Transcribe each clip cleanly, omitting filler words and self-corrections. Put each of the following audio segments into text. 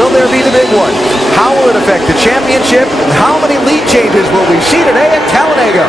will there be the big one? How will it affect the championship? How many lead changes will we see today at Talladega?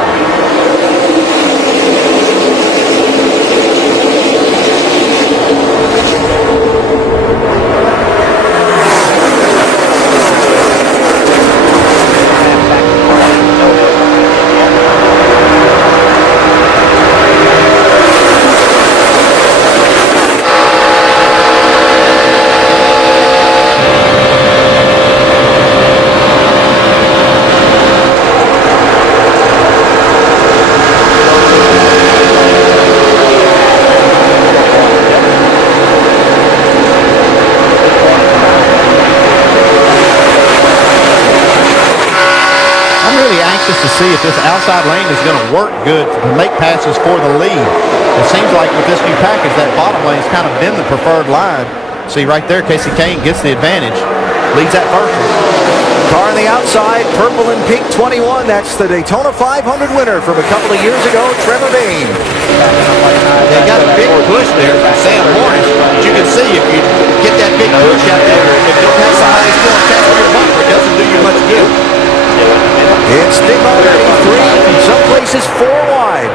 To see if this outside lane is going to work good to make passes for the lead. It seems like with this new package, that bottom lane has kind of been the preferred line. See right there, Kasey Kahne gets the advantage. Leads that first one. Car on the outside, purple and pink 21. That's the Daytona 500 winner from a couple of years ago, Trevor Bayne. They got a big push there from Sam Hornish. But you can see if you get that big push out there, if you don't have somebody still attached to your bumper, it doesn't do you much good. It's thick already, 3, some places 4 wide.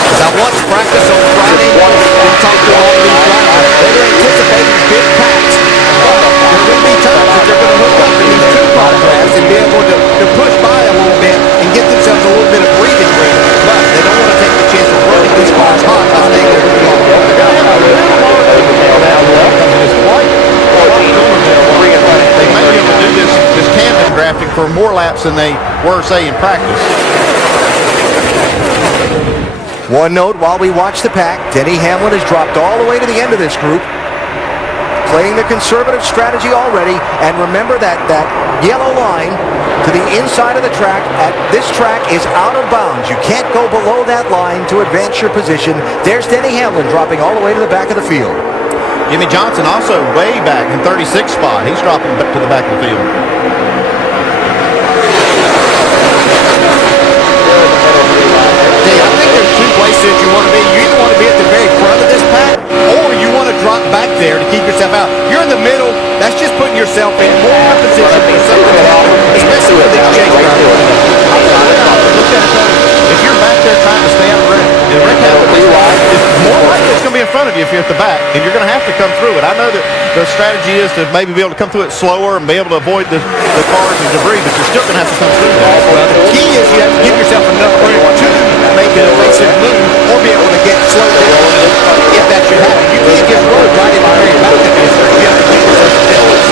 As I watched practice on Friday, we talked to all these drivers. They were anticipating big packs. There will be times that they're going to hook up in these 2 monographs and be able to push by a little bit and get themselves a little bit of breathing room. But they don't want to take the chance of running these cars hot by staying there too long. They may be able to do this tandem drafting for more laps than they were, say, in practice. One note while we watch the pack, Denny Hamlin has dropped all the way to the end of this group, playing the conservative strategy already. And remember that yellow line to the inside of the track at this track is out of bounds. You can't go below that line to advance your position. There's Denny Hamlin dropping all the way to the back of the field. Jimmie Johnson also way back in 36th spot. He's dropping back to the back of the field. I think there's 2 places you want to be. You either want to be at the very front of this pack, or you want to drop back there to keep yourself out. You're in the middle. That's just putting yourself in more position for something to happen, especially with the chase driver. If you're back there trying to stay out of the wreck it's more likely it's going to be in front of you if you're at the back, and you're going to have to come through it. I know that the strategy is to maybe be able to come through it slower and be able to avoid the cars and debris, but you're still going to have to come through that. Well, the key is you have to give yourself enough room to make an evasive move or be able to get slowed down if that should happen. You can't just roll right in the very back of this. You have to give yourself a distance.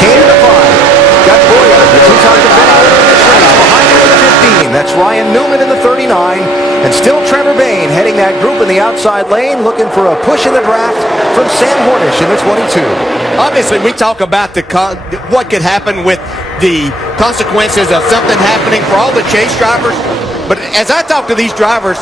Kahne in the 5. Got Bowyer, the 2-time defender in this race. Behind him in the 15. That's Ryan Newman in the 39. And still Trevor Bayne heading that group in the outside lane, looking for a push in the draft from Sam Hornish in the 22. Obviously, we talk about what could happen with the consequences of something happening for all the chase drivers. But as I talk to these drivers,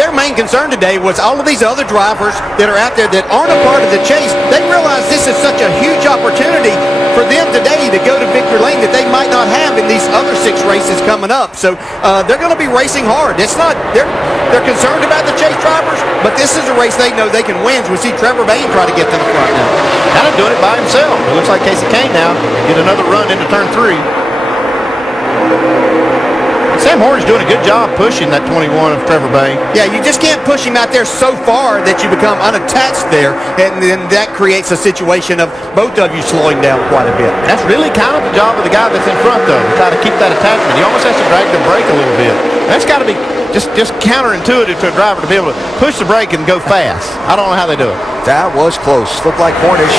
their main concern today was all of these other drivers that are out there that aren't a part of the chase. They realize this is such a huge opportunity for them today to go to victory lane that they might not have in these other 6 races coming up. So they're going to be racing hard. It's not they're concerned about the chase drivers, but this is a race they know they can win. We see Trevor Bayne try to get to the front now. Kind of doing it by himself. It looks like Kasey Kahne now get another run into turn 3. Sam Hornish doing a good job pushing that 21 of Trevor Bayne. Yeah, you just can't push him out there so far that you become unattached there, and then that creates a situation of both of you slowing down quite a bit. That's really kind of the job of the guy that's in front, though, to try to keep that attachment. He almost has to drag the brake a little bit. That's got to be just counterintuitive to a driver to be able to push the brake and go fast. I don't know how they do it. That was close. Looked like Hornish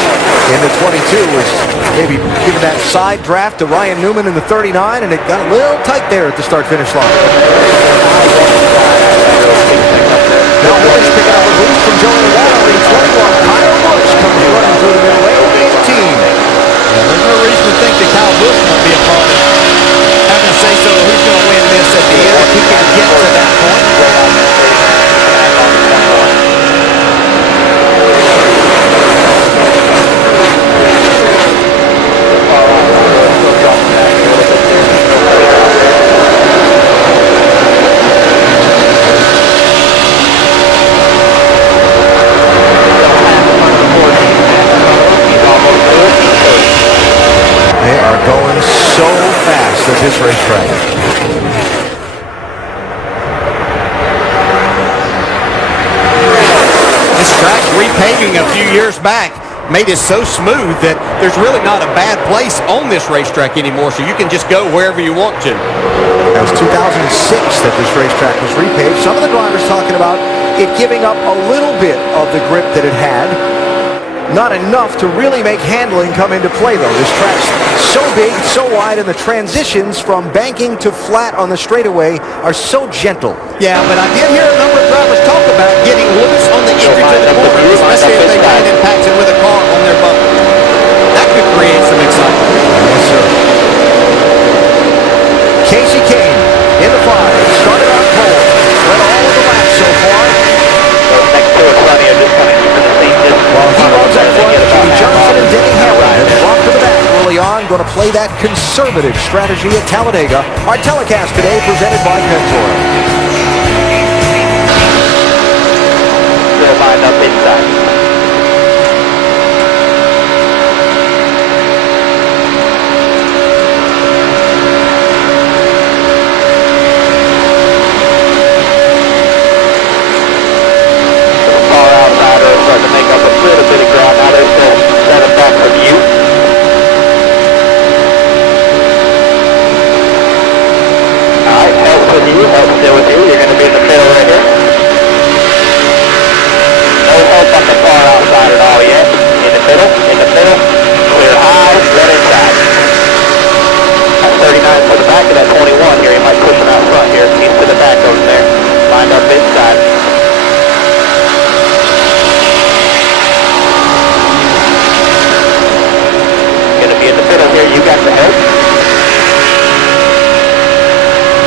in the 22 was maybe giving that side draft to Ryan Newman in the 39, and it got a little tight there at the start-finish line. Now Hornish picking up a boost from Joey Logano in 21. Kyle Busch comes running through the middle lane in 18. There's no reason to think that Kyle Busch won't be a part of having to say so who's going to win this at the end if he can get to that point. this racetrack. This track repaving a few years back made it so smooth that there's really not a bad place on this racetrack anymore, so you can just go wherever you want to. That was 2006 that this racetrack was repaved. Some of the drivers talking about it giving up a little bit of the grip that it had. Not enough to really make handling come into play, though. This track's so big, so wide, and the transitions from banking to flat on the straightaway are so gentle. Yeah, but I did hear a number of drivers talk about getting loose on the entry to the corner, especially if they ran impacted with a car on their bumper. That could create some excitement. Yes, sir. Kasey Kahne in the 5, started on pole, led all of the laps so far. Next to it, Sonny, just kind of keeping the same distance. While he runs up front, Jimmie Johnson and Denny Hamlin have dropped to the back early on, going to play that conservative strategy at Talladega. Our telecast today presented by Goodyear. Still lined up inside. Starting to make up a little bit of ground. Now they're still setting back from you. Alright, help with you, help still with you. You're going to be in the middle right here. No help on the far outside at all yet. In the middle, clear high, right inside. That's 39 for the back of that 21 here. You might push him out front here. He's to the back over there. Lined up inside. In the middle here, you got the help.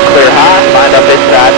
Clear high, lined up inside.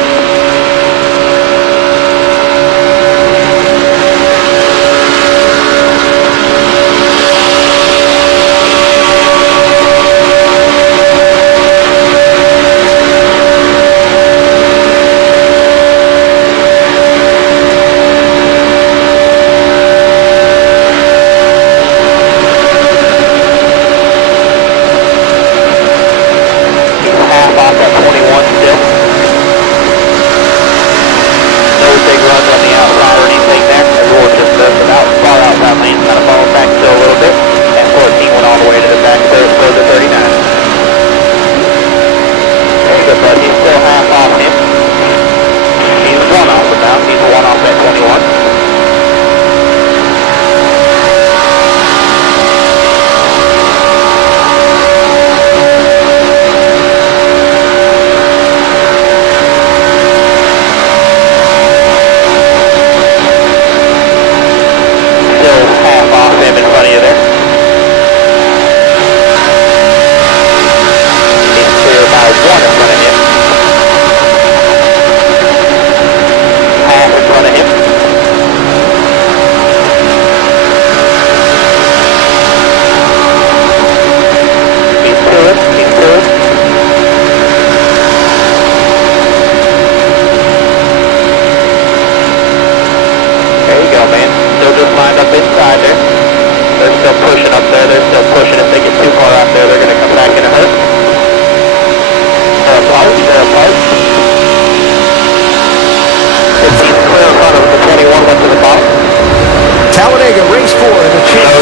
Talladega, race 4 in the chase.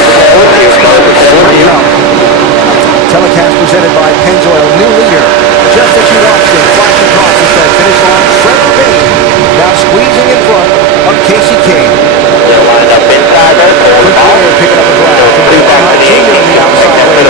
Telecast presented by Pennzoil, new leader. Just as you watched him flash across the start finish line, Fred Payne now squeezing in front of Kasey Kahne. They're lined up inside there. Clint Bowyer picking up a drive from Earnhardt Jr. on the outside lane.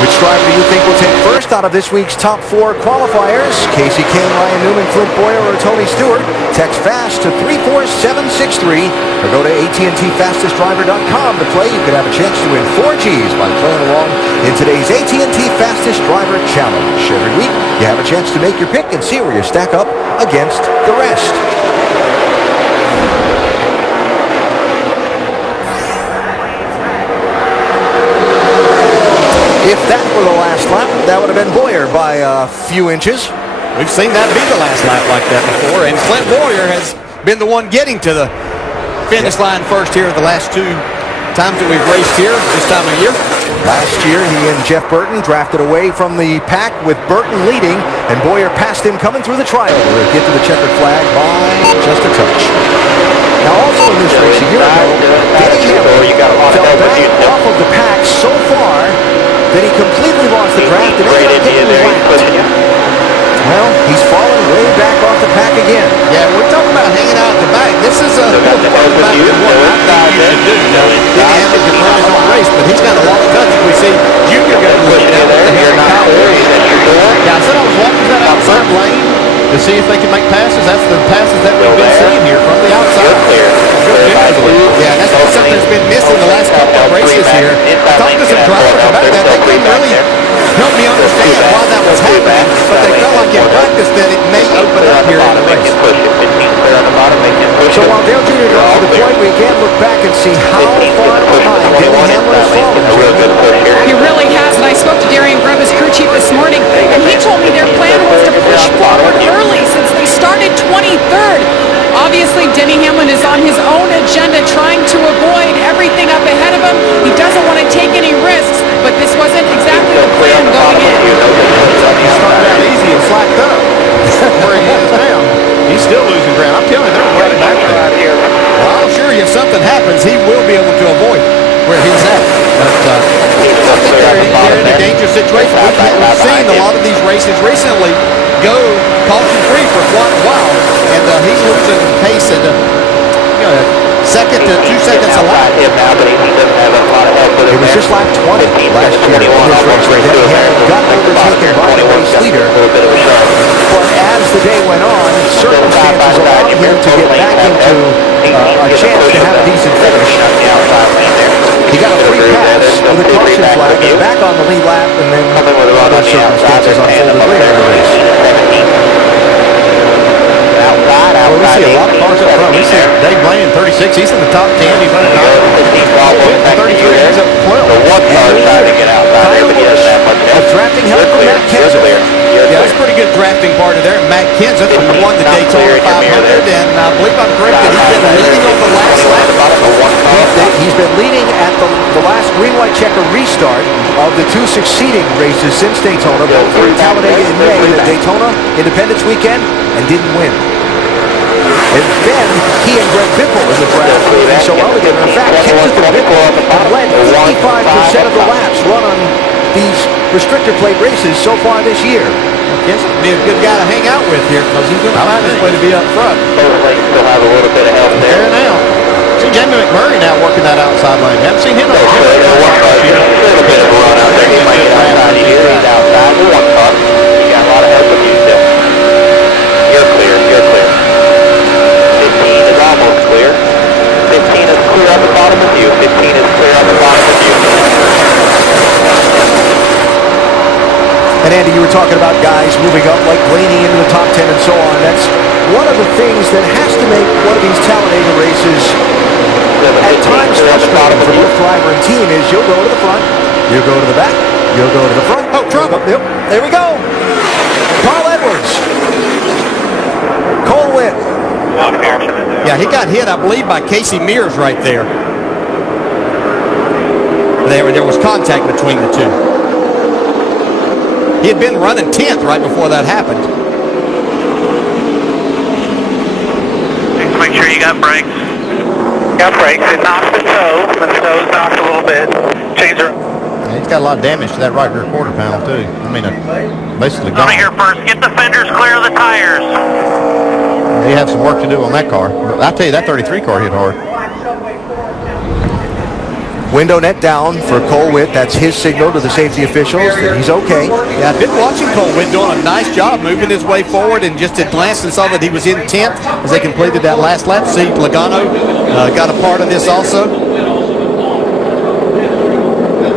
Which driver do you think will take first out of this week's top 4 qualifiers? Kasey Kahne, Ryan Newman, Clint Bowyer, or Tony Stewart? Text FAST to 34763 or go to AT&TFastestDriver.com to play. You could have a chance to win 4 Gs by playing along in today's AT&T Fastest Driver Challenge. Every week, you have a chance to make your pick and see where you stack up against the rest. If that were the last lap, that would have been Bowyer by a few inches. We've seen that be the last lap like that before, and Clint Bowyer has been the one getting to the finish line first here the last 2 times that we've raced here this time of year. Last year, he and Jeff Burton drafted away from the pack with Burton leading, and Bowyer passed him coming through the trioval to get to the checkered flag by just a touch. Now, also in this race a year ago, Denny Hamlin fell back off of the pack so far that he completely lost the draft and ended up getting whacked. Well, he's fallen way back off the pack again. Yeah, we're talking about hanging out at the back. This is a more fun back than what I think you should do. Denny Hamlin can run his own race, but he's got a lost touch. We see Junior got to look down there. Yeah, I said I was watching that outside lane to see if they can make passes. That's the passes that we've been seeing here from the outside. Yeah, that's something that's been missing the last couple of races here. I talked to some drivers about that. They couldn't really help me understand why that was happening, but they felt like in practice that it may open up here in the race. So while Dale Jr. goes to the point, we again look back and see how far behind Denny Hamlin has fallen. He really has, and I spoke to Darian Grubb, his crew chief, this morning, and he told me their plan was to push forward early since they started 23rd. Obviously, Denny Hamlin is on his own agenda, trying to avoid everything up ahead of him. He doesn't want to take any risks, but this wasn't exactly the plan going in. He started out easy and slacked up. Where he is now, he's still losing ground. I'm telling you, they're way back there. Well, I'm sure if something happens, he will be able to avoid where he's at. But I think they're in a dangerous situation. We've seen a lot of these races recently go caution-free for quite a while, and he's losing pace at second to 2 seconds a lap. It was just lap 20 last year in this race where Denny Hamlin got overtaken by the race leader. But as the day went on, circumstances allowed him to get back into a chance to have a decent finish. He got a free pass with a caution flag and back on the lead lap, and then other circumstances unfolded later in the race. Well, we see a lot of cars up front. We see Dave Bland, 36. He's in the top 10. He's running 9. 33. He's up 12. A drafting help from Matt Kenseth. Yeah, that's pretty good drafting part of there. Matt Kenseth won the Daytona 500, and I believe I'm correct that he's been leading on the last lap. He's been leading at the last green-white checker restart of the 2 succeeding races since Daytona, both through Talladega in May and Daytona Independence Weekend, and didn't win. And then he and Greg Biffle in the draft moving so well together. In fact, Kenseth and Biffle have led 55% of the laps run on these restrictor plate races so far this year. Kenseth would be a good guy to hang out with here because he's going to find his way to be up front. Still have a little bit of help there. There now. See Jamie McMurray now working that outside lane. Haven't seen him on the A little bit of a run out there. He might get outside. He's outside. One car. You got a lot of help with you still. You're clear. You're clear. 15 is almost clear. 15 is clear on the bottom of you. 15 is clear on the bottom of you. And Andy, you were talking about guys moving up like Blaney into the top 10 and so on. That's one of the things that has to make one of these Talladega races at times frustrating for both driver and team is you'll go to the front, you'll go to the back, you'll go to the front. Oh, trouble. Yep, there we go. Carl Edwards. Cole Witt. Yeah, he got hit, I believe, by Casey Mears right there. There was contact between the two. He had been running 10th right before that happened. Just make sure you got brakes. Got brakes. It knocks the toe. The toe's knocked a little bit. Change her. Yeah, he's got a lot of damage to that right rear quarter panel, too. I mean, basically gone. Come here first. Get the fenders clear of the tires. He had some work to do on that car. But I tell you, that 33 car hit hard. Window net down for Cole Witt. That's his signal to the safety officials that he's okay. Yeah, I've been watching Cole Witt doing a nice job moving his way forward, and just at glance and saw that he was in 10th as they completed that last lap. See, Logano got a part of this also.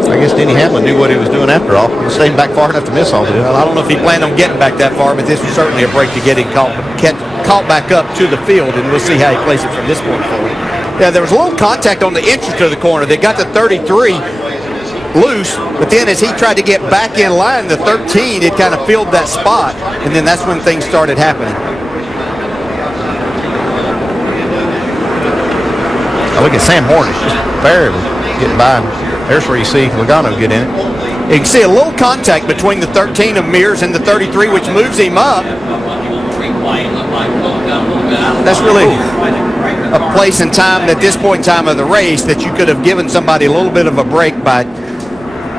I guess Denny Hamlin knew what he was doing after all. He stayed back far enough to miss all of it. Well, I don't know if he planned on getting back that far, but this was certainly a break to get him caught back up to the field, and we'll see how he plays it from this point forward. Yeah, there was a little contact on the entrance to the corner. They got the 33 loose, but then as he tried to get back in line, the 13, it kind of filled that spot, and then that's when things started happening. I look at Sam Hornish, just barely getting by him. There's where you see Logano get in it. You can see a little contact between the 13 of Mears and the 33, which moves him up. That's really a place and time at this point in time of the race that you could have given somebody a little bit of a break by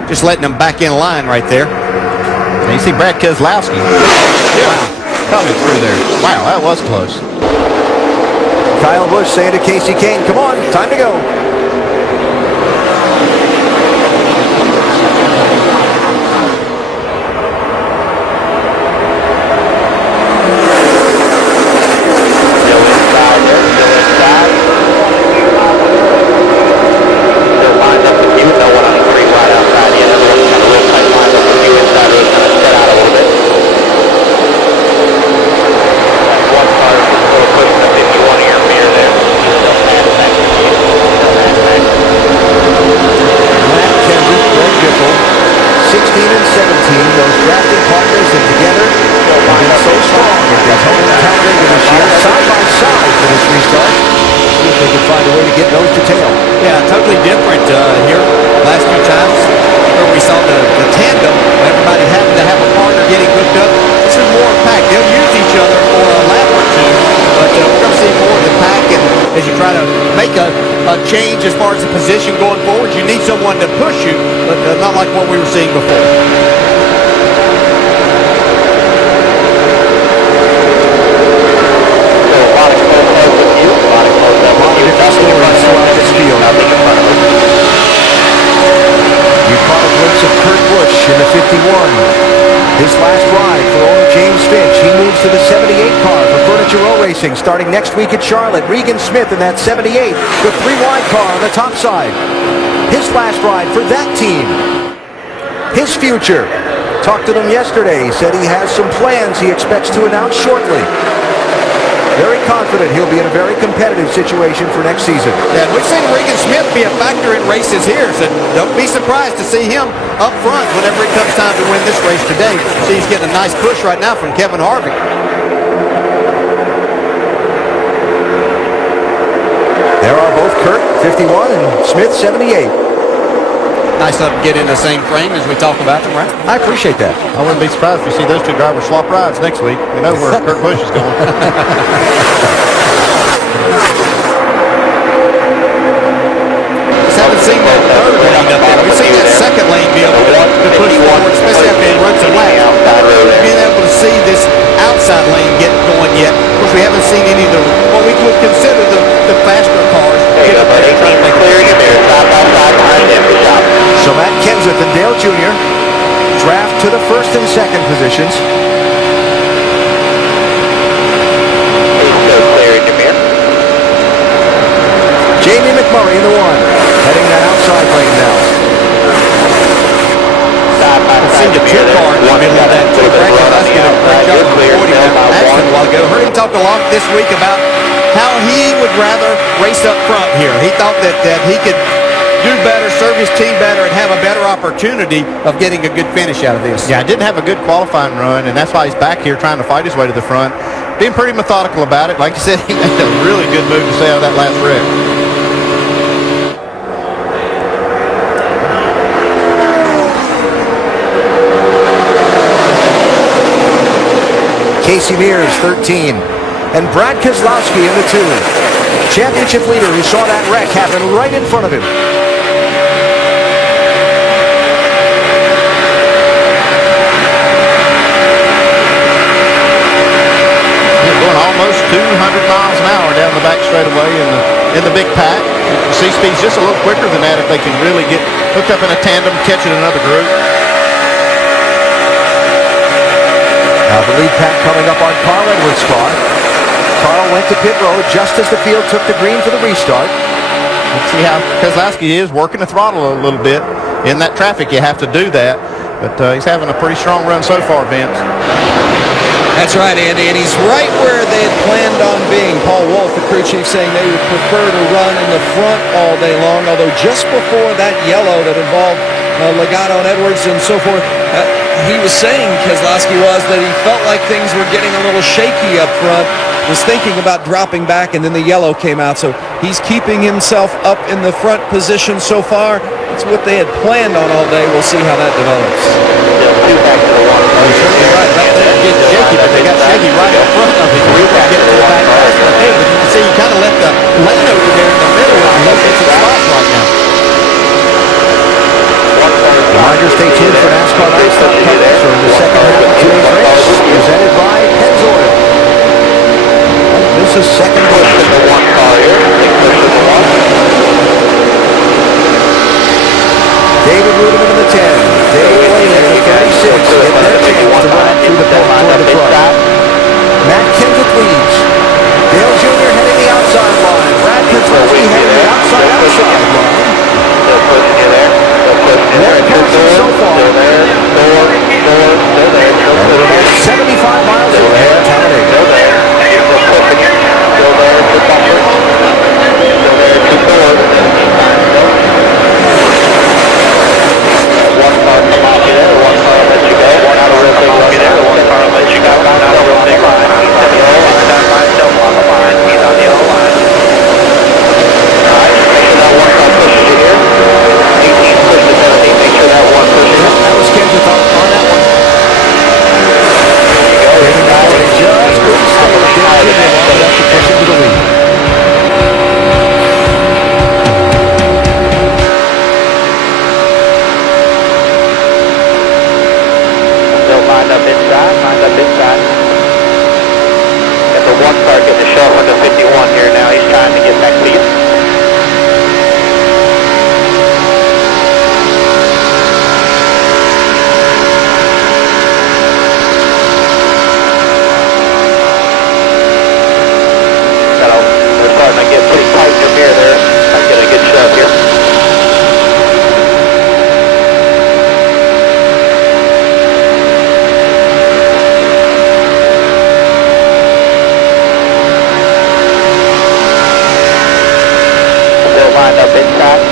just letting them back in line right there. And you see Brad Keselowski coming through there. Wow, that was close. Kyle Busch saying to Kasey Kahne, come on, time to go. Change as far as the position going forward. You need someone to push you, but not like what we were seeing before. So a lot of close with you, a lot of close up with you. Nothing in front of this field. Nothing in front of us. You caught a glimpse of Kurt Busch in the 51. His last ride for owner James Finch. He moves to the 78 car for Furniture Row Racing starting next week at Charlotte. Regan Smith in that 78, the 3-wide car on the top side. His last ride for that team. His future. Talked to them yesterday. He said he has some plans he expects to announce shortly. Very confident he'll be in a very competitive situation for next season. Yeah, we've seen Regan Smith be a factor in races here, so don't be surprised to see him up front whenever it comes time to win this race today. See, he's getting a nice push right now from Kevin Harvick. There are both Kurt, 51, and Smith, 78. Nice of them to get in the same frame as we talk about them, right? I appreciate that. I wouldn't be surprised if you see those two drivers swap rides next week. We know where Kurt Busch is going. Just haven't seen that third lane up there. We've seen that second lane be able to push forward, especially after he runs a lap. Being able to see this outside lane get going yet. Of course, we haven't seen any of the, what we would consider the faster cars get up there and try to make clearing your mirror side by side behind him. Good job. So Matt Kenseth and Dale Jr. draft to the first and second positions. He's still clearing your mirror. Jamie McMurray in the 1, heading that outside lane now. Side by side the two car in the middle of that. Brad Keselowski did a great job of avoiding that accident a while ago. Heard him talk a lot this week about how he would rather race up front here. He thought that he could do better, serve his team better, and have a better opportunity of getting a good finish out of this. Yeah, didn't have a good qualifying run, and that's why he's back here trying to fight his way to the front. Being pretty methodical about it. Like you said, he made a really good move to stay out of that last wreck. Casey Mears, 13. And Brad Keselowski in the 2. Championship leader who saw that wreck happen right in front of him. You're going almost 200 miles an hour down the back straightaway in the big pack. You see speed's just a little quicker than that if they can really get hooked up in a tandem, catching another group. Now the lead pack coming up on Carl Edwards' car. Carl went to pit road just as the field took the green for the restart. Let's see how Keselowski is working the throttle a little bit. In that traffic, you have to do that. But he's having a pretty strong run so far, Vince. That's right, Andy, and he's right where they had planned on being. Paul Wolf, the crew chief, saying they would prefer to run in the front all day long, although just before that yellow that involved Logano and Edwards and so forth, he was saying, Keselowski was, that he felt like things were getting a little shaky up front, was thinking about dropping back, and then the yellow came out. So he's keeping himself up in the front position so far. It's what they had planned on all day. We'll see how that develops. Still 2 back to the 1. Certainly right about that. Get shaky, but they got shaky right in front of him. We were getting to the back fast ahead, but you can see you kind of let the lane over there in the middle and look at some spots right now. Reminder, stay tuned for NASCAR nonstop coverage during the second half of today's race, presented by Pennzoil. This is second Push in the 1 car here. Big push in the 1. David Ruderman in the 10. Dave Wayne in the 36. Get their chance to run up through the pole toward the front. Matt Kenseth leads. Dale Jr. heading the outside line. Brad Keselowski heading the outside line. Still pushing you there. Still pushing you there. So far. Still there. Still there. Still there. 75 miles away at Talladega. Still there. Still pushing you. Still there. Still bumper. Still there. 2 doors. 1 car come off you there. 1 car will let you go. Not a real big run there. 1 car will let you go. Not a real big line. He's on the yellow line. Down by himself on the line. He's on the yellow line. Alright, make sure that 1 car pushes you here. 18 pushes 17. Make sure that 1 pushes you. That was Kenseth on that one. There you go. There's the guy. Just couldn't stay with Dale Jr. long enough to push him to the lead. Lined up inside. Got the 1 car getting the shove under 51 here now. He's trying to get back to you. They're starting to get pretty tight in your mirror there. I'm getting a good shove here. Lined up inside.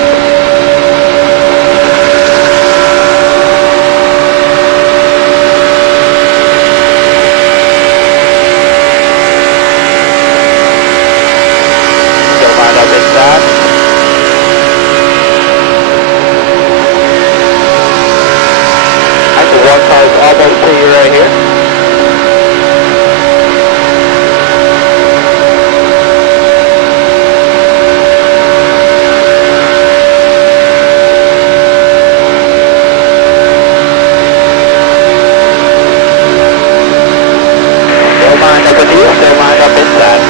Still lined up inside. I think the 1 car is almost to you right here. Still lined up inside.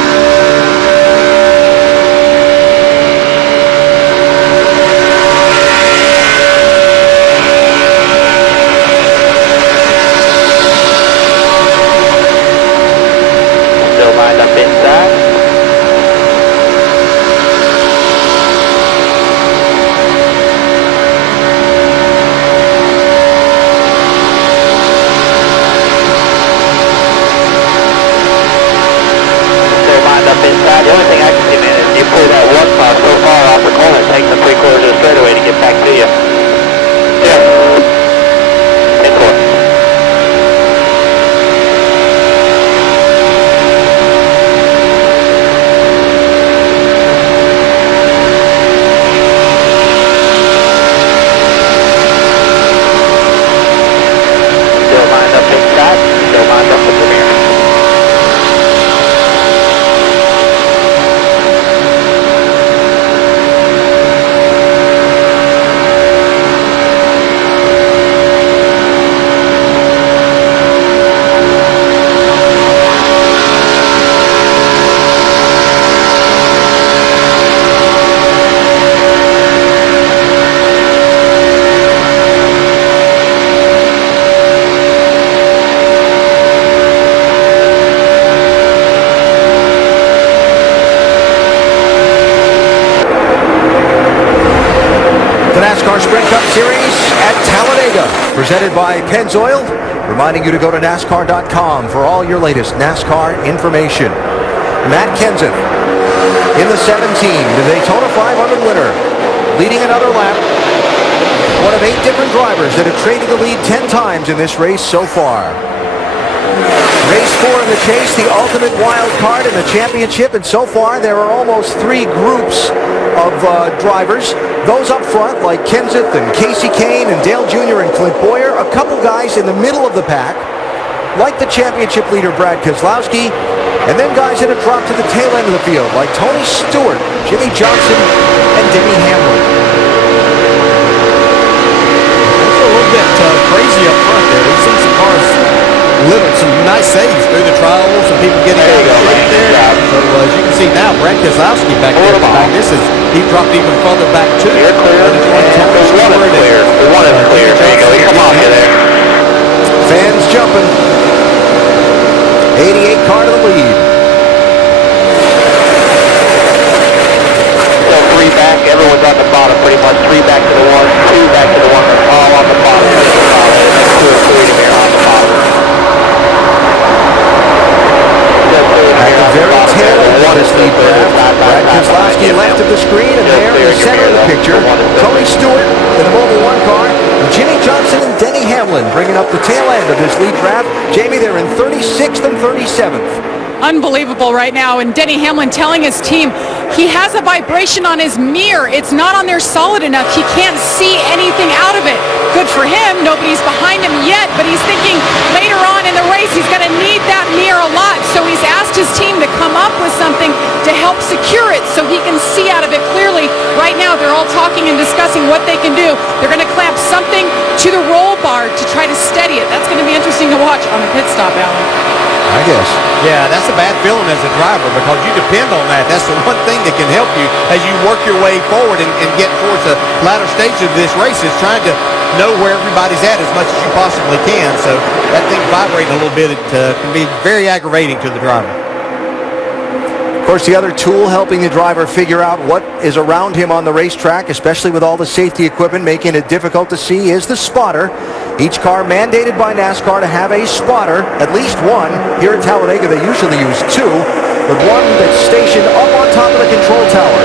Still lined up inside. Inside. The only thing I can see, man, is you pull that 1 car so far off the corner, it takes them 3/4 of the straightaway to get back to you. Yeah. In 4. Still lined up inside. Still lined up with the rear. NASCAR Sprint Cup Series at Talladega, presented by Pennzoil, reminding you to go to NASCAR.com for all your latest NASCAR information. Matt Kenseth in the 17, the Daytona 500 winner, leading another lap. One of 8 different drivers that have traded the lead 10 times in this race so far. Race 4 in the chase, the ultimate wild card in the championship, and so far there are almost 3 groups of drivers. Those up front, like Kenseth and Kasey, Kahne and Dale Jr. and Clint Bowyer. A couple guys in the middle of the pack, like the championship leader Brad Keselowski. And then guys that have dropped to the tail end of the field, like Tony Stewart, Jimmie Johnson, and Denny Hamlin. It's a little bit crazy up front there. We've seen some cars, some nice saves through the trials, and people getting out of shape there. So as you can see now, Brad Keselowski back there. He dropped even further back too. You're clear. The one is clear. The one is clear. There you go. You come off you there. Fans jumping. 88 car to the lead. Still 3 back. Everyone's on the bottom pretty much. 3 back to the 1. 2 back to the 1. They're all on the bottom. 2 or 3 to here on the bottom. At the very tail end of this lead draft, Brad Keselowski left of the screen, and there in the center of the picture, Tony Stewart in the Mobil 1 car, Jimmie Johnson and Denny Hamlin bringing up the tail end of this lead draft. Jamie, they're in 36th and 37th. Unbelievable right now. And Denny Hamlin telling his team he has a vibration on his mirror. It's not on there solid enough. He can't see anything out of it. Good for him. Nobody's behind him yet, but he's thinking later on in the race he's going to need that mirror a lot. So he's asked his team to come up with something to help secure it so he can see out of it clearly. Right now they're all talking and discussing what they can do. They're going to clamp something to the roll bar to try to steady it. That's going to be interesting to watch on the pit stop, Alan. I guess. Yeah, that's a bad feeling as a driver because you depend on that. That's the one thing that can help you as you work your way forward and get towards the latter stage of this race is trying to know where everybody's at as much as you possibly can. So that thing vibrating a little bit can be very aggravating to the driver. Of course, the other tool helping the driver figure out what is around him on the racetrack, especially with all the safety equipment making it difficult to see, is the spotter. Each car mandated by NASCAR to have a spotter, at least one. Here at Talladega, they usually use 2, but one that's stationed up on top of the control tower.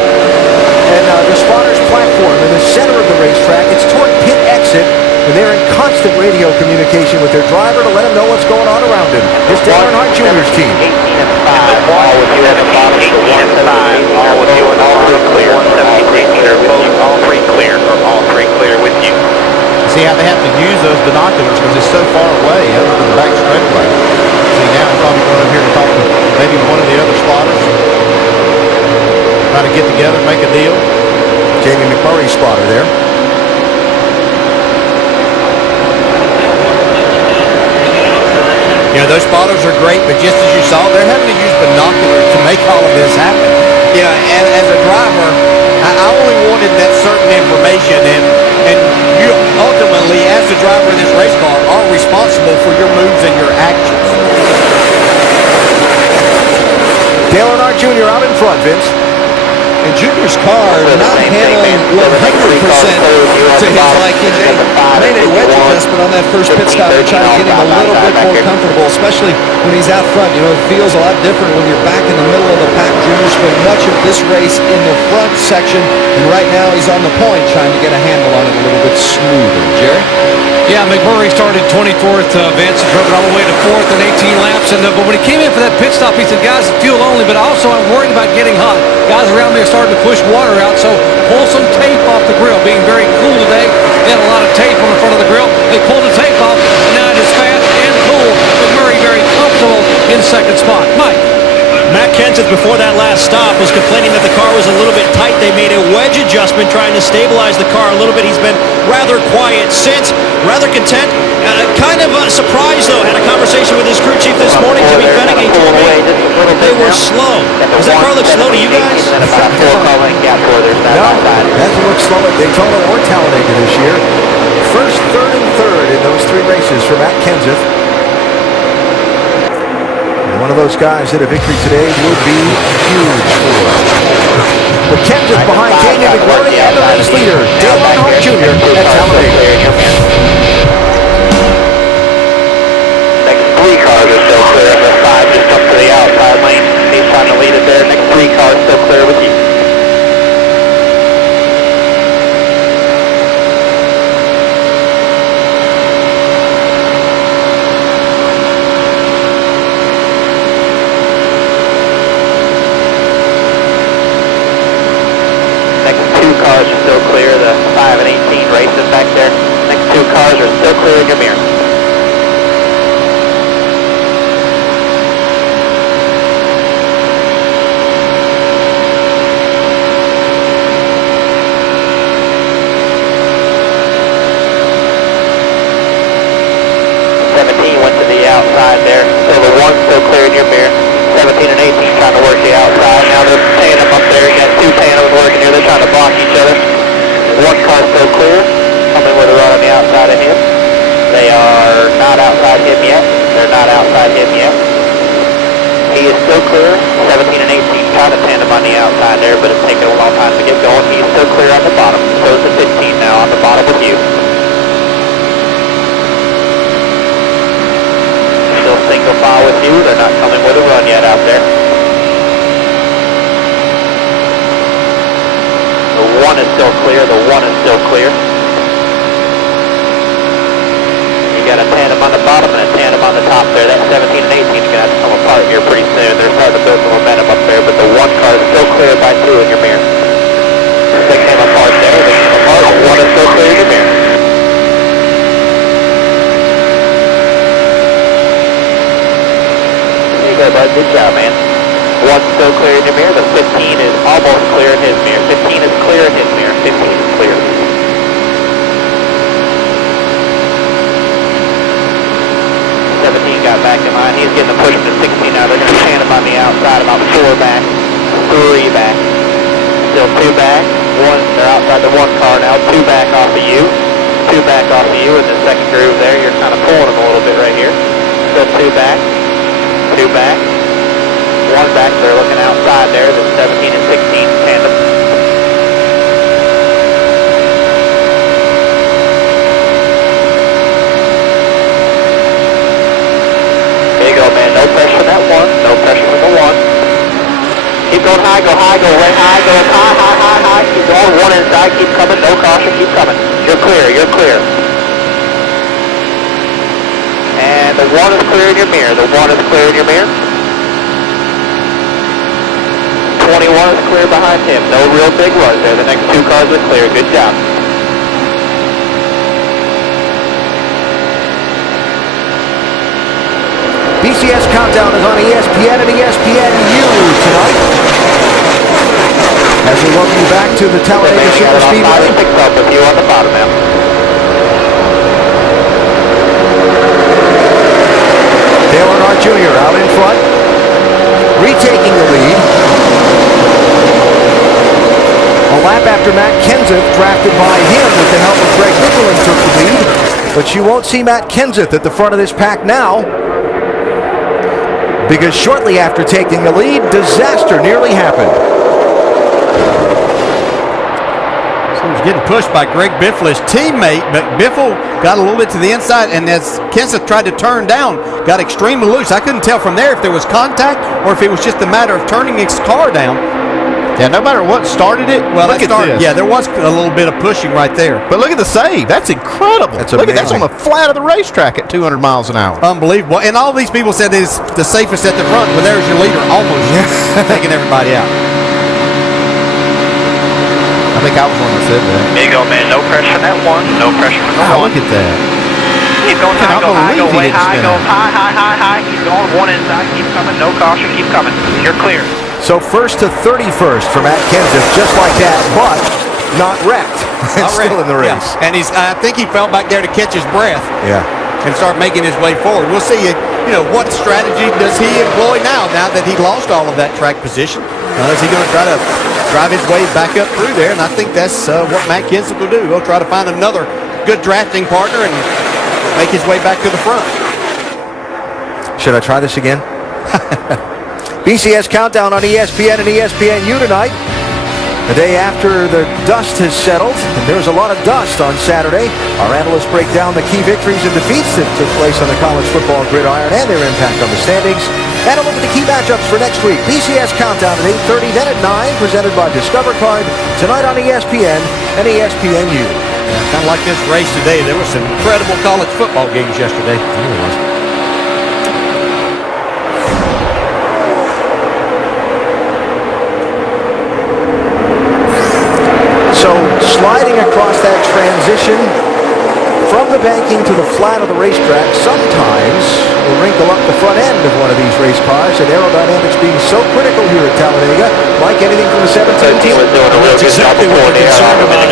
And the spotter's platform in the center of the racetrack, it's toward pit exit, and they're in constant radio communication with their driver to let him know what's going on around him. It's Dale Earnhardt Jr.'s team. 18 and 5. All with you at the bottom. 18 and 5. All with you and all 3 clear. all 3 clear. Or all 3 clear with you. See how they have to use those binoculars because it's so far away over to the back straightaway. See, now I'm probably going over here to talk to maybe one of the other spotters. Try to get together, make a deal. Jamie McMurray's spotter there. You know, those spotters are great, but just as you saw, they're having to use binoculars to make all of this happen. You know, as a driver, I only wanted that certain information, and you ultimately, as the driver of this race car, are responsible for your moves and your actions. Dale Earnhardt Jr. out in front, Vince. And Junior's car not handling 100% to his liking. They made a wedge adjustment on that first pit stop to try to get him a little bit more comfortable, especially when he's out front. You know, it feels a lot different when you're back in the middle of the pack. Junior spent much of this race in the front section, and right now he's on the point trying to get a handle on it a little bit smoother. Jerry? Yeah, McMurray started 24th, Vince, and drove it all the way to 4th in 18 laps. But when he came in for that pit stop, he said, guys, fuel only, but also I'm worried about getting hot. Guys around me are starting to push water out, so pull some tape off the grill. Being very cool today, they had a lot of tape on the front of the grill. They pulled the tape off, and now it is fast and cool. McMurray very comfortable in second spot. Mike. Matt Kenseth, before that last stop, was complaining that the car was a little bit tight. They made a wedge adjustment trying to stabilize the car a little bit. He's been rather quiet since, rather content. Kind of surprised, though. Had a conversation with his crew chief this morning, Jimmie Benning. He told me they were slow. Does that car look slow to you guys? No, hasn't looked slow at Daytona or Talladega this year. First, third, and third in those 3 races for Matt Kenseth. One of those guys that a victory today would be huge for. But Kenseth behind Jamie McMurray and the race leader, Dale Earnhardt Jr. at Talladega. Next 3 cars are still clear. The 5 just up to the outside lane. He's trying to lead it there. Next 3 cars still clear with you. clear in your mirror. Outside there, so the one's still clear in your mirror. 17 and 18 trying to work the outside. Now they're tandem up there. You got two tandems working here. They're trying to block each other. One car's still clear, coming with a run on the outside of him. They are not outside him yet. They're not outside him yet. He is still clear. 17 and 18 trying to tandem on the outside there, but it's taking a long time to get going. He's still clear on the bottom. So is the 15 now on the bottom with you. Single file with you. They're not coming with a run yet out there. The one is still clear. The one is still clear. You got a tandem on the bottom and a tandem on the top there. That 17 and 18 is going to have to come apart here pretty soon. They're starting to build some momentum up there, but the one car is still clear by two in your mirror. They came apart there. They came apart. One is still clear in your mirror. Good, bud. Good job, man. One's still clear in your mirror. The 15 is almost clear in his mirror. 15 is clear in his mirror. 15 is clear. 17 got back in line. He's getting the push to 16 now. They're going to tandem on the outside. About 4 back. 3 back. Still 2 back. One. They're outside the one car now. 2 back off of you. 2 back off of you in the second groove there. You're kind of pulling them a little bit right here. Still 2 back. 2 back, 1 back, they're looking outside there, the 17 and 16 tandem. There you go, man, no pressure on that one, no pressure on the one. Keep going high, go right high, go high, keep going, one inside, keep coming, no caution, keep coming. You're clear, you're clear. And the one is clear in your mirror. The one is clear in your mirror. 21 is clear behind him. No real big runs there. The next 2 cars are clear. Good job. BCS Countdown is on ESPN and ESPNU tonight. As we welcome you back to the Talladega Super Speedway. Picked up with you on the bottom now. Dale Earnhardt Jr. out in front, retaking the lead. A lap after Matt Kenseth, drafted by him with the help of Greg Biffle, took the lead. But you won't see Matt Kenseth at the front of this pack now, because shortly after taking the lead, disaster nearly happened. He was getting pushed by Greg Biffle, his teammate, but Biffle got a little bit to the inside, and as Kenseth tried to turn down, got extremely loose. I couldn't tell from there if there was contact or if it was just a matter of turning his car down. Yeah, no matter what started it, well, look at this. Yeah, there was a little bit of pushing right there. But look at the save. That's incredible. That's amazing. Look at that's on the flat of the racetrack at 200 miles an hour. Unbelievable. And all these people said it's the safest at the front. Well, there's your leader almost taking everybody out. I think I was one that said that. There you go, man. No pressure on that one. No pressure on the one. Look at that. Keep going high, go high, go way high, go high. Keep going, one inside, keep coming. No caution, keep coming. You're clear. So first to 31st for Matt Kenseth, just like that, but not wrecked. Still in the race. Yeah. And I think he fell back there to catch his breath. Yeah. And start making his way forward. We'll see, what strategy does he employ now that he lost all of that track position? Is he going to try to drive his way back up through there? And I think that's what Matt Kenseth will do. He'll try to find another good drafting partner and make his way back to the front. Should I try this again? BCS Countdown on ESPN and ESPNU tonight. The day after the dust has settled, and there was a lot of dust on Saturday. Our analysts break down the key victories and defeats that took place on the college football gridiron and their impact on the standings. And a look at the key matchups for next week. BCS Countdown at 8:30, then at 9, presented by Discover Card, tonight on ESPN and ESPNU. Kind of like this race today. There were some incredible college football games yesterday. So sliding across that transition from the the banking to the flat of the racetrack sometimes will wrinkle up the front end of one of these race cars, and aerodynamics being so critical here at Talladega, like anything from the 17 team. was doing a real That's good job exactly before what they're the concerned air about.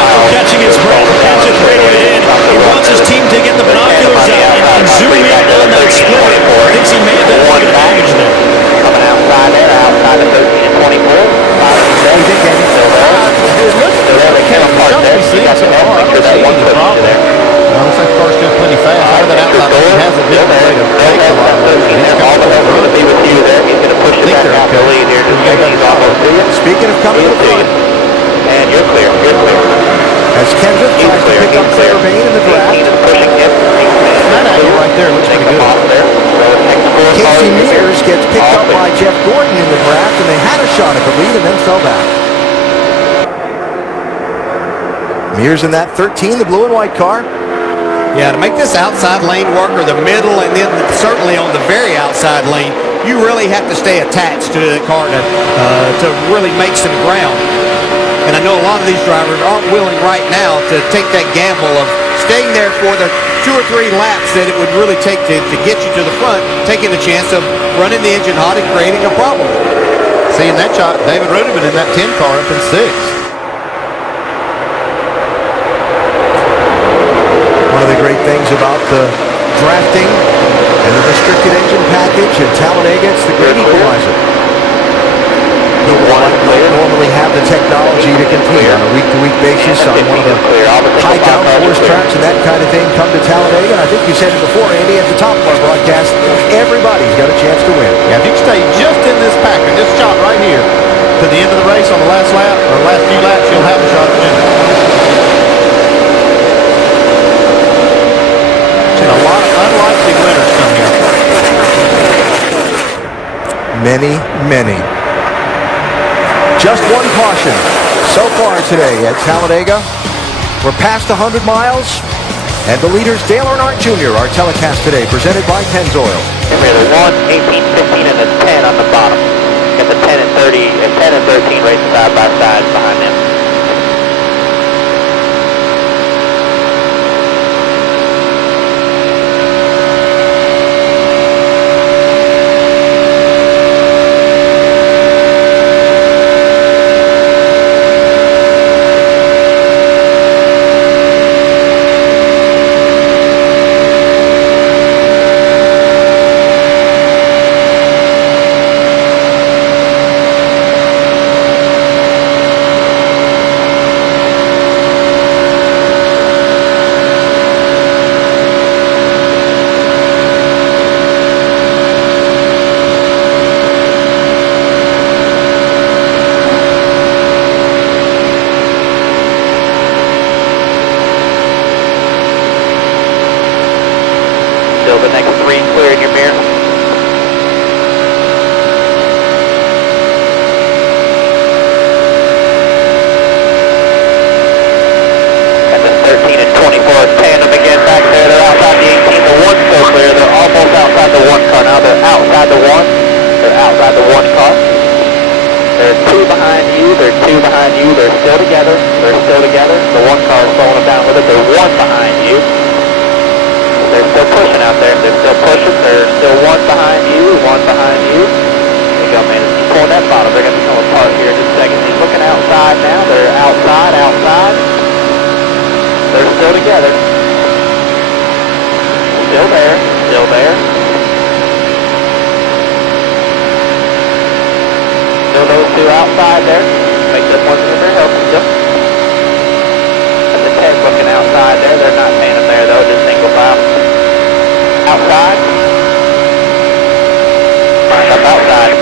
After catching his breath, Kenseth radioed in. He wants his team to get the binoculars out and zoom in on that split. Thinks he may have done a damage there. Coming outside there, outside of 13 and 24. 5 and 7. Still there. It looks Still there. They came apart there. seen You got so the far. I make sure don't that see one any pushes you problem. there. Looks like the car's still plenty fast. Out of that outside lane, he has a different way to take a lot of those. He's All the help's going to be with you there. He's going to push you think back they're out the okay. lead here. Just checking he's almost to you. Speaking of coming to the front, And you're clear. You're clear. as Kenseth He's tries to clear. pick up He's clear. Fairbairn in the draft, 18 is pushing him. That angle right there looks Take pretty him good. off there. So it takes the full car Casey in here. Mears gets picked All up by clear. Jeff Gordon in the draft, and they had a shot at the lead and then fell back. Mears in that 13, the blue and white car. Yeah, to make this outside lane work, or the middle, and then certainly on the very outside lane, you really have to stay attached to the car to really make some ground. And I know a lot of these drivers aren't willing right now to take that gamble of staying there for the 2 or 3 laps that it would really take to get you to the front, taking the chance of running the engine hot and creating a problem. See, in that shot, David Ruderman in that 10 car up in 6th. One of the great things about the drafting and the restricted engine package at Talladega, it's the great equalizer. You don't normally have the technology to compete on a week-to-week basis on one of the high downforce tracks and that kind of thing come to Talladega. And I think you said it before, Andy, at the top of our broadcast, everybody's got a chance to win. Yeah, if you stay just in this pack, in this shot right here, to the end of the race on the last lap, or last few laps, you'll have a shot at winning. A lot of unlikely winners come here. Many. Just one caution so far today at Talladega. We're past 100 miles, and the leaders, Dale Earnhardt Jr., our telecast today, presented by Pennzoil. We have a 1, 18, 15, and a 10 on the bottom. Got the 10 and 30, and 10 and 13 racing side by side behind them. The next 3 clear in your mirror. And the 13 and 24 tandem again back there. They're outside the 18. The 1's still clear. They're almost outside the 1 car. Now they're outside the 1. They're outside the 1 car. They're 2 behind you. They're 2 behind you. They're still together. They're still together. The 1 car is slowing them down with it. They're 1 behind you. They're still pushing out there. They're still pushing. They're still 1 behind you, 1 behind you. There you go, man. He's pulling that bottom. They're going to come apart here in just a second. He's looking outside now. They're outside. They're still together. Still there. Still those 2 outside there. Make this one super healthy still. And the 10's looking outside there. They're not paying them there though, just single file. Outside. Lined up outside.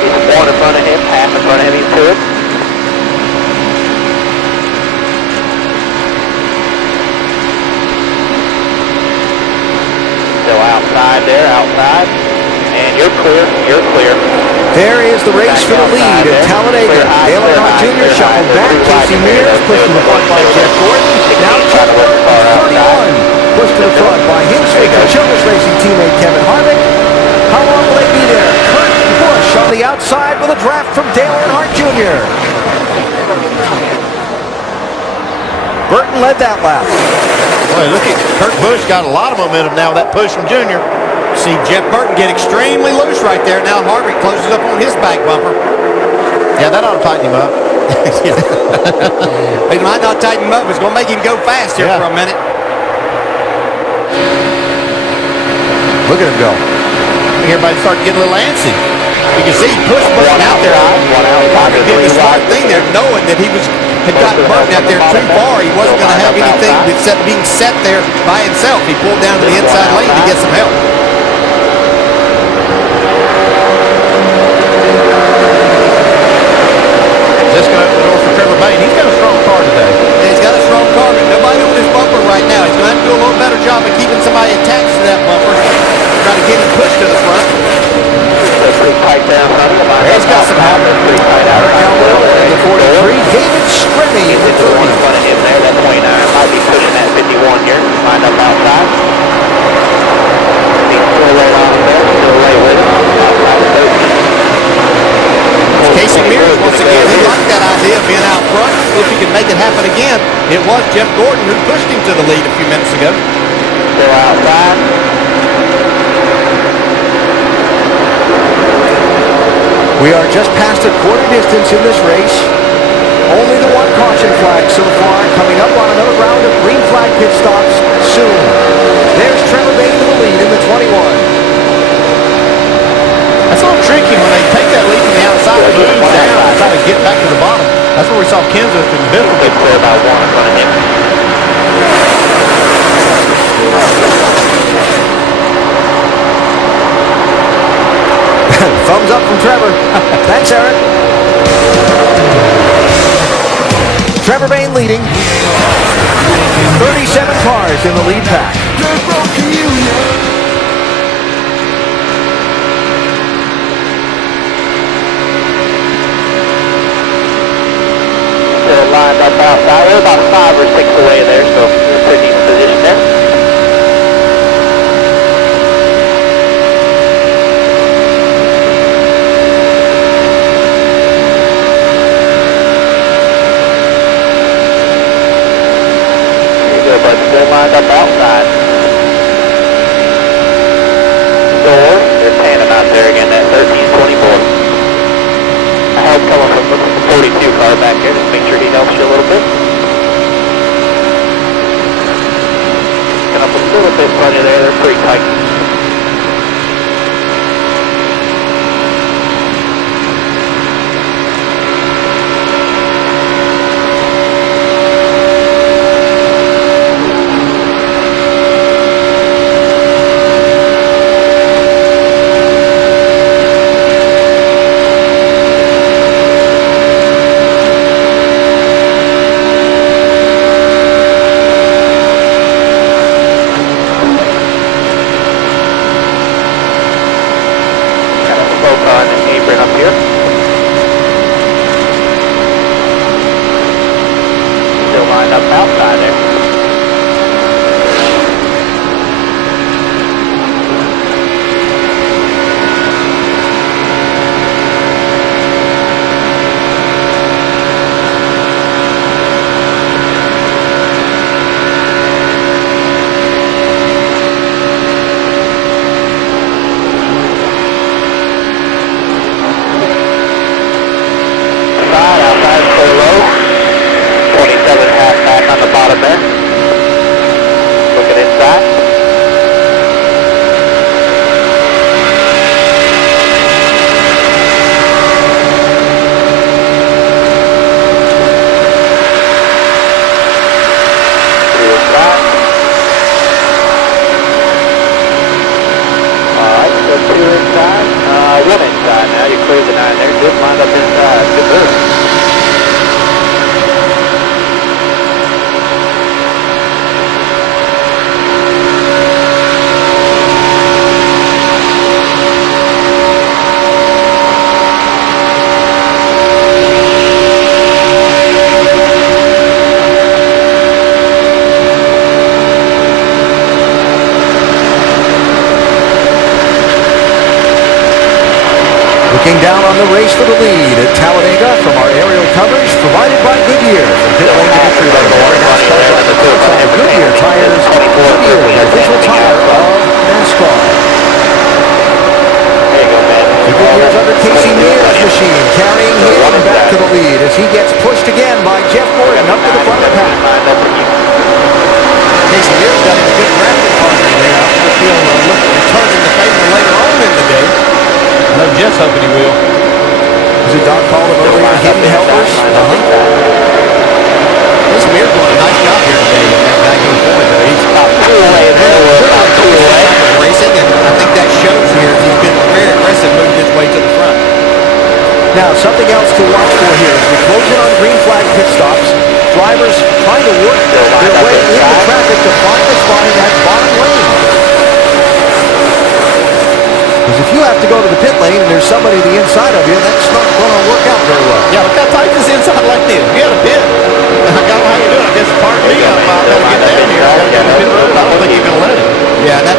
He's 1 in front of him, half in front of him, he's 2. Still outside there, outside. And you're clear. You're clear. There is the race for the lead at Talladega. Dale Earnhardt Jr. shuffled back. Kasey pushed to the front by Jeff Gordon. Now Jeff Gordon, 31, pushed to the front by his Childress Racing teammate Kevin Harvick. How long will they be there? Kurt Busch on the outside with a draft from Dale Earnhardt Jr. Burton led that lap. Boy, look at Kurt Busch got a lot of momentum now with that push from Junior. See Jeff Burton get extremely loose right there. Now Harvick closes up on his back bumper. Yeah, that ought to tighten him up. It might not tighten him up. It's going to make him go fast here for a minute. Look at him go. Everybody started getting a little antsy. You can see he pushed Burton out there. Harvick did the smart thing there, knowing that he had gotten Burton out there too far. He wasn't going to have anything except being set there by himself. He pulled down to the inside lane to get some help. Just got the door for Trevor Bayne. He's got a strong car today. Yeah, he's got a strong car, but nobody on his bumper right now. He's going to have to do a little better job of keeping somebody attached to that bumper. Try to get him pushed to the front. Pretty tight there in front of him. He's got some help. Pretty tight out. In the 43, David Stremme in the 30. In front of him there, that 29 might be pushing that 51 here. Lined up outside. He's still right on him there. Still right with him. Outside the 13. Kasey Mears, once again, he liked that idea of being out front. See if he can make it happen again. It was Jeff Gordon who pushed him to the lead a few minutes ago. Still outside. We are just past a quarter distance in this race. Only the one caution flag so far. Coming up on another round of green flag pit stops soon. There's Trevor Bayne to the lead in the 21. That's a little tricky when they take that lead from the outside and move down and try to get back to the bottom. That's where we saw Kenseth and Biddle get clear about one in front of him. Thumbs up from Trevor. Thanks, Eric. Trevor Bayne leading. 37 cars in the lead pack. Still lined up outside. We're about 5 or 6 away there, so we're pretty decent position there. But still lined up outside. Door, there's tandem out there again, that 1324. I help coming from the 42 car back here, just make sure he helps you a little bit. Get up a little bit in front of you there, they're pretty tight. Looking down on the race for the lead at Talladega from our aerial coverage provided by Goodyear. From pit lane to victory lane, NASCAR driver Goodyear tires. Goodyear, the official tire of NASCAR. There you go, man. The Goodyear's under Kasey Mears' machine, carrying him back to the lead as he gets pushed again by Jeff Gordon up to the front of the pack. Kasey Mears got a good graphic partner there. I wonder if he'll look at returning the favor later on in the day. I know Jeff's hoping he will. Is it Doc called him earlier hidden helpers? Kasey Mears doing a nice job here today in that back end point. He's about Two away there. We're about two away. racing, and I think that shows here. He's been very aggressive moving his way to the front. Now, something else to watch for here as we close in on green flag pit stops. Drivers trying to work their way into traffic to find a spot in that bottom lane. Because if you have to go to the pit lane and there's somebody on the inside of you, that's not going to work out very well. Yeah, look how tight this inside like this. We had a pit. I got how you do it. I guess part me up. I got to get down here. I got to get to the pit road. I don't think you're going to let it. Yeah, that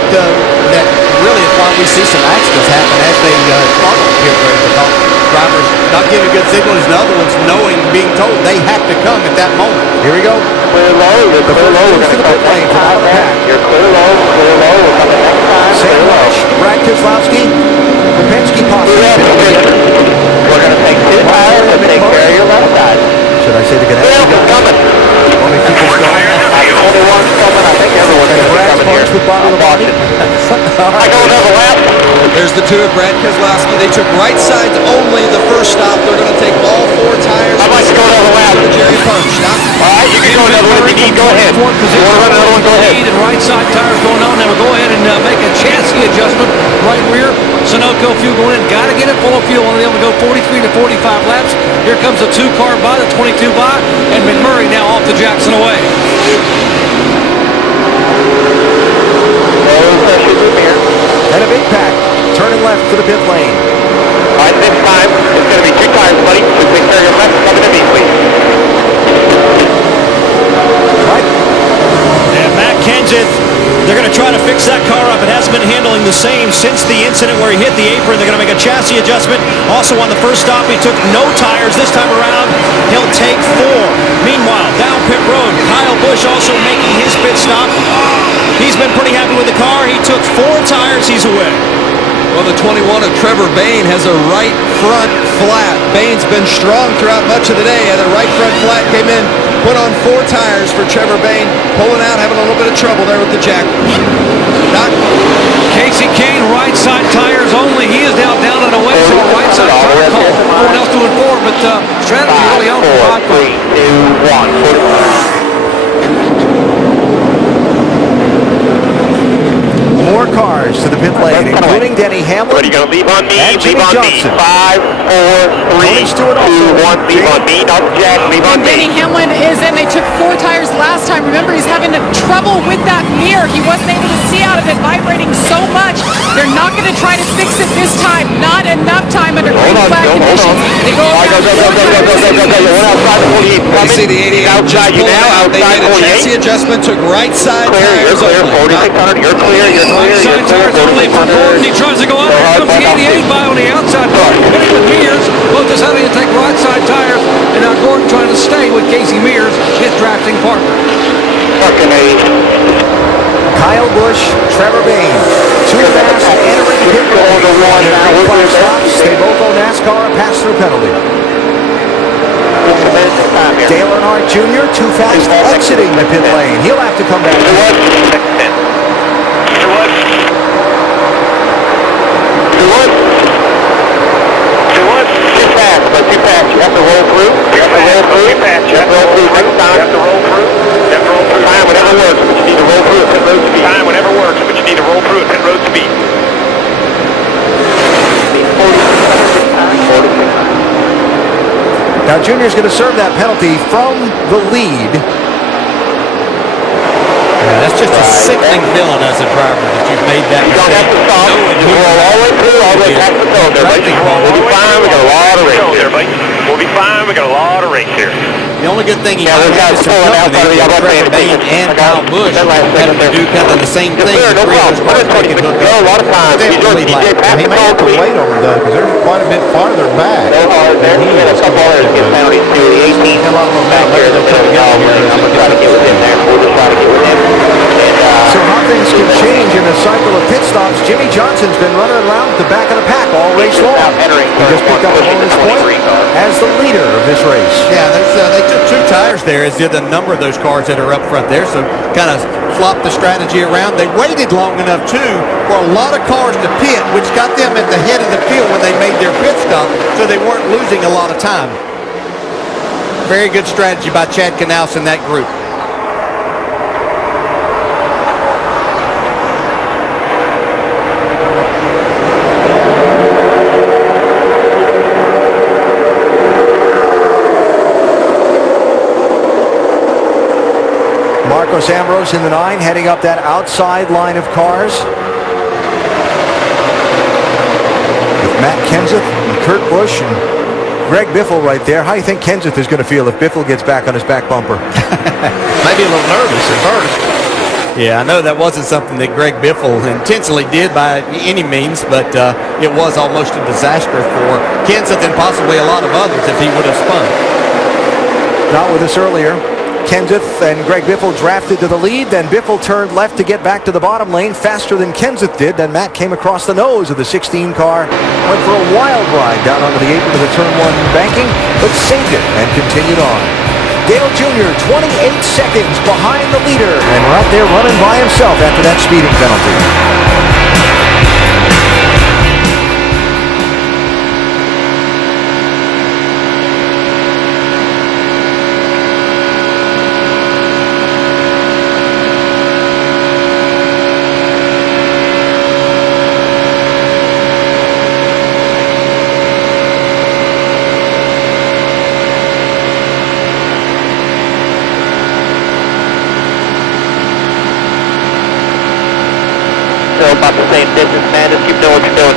really is why we see some accidents happen as they start on the pit road, because drivers not giving good signals, and other ones knowing, being told they have to come at that moment. Here we go. Clear low. You're clear low. We're going to pit lane from out of the pack. You're clear low. Clear low. We're coming next time. Sam Walsh, Brad Keselowski, Penske posse. We're going to take two tires and take care of your left side. Should I say the Ganassi? Phil's coming. Let me keep this going. 21's coming. I think everyone's going to be coming here. With Bobby I'm watching. I go another lap. There's the two of Brad Keselowski. They took right sides only the first stop. They're going to take all four tires. I'd like to go another lap. The Jerry Punch. All right, you can go another one if you need. Go ahead. You want to run another one? Go ahead. Lead and right side tires going on. Now we'll go ahead and make a chassis adjustment. Right rear, Sunoco fuel going in. Got to get it full of fuel. Only able to go 43 to 45 laps. Here comes the 2-car by, the 22 by, and McMurray now off the Jackson away. And a big pack turning left to the pit lane. All right, this time it's going to be two tires, buddy. So take care of your left. Coming to me, please. Right. And Matt Kenseth, they're going to try to fix that car up. It hasn't been handling the same since the incident where he hit the apron. They're going to make a chassis adjustment. Also on the first stop, he took no tires. This time around, he'll take 4. Meanwhile, down pit road, Kyle Busch also making his pit stop. He's been pretty happy with the car. He took 4 tires. He's away. Well, the 21 of Trevor Bayne has a right front flat. Bayne's been strong throughout much of the day, and the right front flat came in, put on 4 tires for Trevor Bayne, pulling out, having a little bit of trouble there with the jack. Doc? Kasey Kahne, right side tires only. He is now down on a wet, so a right side tire call. No one else doing 4, but strategy really on for 5. 4, 3, 2, 1. More cars to the pit lane, including Denny Hamlin. What are you going to leave on me? And Leave Jimmie on Johnson. me. 5, 4, 3, 2, Stewart also. 1. Leave on me. Not Jack. Leave on And Denny me. Hamlin is in. They took 4 tires last time. Remember, he's having trouble with that mirror. He wasn't able to see out of it, vibrating so much. They're not going to try to fix it this time. Not enough time under green flag conditions. They go Go, around go, go, 4 go, go, go, go, go, go. You're outside the 48 You coming. see the 88 He's outside you now. They Outside made a chassis 48. adjustment, took right side Clear. You're tires clear. only. 4600. You're clear. You're clear. Right side You're clear. tires only for Gordon. He tries to go up. Here comes the 88 by on the outside. Hitting with Mears. Both deciding to take right side tires. And now Gordon trying to stay with Kasey Mears, his drafting partner. Fucking A. Kyle Busch, Trevor Bayne. 2 fast entering pit lane. Go to 1 now. Green We're flag good. stops. They both owe NASCAR a pass-through penalty. Just a minute this time here. Dale Earnhardt Jr., too fast exiting the pit lane. He'll have to come back. Too fast, but too fast. You have to roll through. You have to roll through. You have to roll through next time. You have to roll through. You have to roll through. Time whenever works, but you need to roll through at pit road speed. Time whenever works, but you need to roll through at pit road speed. 46. Now Junior's going to serve that penalty from the lead. Yeah, that's just a sickening feeling as a driver that you've made that You don't have to stop. You roll all the way through, all the way past the cylinder. We'll be fine. We got a lot of race here. We'll be fine. We got a lot of race here. The only good thing he Yeah, might those have guys is some pulling out company front of me. with I'm not paying Trevor Bayne attention. and I got Kyle Busch that last having second to do there. kind of the same Yes, thing. sir, The no three of those problem. cars taking 120, hook no, up. a lot of times. Definitely Enjoy like DJ it. Pat He may have to McCall, wait on him, though, because they're quite a bit farther back. No hard there. than he We had a is. couple others get penalties too. The 18 Come on, back here in the middle of the aisle. I'm going to try to get with him there. We'll just try to get with him. And, So how things can change in a cycle of pit stops. Jimmie Johnson's been running around at the back of the pack all race long. He just picked up a bonus point as the leader of this race. Yeah, they took 2 tires there, as did a number of those cars that are up front there, so kind of flopped the strategy around. They waited long enough, too, for a lot of cars to pit, which got them at the head of the field when they made their pit stop, so they weren't losing a lot of time. Very good strategy by Chad Knaus and that group. Marcos Ambrose in the 9, heading up that outside line of cars. With Matt Kenseth and Kurt Busch and Greg Biffle right there. How do you think Kenseth is going to feel if Biffle gets back on his back bumper? Maybe a little nervous at first. Yeah, I know that wasn't something that Greg Biffle intentionally did by any means, but it was almost a disaster for Kenseth and possibly a lot of others if he would have spun. Not with us earlier. Kenseth and Greg Biffle drafted to the lead. Then Biffle turned left to get back to the bottom lane faster than Kenseth did. Then Matt came across the nose of the 16 car. Went for a wild ride down onto the apron of the turn 1 banking, but saved it and continued on. Dale Jr., 28 seconds behind the leader. And right there running by himself after that speeding penalty. Still about the same distance, man. Just keep doing what you're doing.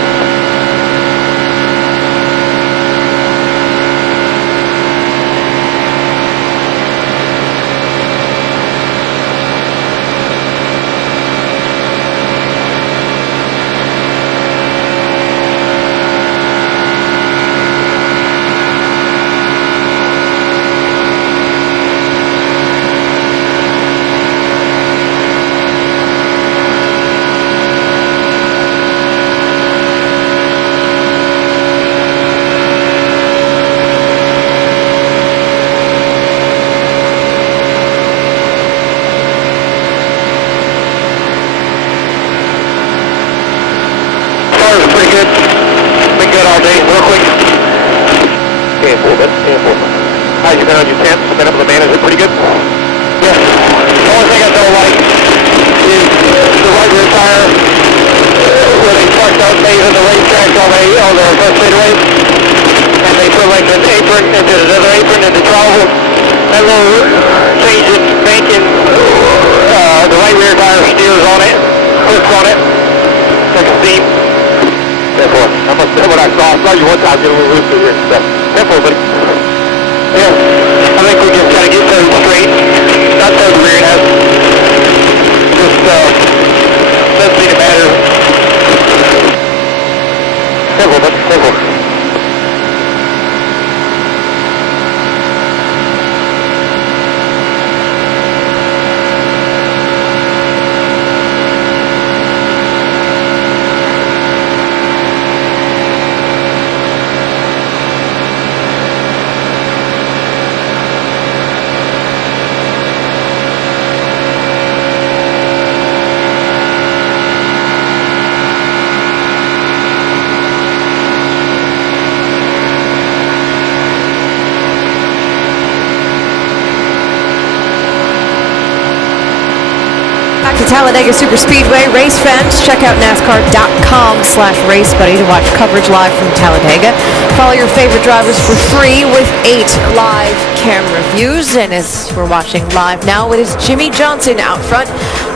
How's you been on your temps? Been able to manage it pretty good? Yes. The only thing I don't like is the right rear tire where they parked out days on the racetrack on the first straightaway, and they put like an apron into another apron into travel. That little change in banking, the right rear tire steers on it, hooks on it, like a seam. Therefore, what I saw you one time get a little loose here and stuff. Simple, but yeah, I think we just gotta get those straight. Not those rear ends. Just doesn't seem to matter. Simple, but simple. Back to Talladega Superspeedway. Race fans, check out NASCAR.com/RaceBuddy to watch coverage live from Talladega. Follow your favorite drivers for free with 8 live camera views. And as we're watching live now, it is Jimmie Johnson out front.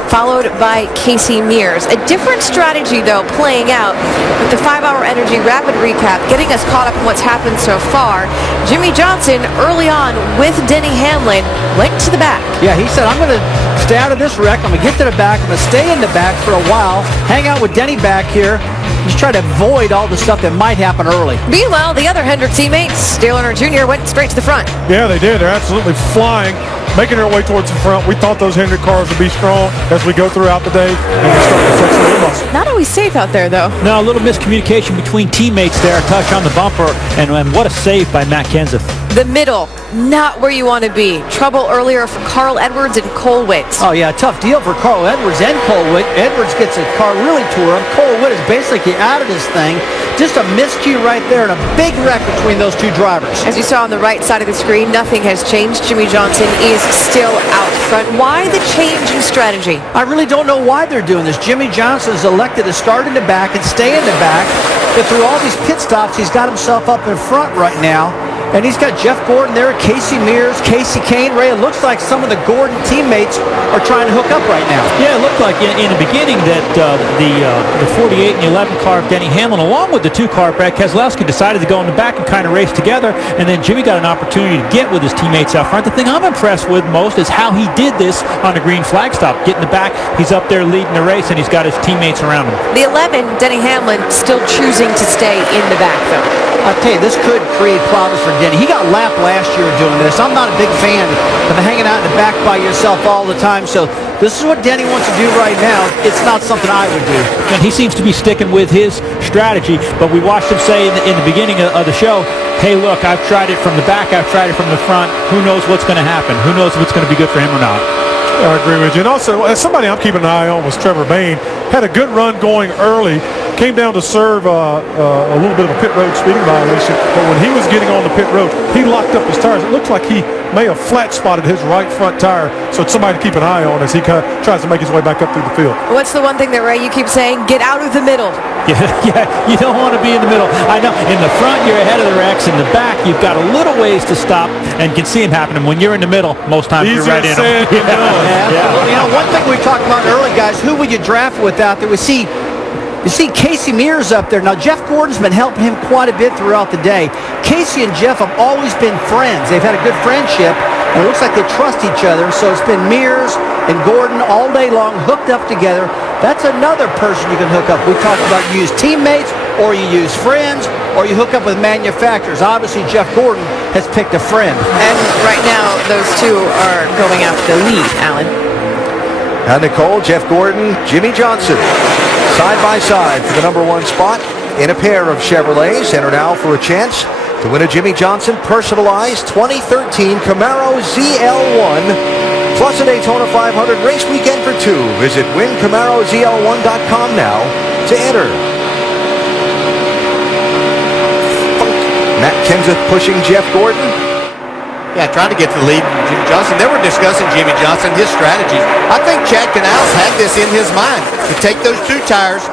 followed by Kasey Mears. A different strategy, though, playing out with the 5-Hour Energy Rapid Recap, getting us caught up on what's happened so far. Jimmie Johnson, early on with Denny Hamlin, went to the back. Yeah, he said, I'm going to stay out of this wreck. I'm going to get to the back. I'm going to stay in the back for a while, hang out with Denny back here, just try to avoid all the stuff that might happen early. Meanwhile, the other Hendrick teammates, Dale Earnhardt Jr., went straight to the front. Yeah, they did. They're absolutely flying, making their way towards the front. We thought those Hendrick cars would be strong as we go throughout the day, and they're starting to flex their muscle. Not always safe out there, though. No, a little miscommunication between teammates there. A touch on the bumper, and what a save by Matt Kenseth. The middle, not where you want to be. Trouble earlier for Carl Edwards and Cole Witt. Oh, yeah, tough deal for Carl Edwards and Cole Witt. Edwards gets a car really tore up. Cole Witt is basically out of this thing. Just a miscue right there and a big wreck between those two drivers. As you saw on the right side of the screen, nothing has changed. Jimmie Johnson is still out front. Why the change in strategy? I really don't know why they're doing this. Jimmie Johnson is elected to start in the back and stay in the back. But through all these pit stops, he's got himself up in front right now. And he's got Jeff Gordon there, Kasey Mears, Kasey Kahne. Ray, it looks like some of the Gordon teammates are trying to hook up right now. Yeah, it looked like in the beginning that the 48 and the 11 car of Denny Hamlin, along with the 2-car Brad Keselowski, decided to go in the back and kind of race together. And then Jimmie got an opportunity to get with his teammates out front. The thing I'm impressed with most is how he did this on the green flag stop. Get in the back, he's up there leading the race, and he's got his teammates around him. The 11, Denny Hamlin, still choosing to stay in the back, though. I'll tell you, this could create problems for Denny. He got lapped last year doing this. I'm not a big fan of hanging out in the back by yourself all the time. So this is what Denny wants to do right now. It's not something I would do. And he seems to be sticking with his strategy. But we watched him say in the beginning of the show, hey, look, I've tried it from the back. I've tried it from the front. Who knows what's going to happen? Who knows if it's going to be good for him or not? I agree with you. And also, somebody I'm keeping an eye on was Trevor Bayne. Had a good run going early. Came down to serve a little bit of a pit road speeding violation. But when he was getting on the pit road, he locked up his tires. It looks like he may have flat spotted his right front tire. So it's somebody to keep an eye on as he kind of tries to make his way back up through the field. What's the one thing that, Ray, you keep saying? Get out of the middle. Yeah, you don't want to be in the middle. I know. In the front, you're ahead of the wrecks. In the back, you've got a little ways to stop and can see them happening. When you're in the middle, most times you're right in them. Yeah. You know, one thing we talked about early, guys, who would you draft with out there? You see Kasey Mears up there. Now, Jeff Gordon's been helping him quite a bit throughout the day. Kasey and Jeff have always been friends. They've had a good friendship, and it looks like they trust each other. So it's been Mears and Gordon all day long hooked up together. That's another person you can hook up. We talked about you use teammates, or you use friends, or you hook up with manufacturers. Obviously, Jeff Gordon has picked a friend. And right now, those two are going after the lead, Alan. And Nicole, Jeff Gordon, Jimmie Johnson, side by side for the #1 spot in a pair of Chevrolets. Enter now for a chance to win a Jimmie Johnson personalized 2013 Camaro ZL1 plus a Daytona 500 race weekend for 2. Visit wincamarozl1.com now to enter. Matt Kenseth pushing Jeff Gordon. Yeah, trying to get to the lead. Jimmie Johnson. They were discussing Jimmie Johnson, his strategies. I think Chad Canals had this in his mind to take those 2 tires.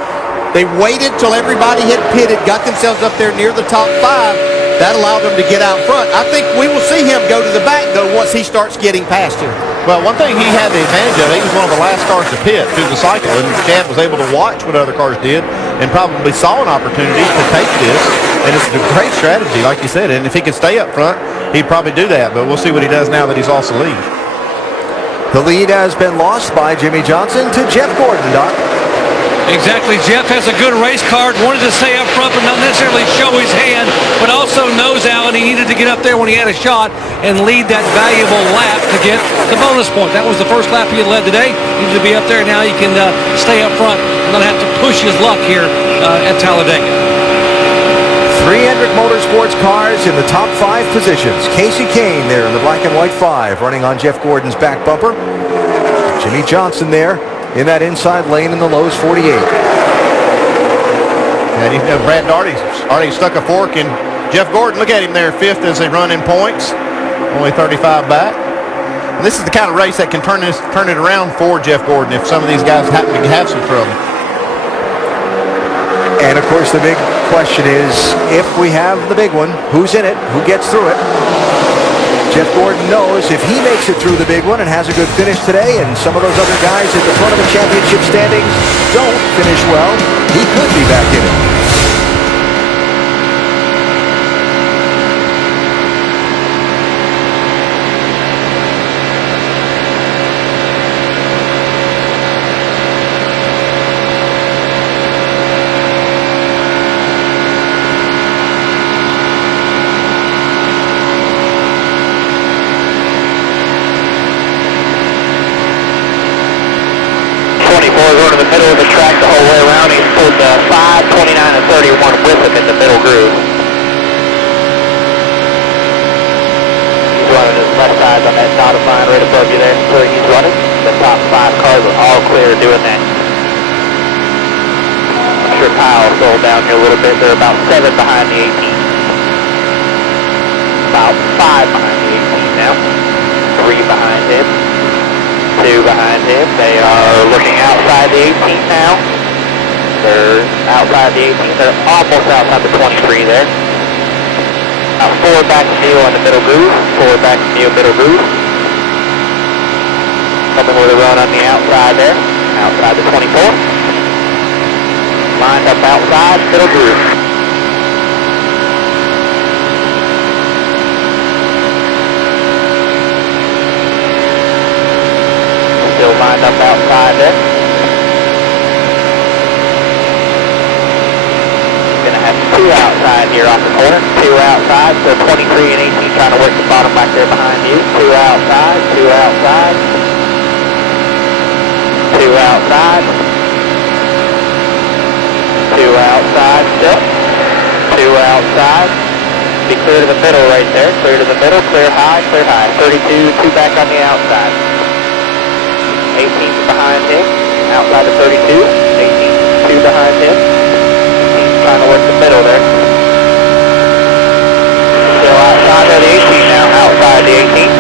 They waited till everybody had pitted, got themselves up there near the top 5. That allowed them to get out front. I think we will see him go to the back, though, once he starts getting past him. Well, one thing he had the advantage of, he was one of the last cars to pit through the cycle, and Chad was able to watch what other cars did and probably saw an opportunity to take this, and it's a great strategy, like you said, and if he could stay up front, he'd probably do that, but we'll see what he does now that he's lost the lead. The lead has been lost by Jimmie Johnson to Jeff Gordon, Doc. Exactly. Jeff has a good race card, wanted to stay up front but not necessarily show his hand, but also knows, Alan, he needed to get up there when he had a shot and lead that valuable lap to get the bonus point. That was the first lap he had led today. He needed to be up there. Now he can stay up front and not have to push his luck here at Talladega. 3 Hendrick Motorsports cars in the top 5 positions. Kasey Kahne there in the black and white 5 running on Jeff Gordon's back bumper. Jimmie Johnson there in that inside lane in the Lowe's 48. And Brad Daugherty already stuck a fork in Jeff Gordon. Look at him there, 5th as they run in points. Only 35 back. And this is the kind of race that can turn it around for Jeff Gordon if some of these guys happen to have some trouble. And of course the big question is, if we have the big one, who's in it? Who gets through it? Jeff Gordon knows if he makes it through the big one and has a good finish today, and some of those other guys at the front of the championship standings don't finish well, he could be back in it. Going to the middle of the track the whole way around. He's pulled 5, 29, and 31 with him in the middle groove. He's running his left side on that dotted line right above you there. Where he's running. The top 5 cars are all clear doing that. I'm sure Kyle's rolled down here a little bit. They're about 7 behind the 18. About 5 behind the 18 now. 3 behind him. 2 behind him. They are looking outside the 18 now. They're outside the 18. They're almost outside the 23 there. 4 back to Neil in the middle groove. 4 back to Neil middle groove. Coming with a run on the outside there. Outside the 24. Lined up outside, middle groove. Still lined up outside there. Gonna have 2 outside here off the corner. 2 outside, so 23 and 18 trying to work the bottom back there behind you. 2 outside, 2 outside. 2 outside. 2 outside still. 2 outside. Be clear to the middle right there. Clear to the middle, clear high, clear high. 32, 2 back on the outside. 18 behind him, outside of 32, 18, 2 behind him. He's trying to work the middle there. Still outside of the 18 now, outside the 18.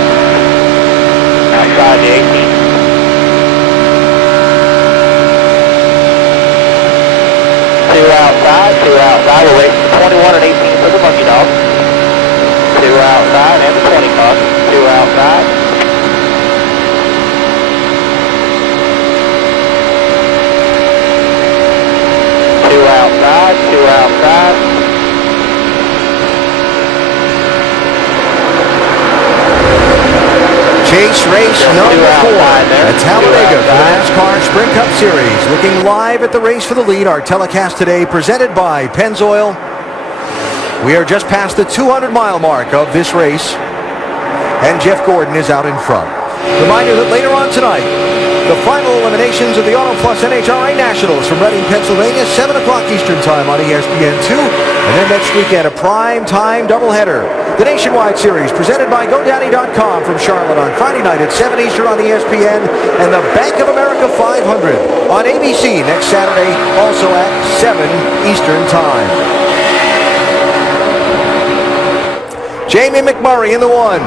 Outside the 18. 2 outside, 2 outside. We're waiting for 21 and 18 for the monkey dog. 2 outside and the 20 car. 2 outside. 2 outside, 2 outside. Chase race number 4 at Talladega for the NASCAR Sprint Cup Series. Looking live at the race for the lead. Our telecast today presented by Pennzoil. We are just past the 200-mile mark of this race, and Jeff Gordon is out in front. Reminder that later on tonight, the final eliminations of the Auto Plus NHRA Nationals from Reading, Pennsylvania, 7 o'clock Eastern Time on ESPN2. And then next weekend, a prime time doubleheader. The Nationwide Series presented by GoDaddy.com from Charlotte on Friday night at 7 Eastern on ESPN. And the Bank of America 500 on ABC next Saturday, also at 7 Eastern Time. Jamie McMurray in the 1.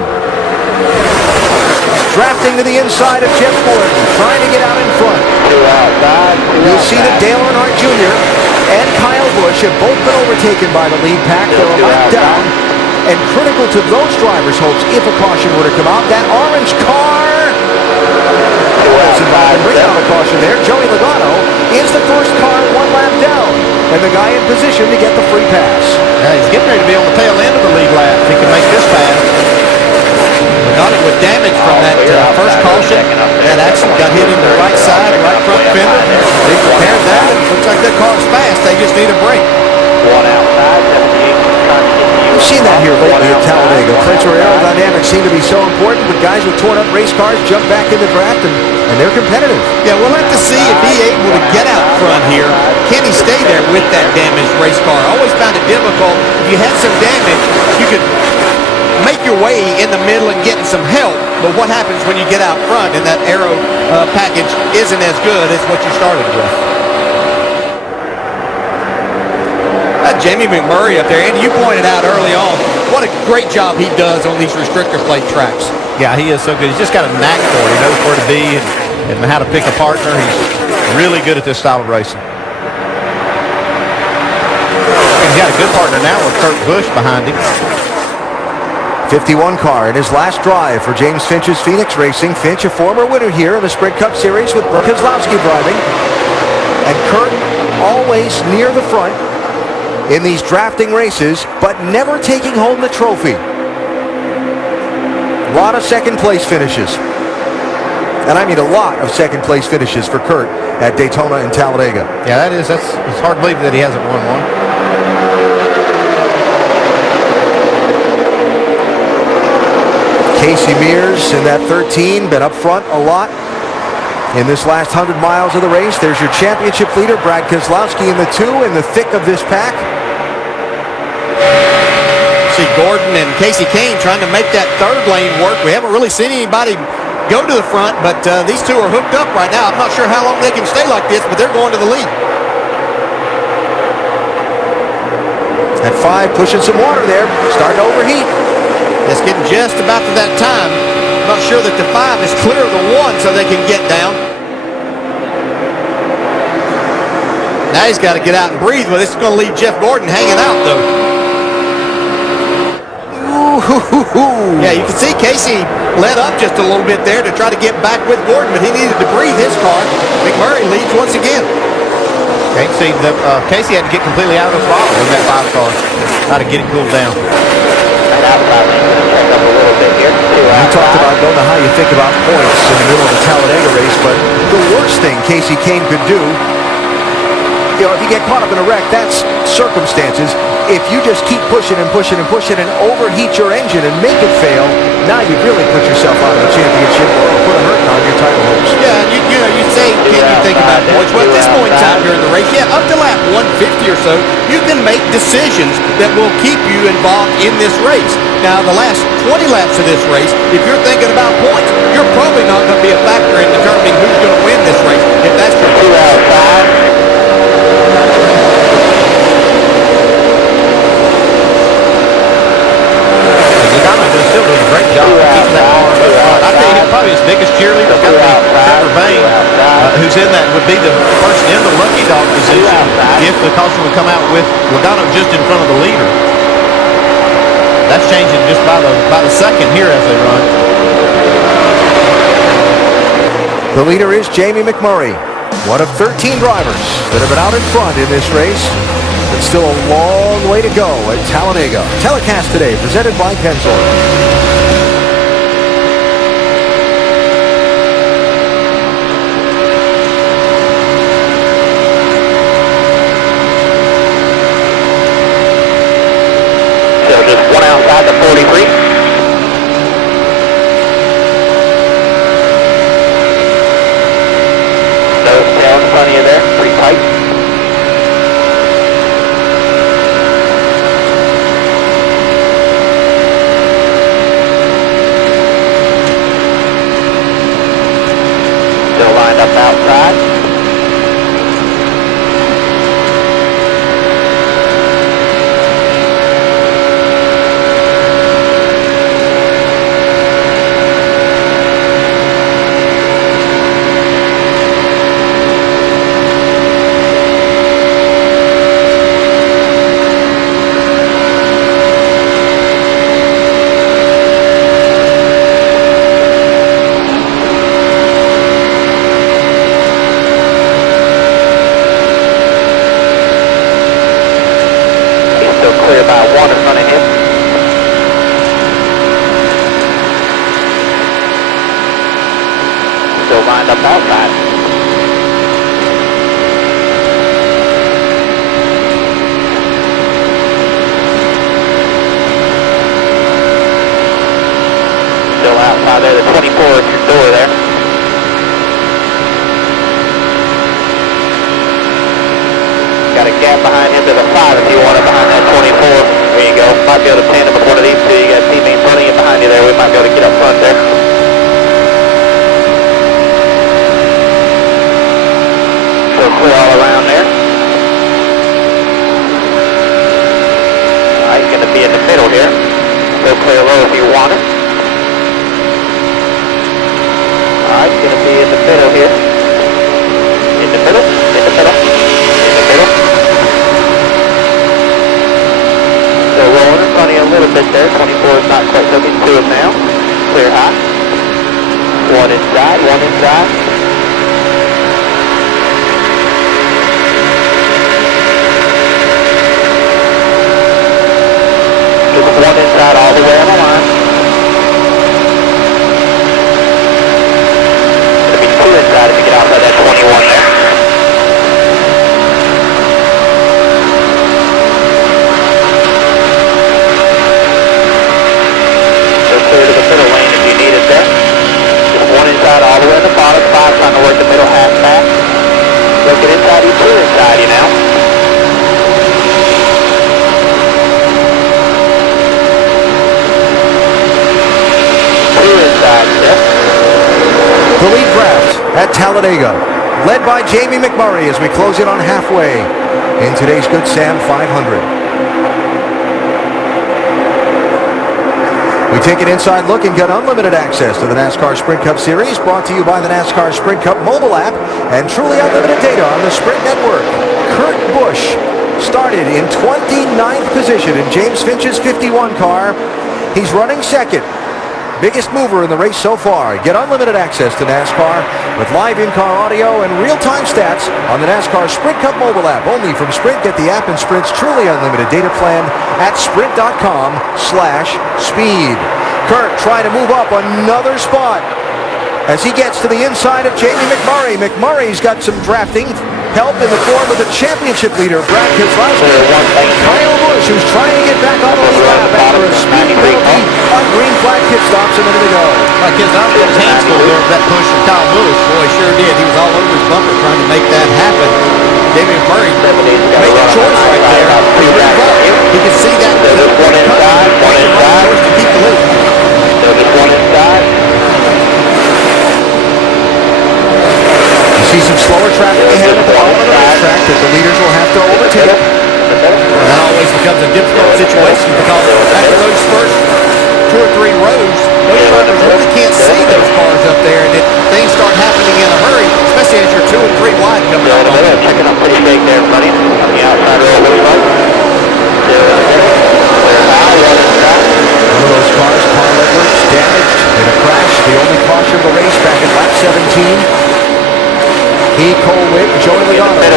Drafting to the inside of Jeff Gordon, trying to get out in front. 2 outside, 2 You'll outside. see that Dale Earnhardt Jr. and Kyle Busch have both been overtaken by the lead pack. They're a lap down, and critical to those drivers' hopes if a caution were to come out. That orange car doesn't bring out a caution there. Joey Logano is the first car 1 lap down, and the guy in position to get the free pass. Yeah, he's getting ready to be on the tail end of the lead lap. If he can make this pass. Logano with damage from that first caution. That accident got hit in the right side, right front fender. They repaired that. It looks like that car's fast. They just need a break. 1 outside, 78. We've seen that here lately at Talladega. Place where aerodynamics seem to be so important, but guys with torn-up race cars jump back in the draft, and they're competitive. Yeah, we'll have to see if he's able to get out front here. Can he stay there with that damaged race car? I always found it difficult. If you had some damage, you could make your way in the middle and getting some help, but what happens when you get out front and that aero package isn't as good as what you started with? Jamie McMurray up there, and you pointed out early on what a great job he does on these restrictor plate tracks. Yeah, he is so good. He's just got a knack for it. He knows where to be and how to pick a partner. He's really good at this style of racing. And he's got a good partner now with Kurt Busch behind him. 51 car in his last drive for James Finch's Phoenix Racing. Finch, a former winner here in the Sprint Cup Series with Keselowski driving. And Kurt always near the front in these drafting races, but never taking home the trophy. A lot of second place finishes. And I mean a lot of second place finishes for Kurt at Daytona and Talladega. Yeah, it's hard to believe that he hasn't won one. Kasey Mears in that 13, been up front a lot in this last 100 miles of the race. There's your championship leader, Brad Keselowski, in the 2, in the thick of this pack. See Gordon and Kasey Kahne trying to make that third lane work. We haven't really seen anybody go to the front, but these two are hooked up right now. I'm not sure how long they can stay like this, but they're going to the lead. At 5, pushing some water there, starting to overheat. It's getting just about to that time. I'm not sure that the 5 is clear of the 1 so they can get down. Now he's got to get out and breathe. Well, this is going to leave Jeff Gordon hanging out, though. Yeah, you can see Kasey let up just a little bit there to try to get back with Gordon, but he needed to breathe his car. McMurray leads once again. Okay, see, Kasey had to get completely out of the throttle in that 5 car. Got to get it cooled down. You talked about, don't know how you think about points in the middle of the Talladega race, but the worst thing Kasey Kahne could do, you know, if you get caught up in a wreck, that's circumstances. If you just keep pushing and pushing and pushing and overheat your engine and make it fail, now you've really put yourself out of the championship or put a hurting on your title hopes. Yeah, and you say, can you think about points? Well, at this point in time during the race, yeah, up to lap 150 or so, you can make decisions that will keep you involved in this race. Now, the last 20 laps of this race, if you're thinking about points, you're probably not going to be a factor in determining who's going to win this race, if that's your 2 out of 5. Still doing a great job keeping that car up front. I think probably his biggest cheerleader is going to be Trevor Bain, who's in that, would be the person in the lucky dog position if the caution would come out with Logano just in front of the leader. That's changing just by the second here as they run. The leader is Jamie McMurray, one of 13 drivers that have been out in front in this race. It's still a long way to go at Talladega. Telecast today, presented by Pennzoil. So just 1 outside the 43. Nose tail in front of you there, pretty tight. Lined up outside. About 1 in front of him. Still lined up outside. Still outside there, the 24 at your door there. Got a gap behind him to the 5 if you want it behind that 24. There you go. Might be able to tandem with one of these two. You got a teammate in front of you, behind you there. We might be able to get up front there. So clear all around there. He's going to be in the middle here. So clear low if you want it. He's going to be in the middle here. In the middle. In the middle. In the middle. So rolling in front of you a little bit there, 24 is not quite cooking. 2 is now. Clear high. 1 inside, 1 inside. Just 1 inside all the way on the line. It'll be 2 inside if you get outside that 21 there. Clear to the middle lane if you need it there. Just 1 inside all the way at the bottom. 5 trying to work the middle half back. Looking inside, you 2 inside, you know. Inside, yep. The lead draft at Talladega, led by Jamie McMurray as we close in on halfway in today's Good Sam 500. We take an inside look and get unlimited access to the NASCAR Sprint Cup Series, brought to you by the NASCAR Sprint Cup mobile app and truly unlimited data on the Sprint Network. Kurt Busch started in 29th position in James Finch's 51 car. He's running second. Biggest mover in the race so far. Get unlimited access to NASCAR with live in-car audio and real-time stats on the NASCAR Sprint Cup mobile app. Only from Sprint. Get the app and Sprint's truly unlimited data plan at sprint.com/speed. Kurt trying to move up another spot as he gets to the inside of Jamie McMurray. McMurray's got some drafting help in the form of the championship leader, Brad Keselowski. Kyle Busch, who's trying to get back on the lead lap after a speeding penalty on green flag pit stops a minute ago. Keselowski got his hands full there with that push from Kyle Busch. Boy, sure did. He was all over his bumper trying to make that happen. David Murray made a choice right there. He could see that. There's 1 inside, 1 inside. To keep the lead. There's 1 inside. See some slower traffic ahead at the bottom of the racetrack that the leaders will have to overtake. That always becomes a difficult situation because after those first 2 or 3 rows, those drivers really can't see those cars up there, and things start happening in a hurry, especially as you're 2 and 3 wide coming out on them. Checking up pretty big there, buddy. On the outside row, looks like. One of those cars, Carl Edwards, damaged in a crash. The only caution of the race back in lap 17. He, Cole Witt, Joey Logano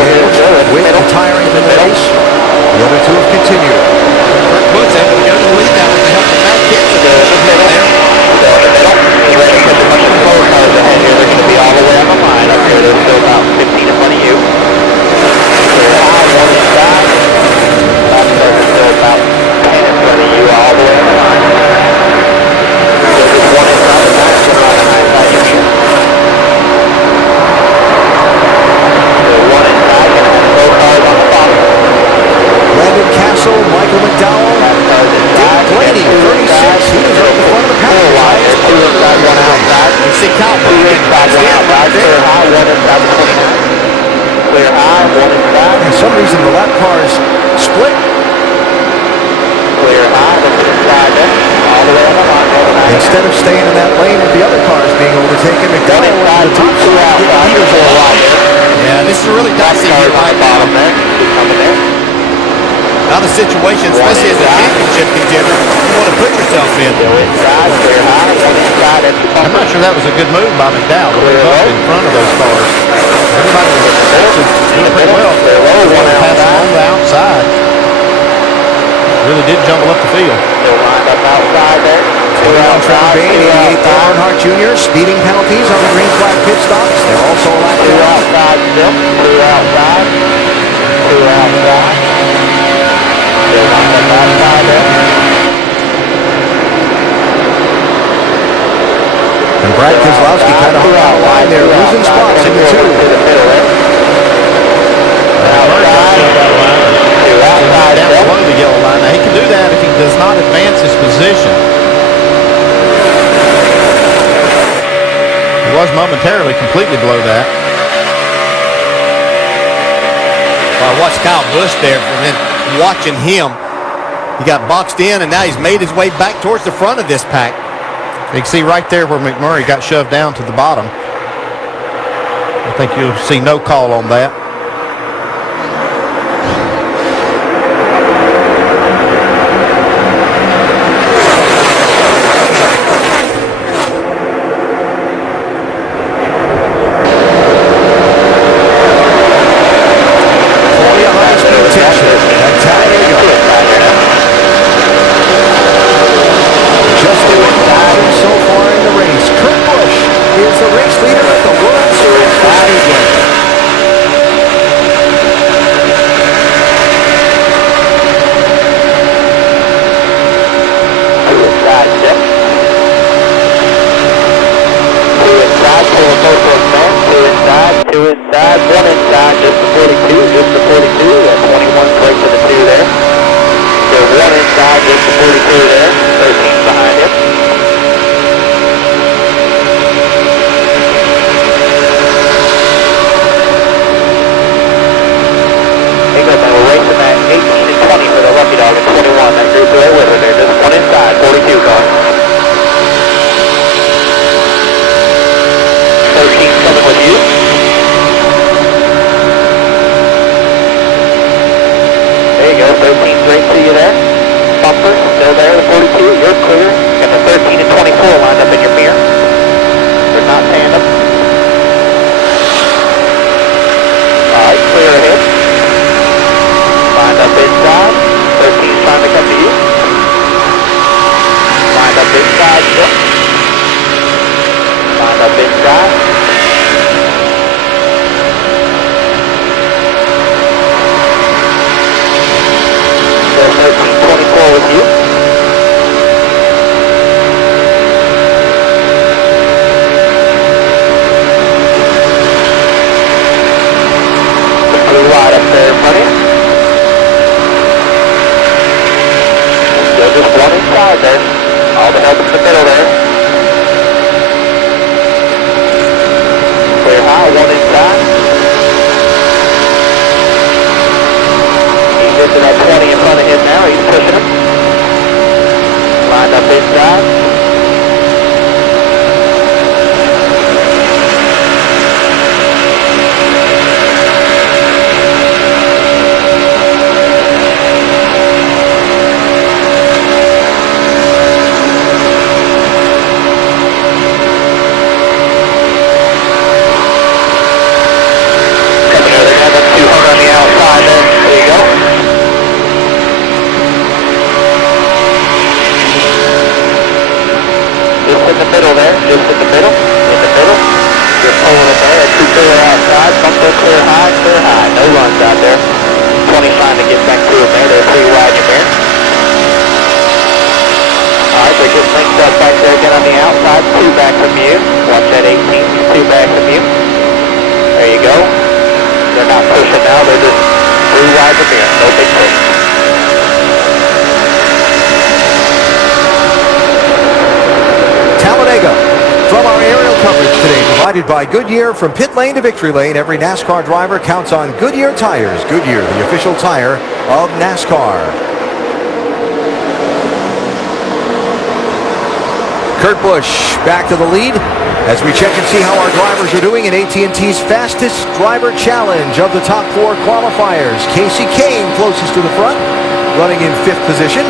with retiring from the race. The other 2 have continued. Kurt Busch able to go to the lead now with the help of Matt Kenseth there. Still in the middle. He's ready to put a bunch of slower cars ahead here. They're going to be all the way on the line up here. They're still about 15 in front of you. Clear high, 1 inside. Last cars are still about 10 in front of you, all the way on the line. Still just 1 inside the back, still on the high side of you. Landon Castle, Michael McDowell, Dick Blaney, 36. He was right in the front of the pack. 2 inside, 1 outside. You see Kyle 2 inside, 1 outside. Clear high, 1 inside, 29. Clear high, 1 inside. For some reason, the lap cars split. Clear high, look inside there. All the way on the line. Instead of staying in that lane with the other cars being overtaken, McDowell went to the top side. Yeah, this is really dicey here right now. Bottom there. Keep coming there. Now the situation, especially as a championship contender, you want to put yourself in. Inside, clear high, 1 inside. I'm not sure that was a good move by McDowell to move up in front of those cars. Everybody was actually doing pretty well. Passing on the outside. Really did jumble up the field. Still lined up outside there. 2 outside. Trevor Bain, 88th Earnhardt Jr. Speeding penalties on the green flag pit stops. They're also allowed 2 outside still. 2 outside. 2 outside. Still lined up outside there. And Brad Keselowski kind of hung on the line there, losing spots in the 2. Down below the yellow line. Now, he can do that if he does not advance his position. He was momentarily completely below that. Well, I watched Kyle Busch there, and then watching him, he got boxed in, and now he's made his way back towards the front of this pack. You can see right there where McMurray got shoved down to the bottom. I think you'll see no call on that. inside there. All the help in the middle there. Clear high, one inside. He's into that 20 in front of him now. He's pushing him. Lined up inside. Talladega. From our aerial coverage today, provided by Goodyear, from pit lane to victory lane, every NASCAR driver counts on Goodyear tires. Goodyear, the official tire of NASCAR. Kurt Busch back to the lead as we check and see how our drivers are doing in AT&T's fastest driver challenge of the top 4 qualifiers. Kasey closest to the front, running in 5th position.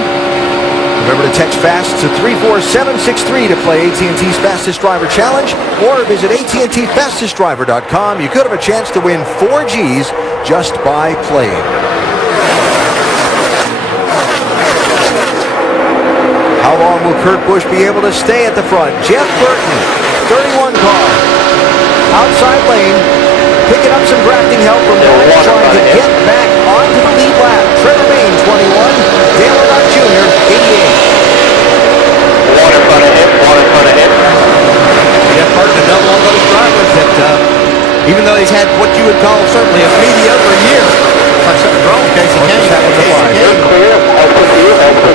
Remember to text FAST to 34763 to play AT&T's Fastest Driver Challenge, or visit AT&TFastestDriver.com. You could have a chance to win 4 Gs just by playing. How long will Kurt Busch be able to stay at the front? Jeff Burton, 31 car. Outside lane, picking up some drafting help from Lowe, trying to get back onto the lead lap. Trevor Bayne, 21. Dale Earnhardt Jr., 88. One in front of him, one in front of him. Jeff Burton, another one of those drivers that, even though he's had what you would call certainly a mediocre year, like something wrong with Kasey Kahne.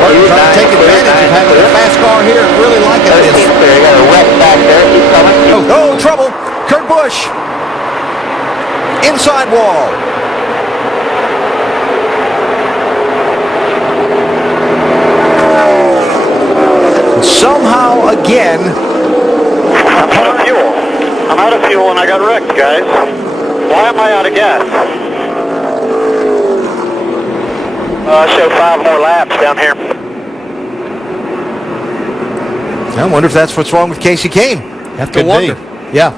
Burton trying to take advantage of having a fast car here and really liking this. You got a wreck back there. He's coming. Oh, trouble. Kurt Busch. Inside wall. Somehow again. I'm out of fuel. I'm out of fuel and I got wrecked, guys. Why am I out of gas? Show 5 more laps down here. I wonder if that's what's wrong with Kasey Kahne. Have to wonder. Yeah.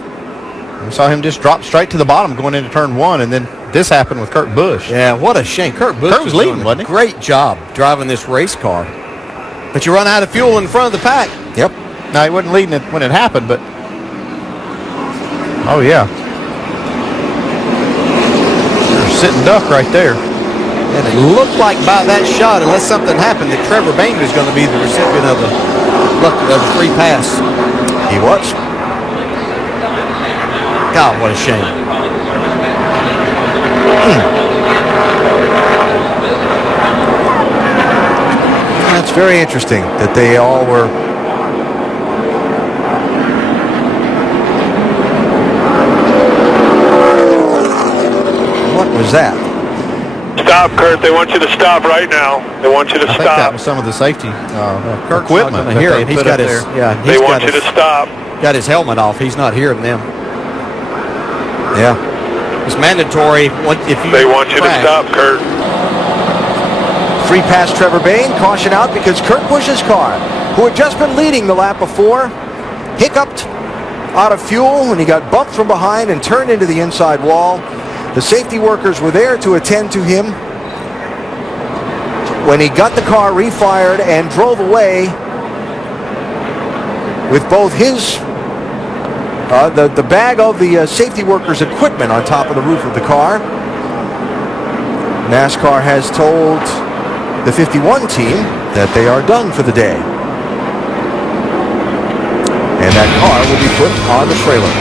We saw him just drop straight to the bottom going into turn 1, and then this happened with Kurt Busch. Yeah, what a shame. Kurt Busch was leading, wasn't he? Great job driving this race car. But you run out of fuel in front of the pack. Yep. Now, he wasn't leading it when it happened, but... Oh, yeah. There's sitting duck right there. And it looked like by that shot, unless something happened, that Trevor Bayne was going to be the recipient of the free pass. He was. God, what a shame. That's very interesting that they all were. What was that? Stop, Kurt. They want you to stop right now. They want you to I think that was some of the safety equipment that hear they it. He's put got up his, there. yeah, They want you to stop. Got his helmet off. He's not hearing them. Yeah. It's mandatory if you They want you to crash. stop, Kurt. Free pass Trevor Bayne, caution out because Kurt Busch's car, who had just been leading the lap before, hiccuped out of fuel when he got bumped from behind and turned into the inside wall. The safety workers were there to attend to him when he got the car refired and drove away with both his the bag of the safety workers' equipment on top of the roof of the car. NASCAR has told the 51 team that they are done for the day. And that car will be put on the trailer.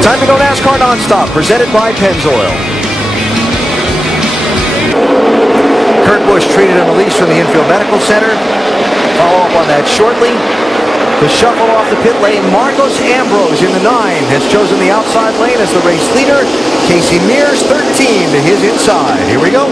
Time to go NASCAR Nonstop, presented by Pennzoil. Kurt Busch Busch treated and released from the infield medical center. Follow up on that shortly. The shuffle off the pit lane. Marcos Ambrose in the 9 has chosen the outside lane as the race leader. Kasey Mears 13 to his inside. Here we go.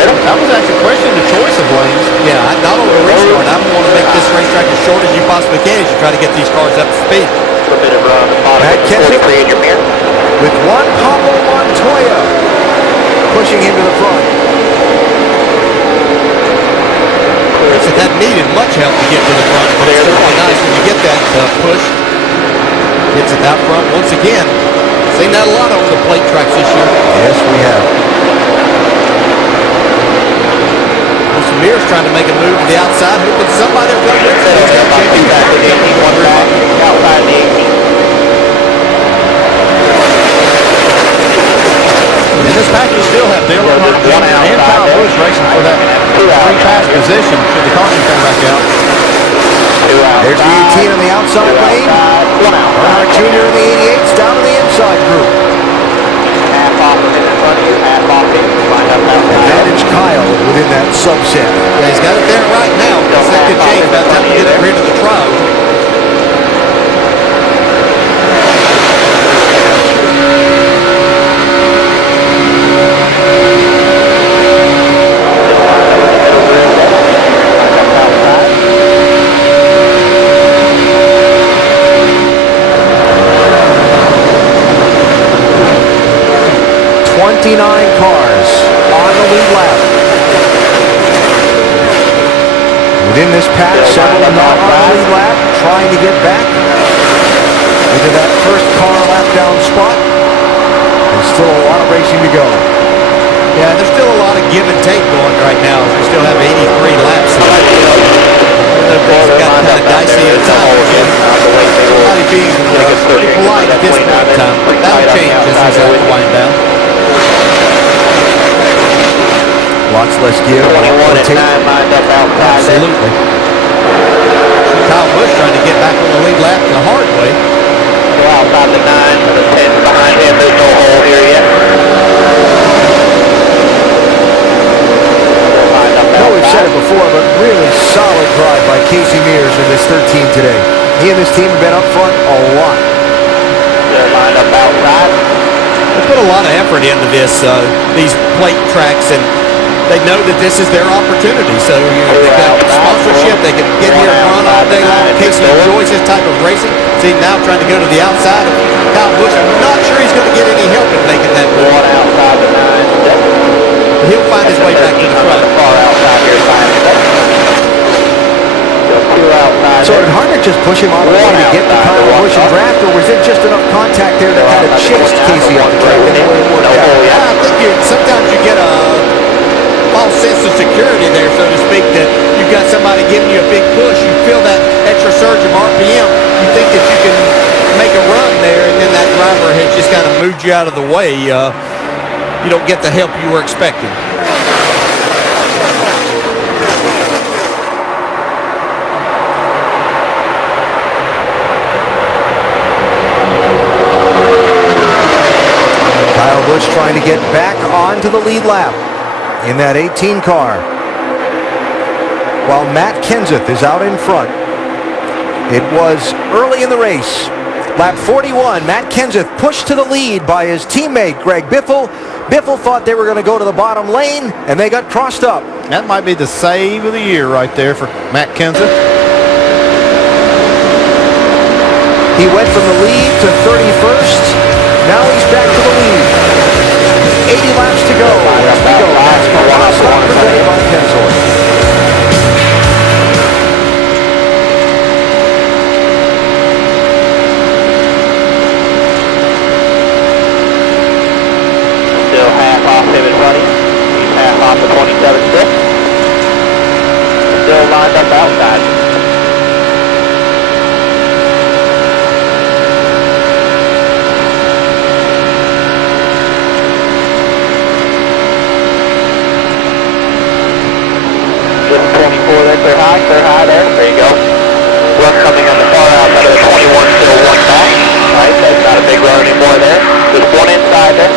That was actually questioning the choice of lanes. Yeah, not on the restart. I want to make this racetrack as short as you possibly can as you try to get these cars up to speed. Matt Kenseth with Juan Pablo Montoya pushing him to the front. Kenseth hadn't needed much help to get to the front, but it's certainly nice when you get that push. Gets it out front once again. Seen that a lot over the plate tracks this year. Yes, we have. Mears trying to make a move to the outside, hoping somebody will come with him. He's got Jimmie outside the 18. In this package, still have Dale Earnhardt and Kyle Busch racing for that free pass position should the caution come back out. There's the 18 on the outside lane. Earnhardt Jr. in the 88's down to the inside group. Advantage Kyle within that subset. Yeah, he's got it there right now. That could change by the time we get rid of the trial. Cars on the lead lap. Within this pack, several not on the lead lap, trying to get back into that first car lap down spot. There's still a lot of racing to go. Yeah, there's still a lot of give and take going right now. We still have 83 laps left. Things got kind of dicey at a time. Everybody being pretty polite at this point in time. That'll change as these wind down. Lots less gear. 21 and 9 lined up outside. Absolutely. Kyle Busch trying to get back on the lead lap the hard way. Go outside the 9, the 10 behind him. There's no hole here yet. No, we've said it before, but really solid drive by Kasey Mears in this 13 today. He and his team have been up front a lot. They're lined up outside. They put a lot of effort into this, these plate tracks, and they know that this is their opportunity. So they've got sponsorship. They can get here and run all day long. Kasey enjoys this type of racing. See, now trying to go to the outside of Kyle Busch. I'm not sure he's going to get any help in making that move. One outside the 9. He'll find his way back to the front. Far outside here, so did Harvick just push him on the way to get the Kyle Busch and draft, or was it just enough contact there that kind of chased Kasey off the track? I think sometimes you get a false sense of security there, so to speak, that you've got somebody giving you a big push. You feel that extra surge of RPM. You think that you can make a run there, and then that driver has just kind of moved you out of the way. You don't get the help you were expecting. Kyle Busch trying to get back onto the lead lap in that 18 car, while Matt Kenseth is out in front. It was early in the race. Lap 41, Matt Kenseth pushed to the lead by his teammate Greg Biffle. Biffle thought they were going to go to the bottom lane, and they got crossed up. That might be the save of the year right there for Matt Kenseth. He went from the lead to 31st. Now he's back to the lead. 80 laps to go. As we go, NASCAR one stop presented by Pennzoil. Still half off everybody. He's half off the 27.6. Still lined up outside. Just one inside there.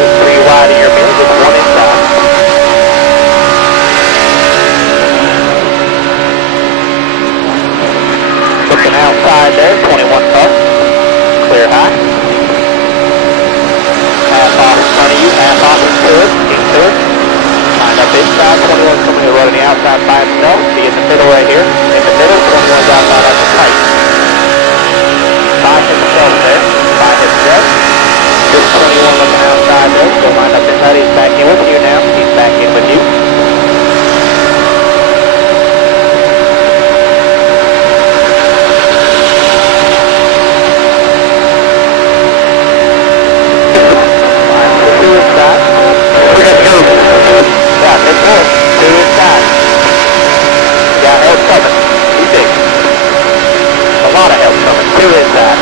Just 3 wide in your mirror, just one inside. Looking outside there, 21 car. Clear high. Half off in front of you, half off in Stewart, King Stewart. Line up inside, 21 coming to running the outside by himself. Be in the middle right here. In the middle, 21's outside on the tight. By himself there, by himself. This 21 looking outside there, so line up inside. He's back in with you now. He's back in with you. Yeah, good point. 2 inside. Yeah, help coming. Too big. A lot of help coming. 2 inside.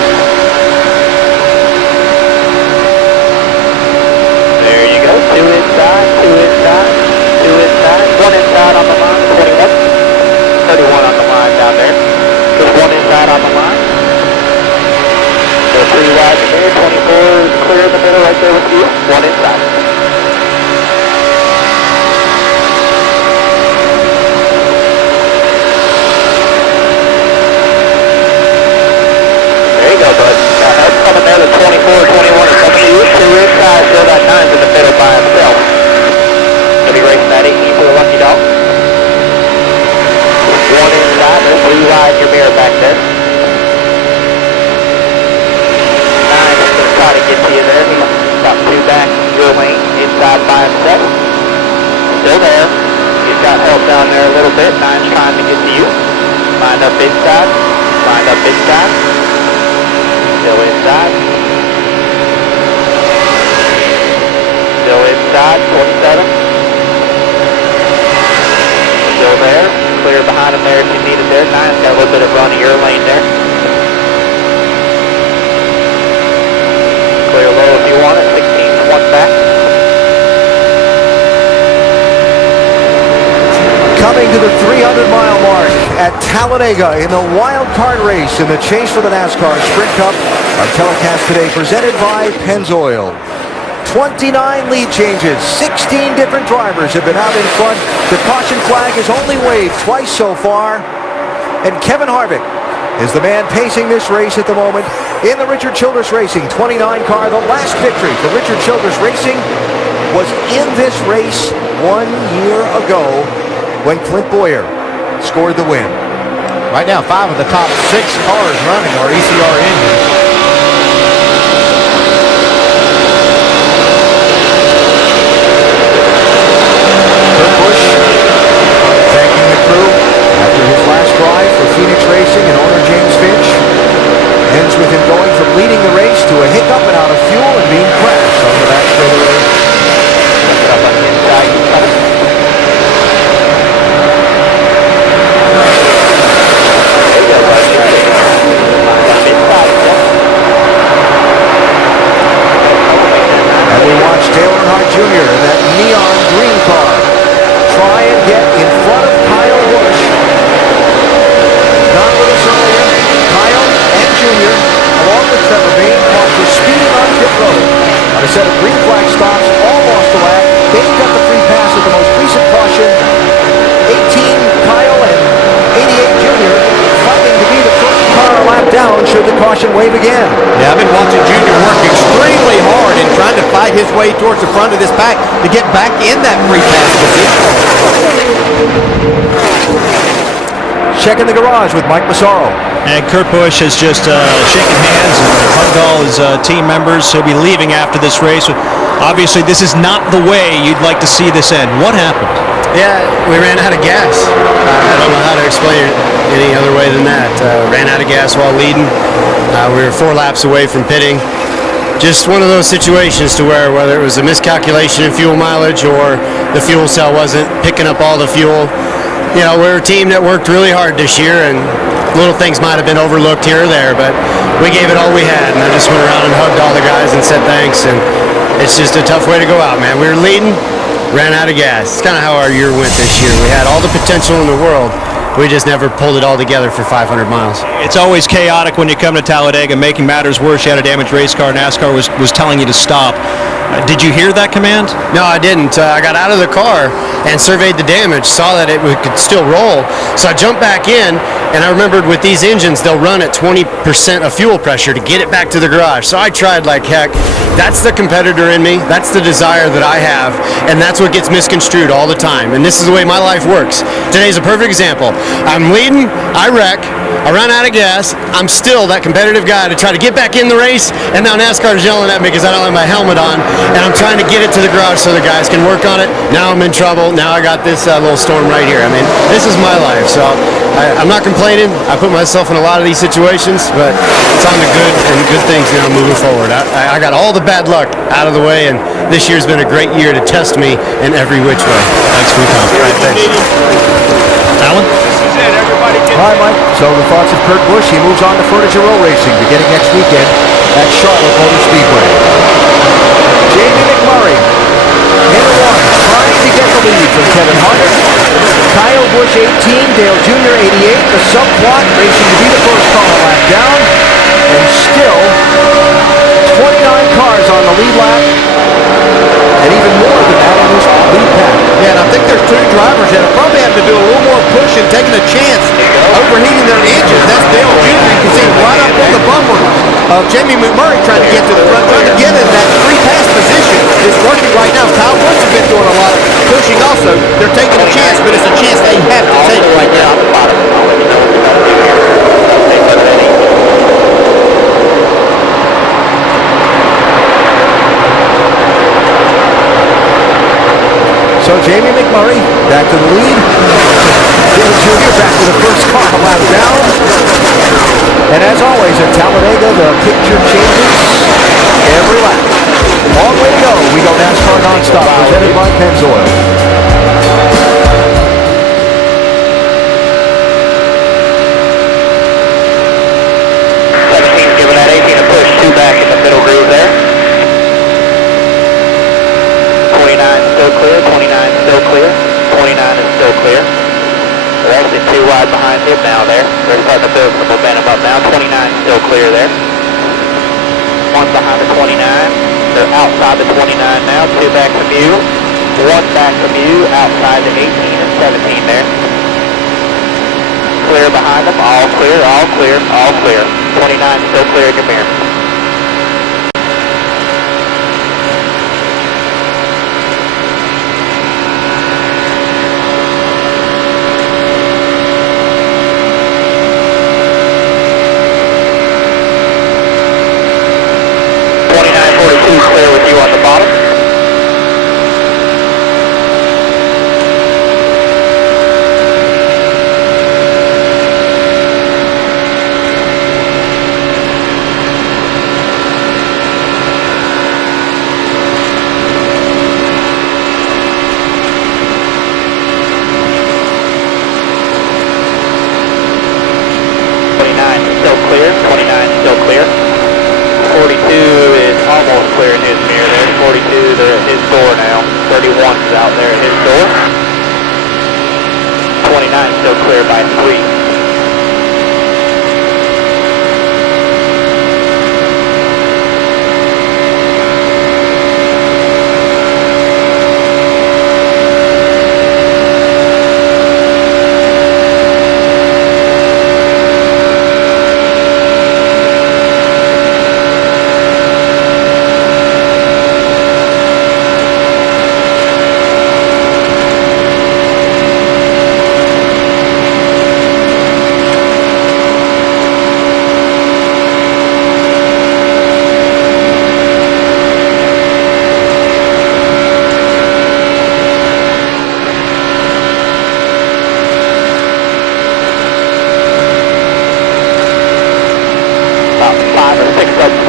There you go. 2 inside, 2 inside, 2 inside. 1 inside on the line, 21. 31 on the line down there. Just 1 inside on the line. So 3 wide in there. 24 is clear in the middle right there with you. 1 inside. There you go, bud. Got help coming there. The 24, 21 are coming to you. 2 inside, still got 9's in the middle by himself. He'll be racing that 18 for the lucky dog. 1 inside, there's 3 wide in your mirror back there. 9's going to try to get to you there. He's got 2 back your lane, inside by himself. Still there. He's got help down there a little bit. 9's trying to get to you. Line up inside. Line up inside. Still inside. Still inside, 27. Still there. Clear behind him there if you need it there. 9's got a little bit of run in your lane there. Clear low if you want it. 16's 1 back. Coming to the 300-mile mark at Talladega in the wild card race in the chase for the NASCAR Sprint Cup. Our telecast today presented by Pennzoil. 29 lead changes. 16 different drivers have been out in front. The caution flag is only waved twice so far. And Kevin Harvick is the man pacing this race at the moment in the Richard Childress Racing 29 car. The last victory for Richard Childress Racing was in this race 1 year ago, when Clint Bowyer scored the win. Right now, 5 of the top 6 cars running are ECR engines. Kurt Busch thanking the crew after his last drive for Phoenix Racing and owner James Finch. Ends with him going from leading the race to a hiccup and out of fuel and being crashed on the back straightaway. Up on the inside, coming. And we watch Dale Earnhardt Jr. in that neon green car try and get in front of Kyle Busch. Not with us earlier, Kyle and Jr. along with Trevor Bayne caught for speeding on pit road. On a set of green flag stops, all lost a lap. Bayne got the free pass at the most recent caution. 18 Kyle and 88 Jr. fighting to be the first car a lap down should the caution wave again. Yeah, I've been watching Junior work extremely hard and trying to fight his way towards the front of this pack to get back in that free pass position. Checking the garage with Mike Massaro. And Kurt Busch has just shaken hands and hugged all his team members. He'll be leaving after this race. Obviously, this is not the way you'd like to see this end. What happened? Yeah, we ran out of gas. I don't know how to explain it any other way than that. Ran out of gas while leading. We were 4 laps away from pitting. Just one of those situations to where whether it was a miscalculation in fuel mileage or the fuel cell wasn't picking up all the fuel. You know, we're a team that worked really hard this year, and little things might have been overlooked here or there, but we gave it all we had, and I just went around and hugged all the guys and said thanks, and it's just a tough way to go out, man. We were leading, ran out of gas. It's kind of how our year went this year. We had all the potential in the world. We just never pulled it all together for 500 miles. It's always chaotic when you come to Talladega. Making matters worse, you had a damaged race car. NASCAR was telling you to stop. Did you hear that command? No, I didn't. I got out of the car and surveyed the damage, saw that it could still roll. So I jumped back in, and I remembered with these engines, they'll run at 20% of fuel pressure to get it back to the garage. So I tried like heck. That's the competitor in me. That's the desire that I have, and that's what gets misconstrued all the time. And this is the way my life works. Today's a perfect example. I'm leading, I wreck, I run out of gas, I'm still that competitive guy to try to get back in the race, and now NASCAR is yelling at me because I don't have my helmet on, and I'm trying to get it to the garage so the guys can work on it. Now I'm in trouble. Now I got this little storm right here. I mean, this is my life, so I'm not complaining. I put myself in a lot of these situations, but it's on the good things now moving forward. I got all the bad luck out of the way, and this year's been a great year to test me in every which way. Thanks for your time. Right, thanks. Alan? Hi, Mike. So the thoughts of Kurt Busch. He moves on to Furniture Row Racing beginning next weekend at Charlotte Motor Speedway. Jamie McMurray in the one, trying to get the lead from Kevin Harvick. Kyle Busch 18, Dale Jr. 88. The subplot racing to be the first car lap down. And still 29 cars on the lead lap. And even more than that in this lead pack. Yeah, and I think there's two drivers that are probably having to do a little more push and taking a chance overheating their engines. That's Dale Jr. You can see right up on the bumper of Jamie McMurray trying to get to the front, trying to get in that free-pass position. Is working right now. Kyle Busch has been doing a lot of pushing also. They're taking a chance, but it's a chance they have to take right now. So Jamie McMurray back to the lead. Dale Jr. back to the first car lap down. And as always at Talladega, the picture changes every lap. Long way to go. We go NASCAR nonstop, presented by Pennzoil. 17's giving that 18 a push. 2 back in the middle groove there. 29 still clear. 29 still clear. 29 is still clear. They're actually 2 wide behind him now there. They're starting to build some momentum up now. 29 still clear there. 1 behind the 29. They're outside the 29 now. 2 back from you. 1 back from you. Outside the 18 and 17 there. Clear behind them. All clear, all clear, all clear. 29 still clear in your mirror. Clear with you on the bottom. Still clear. 29 still clear. 42 is almost clear in his mirror there. 42, they're at his door now. 31's out there at his door. 29 still clear by 3.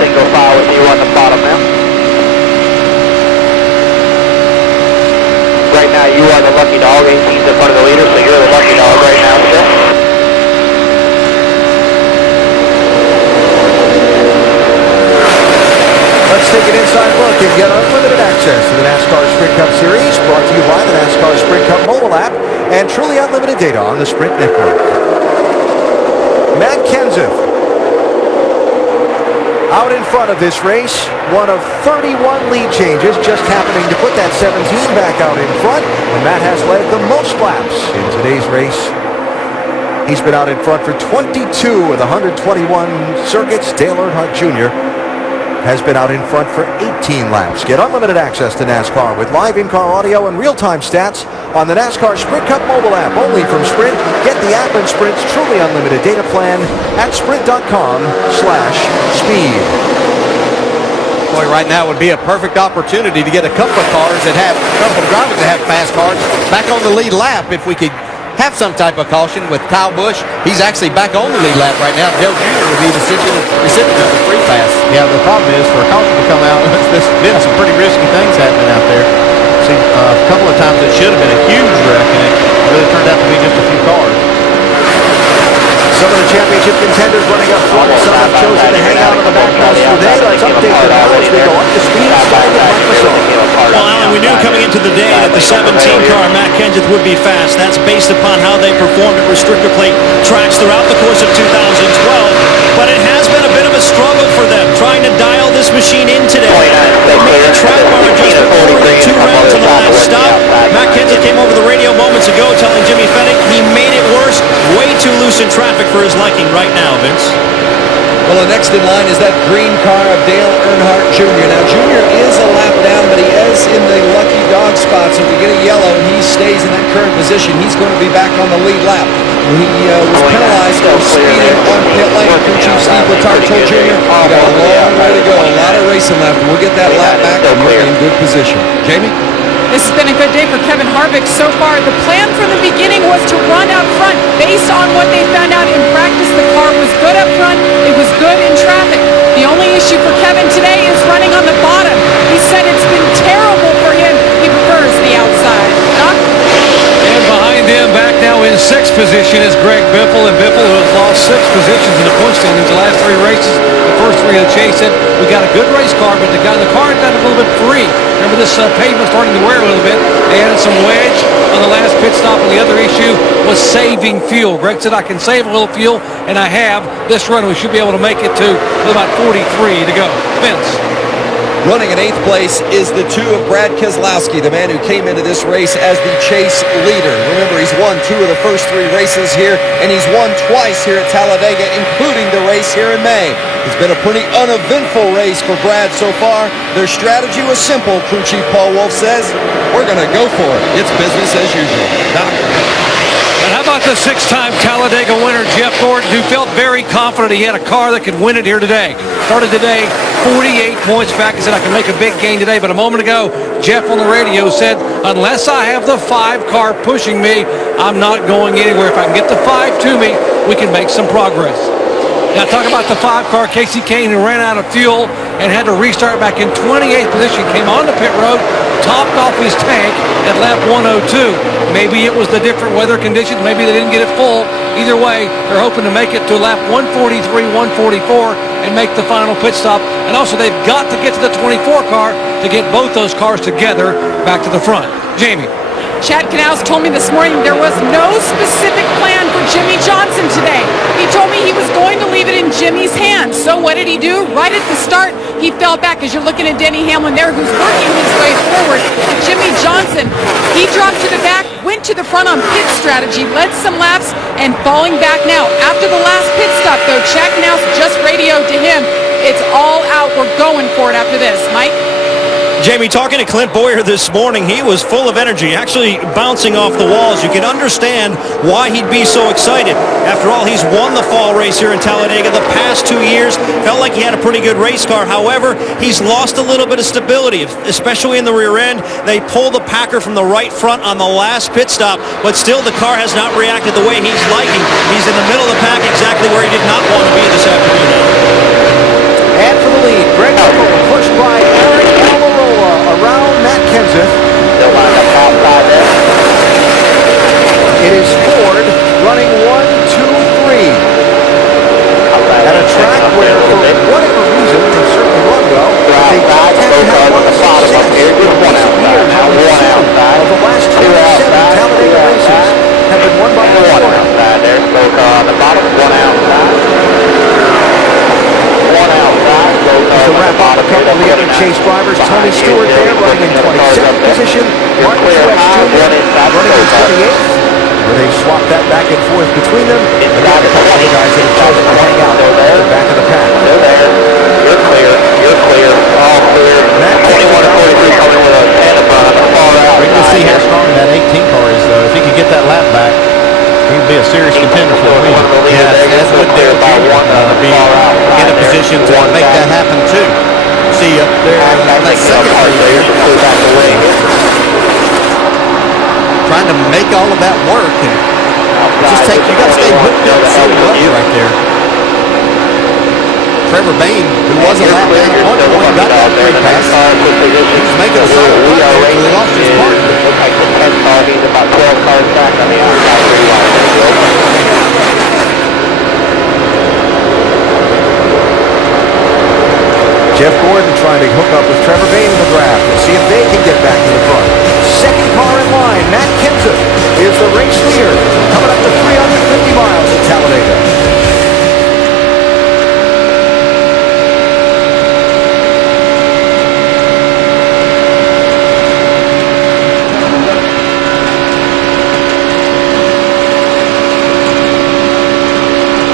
Single file with you on the bottom now. Right now you are the lucky dog. 18's in front of the leader, so you're the lucky dog right now, sir. Let's take an inside look and get unlimited access to the NASCAR Sprint Cup Series, brought to you by the NASCAR Sprint Cup mobile app and truly unlimited data on the Sprint network. Matt Kenseth out in front of this race. One of 31 lead changes, just happening to put that 17 back out in front. And Matt has led the most laps in today's race. He's been out in front for 22 of the 121 circuits. Dale Earnhardt Jr. has been out in front for 18 laps. Get unlimited access to NASCAR with live in-car audio and real-time stats on the NASCAR Sprint Cup mobile app, only from Sprint. Get the app and Sprint's truly unlimited data plan at sprint.com/speed. Boy, right now would be a perfect opportunity to get a couple of cars that have, a couple of drivers that have fast cars back on the lead lap if we could have some type of caution with Kyle Busch. He's actually back on the lead lap right now. Dale Jr. will be the recipient of the free pass. Yeah, the problem is for a caution to come out, there's been some pretty risky things happening out there. See, a couple of times it should have been a huge wreck, and it really turned out to be just a few cars. Some of the championship contenders running up front. Some have chosen to hang out on the back nose today. Let's update them now as we go up to speed. Starting with Mike Massone. Well, Alan, we knew coming into the day that the 17 car, Matt Kenseth, would be fast. That's based upon how they performed at restrictor plate tracks throughout the course of 2012. But it has been a bit of a struggle for them trying to dial this machine in today. They made a track bar adjustment for the 2 rounds on the last stop. Matt Kenseth came over the radio moments ago telling Jimmy Fennick he made it worse. Way too loose in traffic for his liking right now, Vince. Well, the next in line is that green car of Dale Earnhardt Jr. Now, Jr. is a lap down, but he is in the lucky dog spot, so if we get a yellow and he stays in that current position, he's going to be back on the lead lap. He was penalized for speeding on pit lane. Crew Chief Steve Letarte told Jr. we got a long way to go, a lot of racing left. We'll get that lap back and we're in good position. Jamie? This has been a good day for Kevin Harvick so far. The plan from the beginning was to run out front. Based on what they found out in practice, the car was good up front. It was good in traffic. The only issue for Kevin today is running on the bottom. He said it's been terrible for him. He prefers the outside. Doc? And behind him, back now in 6th position, is Greg Biffle. And Biffle, who has lost 6 positions in the point standings the last 3 races, the first 3 of the chase, said, we got a good race car, but the car got a little bit free. Remember, this pavement starting to wear a little bit. They added some wedge on the last pit stop, and the other issue was saving fuel. Greg said, I can save a little fuel, and I have. This run, we should be able to make it to about 43 to go. Vince. Running in 8th place is the 2 of Brad Keselowski, the man who came into this race as the chase leader. Remember, he's won 2 of the first 3 races here, and he's won twice here at Talladega, including the race here in May. It's been a pretty uneventful race for Brad so far. Their strategy was simple, Crew Chief Paul Wolf says. We're going to go for it. It's business as usual. Doc? And how about the 6-time Talladega winner, Jeff Gordon, who felt very confident he had a car that could win it here today. Started today 48 points back and said, I can make a big gain today. But a moment ago, Jeff on the radio said, unless I have the 5 car pushing me, I'm not going anywhere. If I can get the 5 to me, we can make some progress. Now, talk about the 5 car, Kasey Kahne, who ran out of fuel and had to restart back in 28th position, came on the pit road, topped off his tank at lap 102. Maybe it was the different weather conditions. Maybe they didn't get it full. Either way, they're hoping to make it to lap 143, 144, and make the final pit stop. And also, they've got to get to the 24 car to get both those cars together back to the front. Jamie. Chad Knaus told me this morning there was no specific plan for Jimmie Johnson today. He told me he was going to leave it in Jimmie's hands. So what did he do? Right at the start, he fell back, as you're looking at Denny Hamlin there, who's working his way forward. Jimmie Johnson, he dropped to the back, went to the front on pit strategy, led some laps, and falling back now. After the last pit stop, though, Chad Knaus just radioed to him, it's all out. We're going for it after this. Mike? Jamie, talking to Clint Bowyer this morning, he was full of energy, actually bouncing off the walls. You can understand why he'd be so excited. After all, he's won the fall race here in Talladega the past 2 years. Felt like he had a pretty good race car. However, he's lost a little bit of stability, especially in the rear end. They pulled the Packer from the right front on the last pit stop, but still the car has not reacted the way he's liking. He's in the middle of the pack, exactly where he did not want to be this afternoon. And for the lead, Greg Biffle pushed by Eric around Matt Kenseth. They'll line up outside there. It is Ford running 1, 2, 3. At a track where, for whatever reason, they certainly run well. They just haven't had one success in recent years. Only 2 of the last 27 Talladega races have been won by a Ford. Outside there, so on the bottom, 1 outside. On the other chase drivers, Tony Stewart there running in 22nd position. Martin Truex Jr. running in 28th. Where they swap that back and forth between them. Again, a couple of guys that have chosen to hang out at the back of the pack. They're there. You're clear. You're clear. All clear. 21 and 43 coming with a 10 in front of the far out. We're going to see how strong that 18 car is, though. If he could get that lap back, he would be a serious contender for the win. Yeah, as would Dale Jr. be in a position to make that happen, too. See up there on that second part there. Trying to make all of that work, and just take, you got to stay hooked up so much right there. Trevor Bayne, who was a lap down at one point, got that free pass. He's making a solid run there until he lost his partner. Looks like the 10th car, he's about 12 cars back on the outside pretty wide. Jeff Gordon trying to hook up with Trevor Bayne in the draft and see if they can get back to the front. Second car in line, Matt Kenseth is the race leader, coming up to 350 miles at Talladega.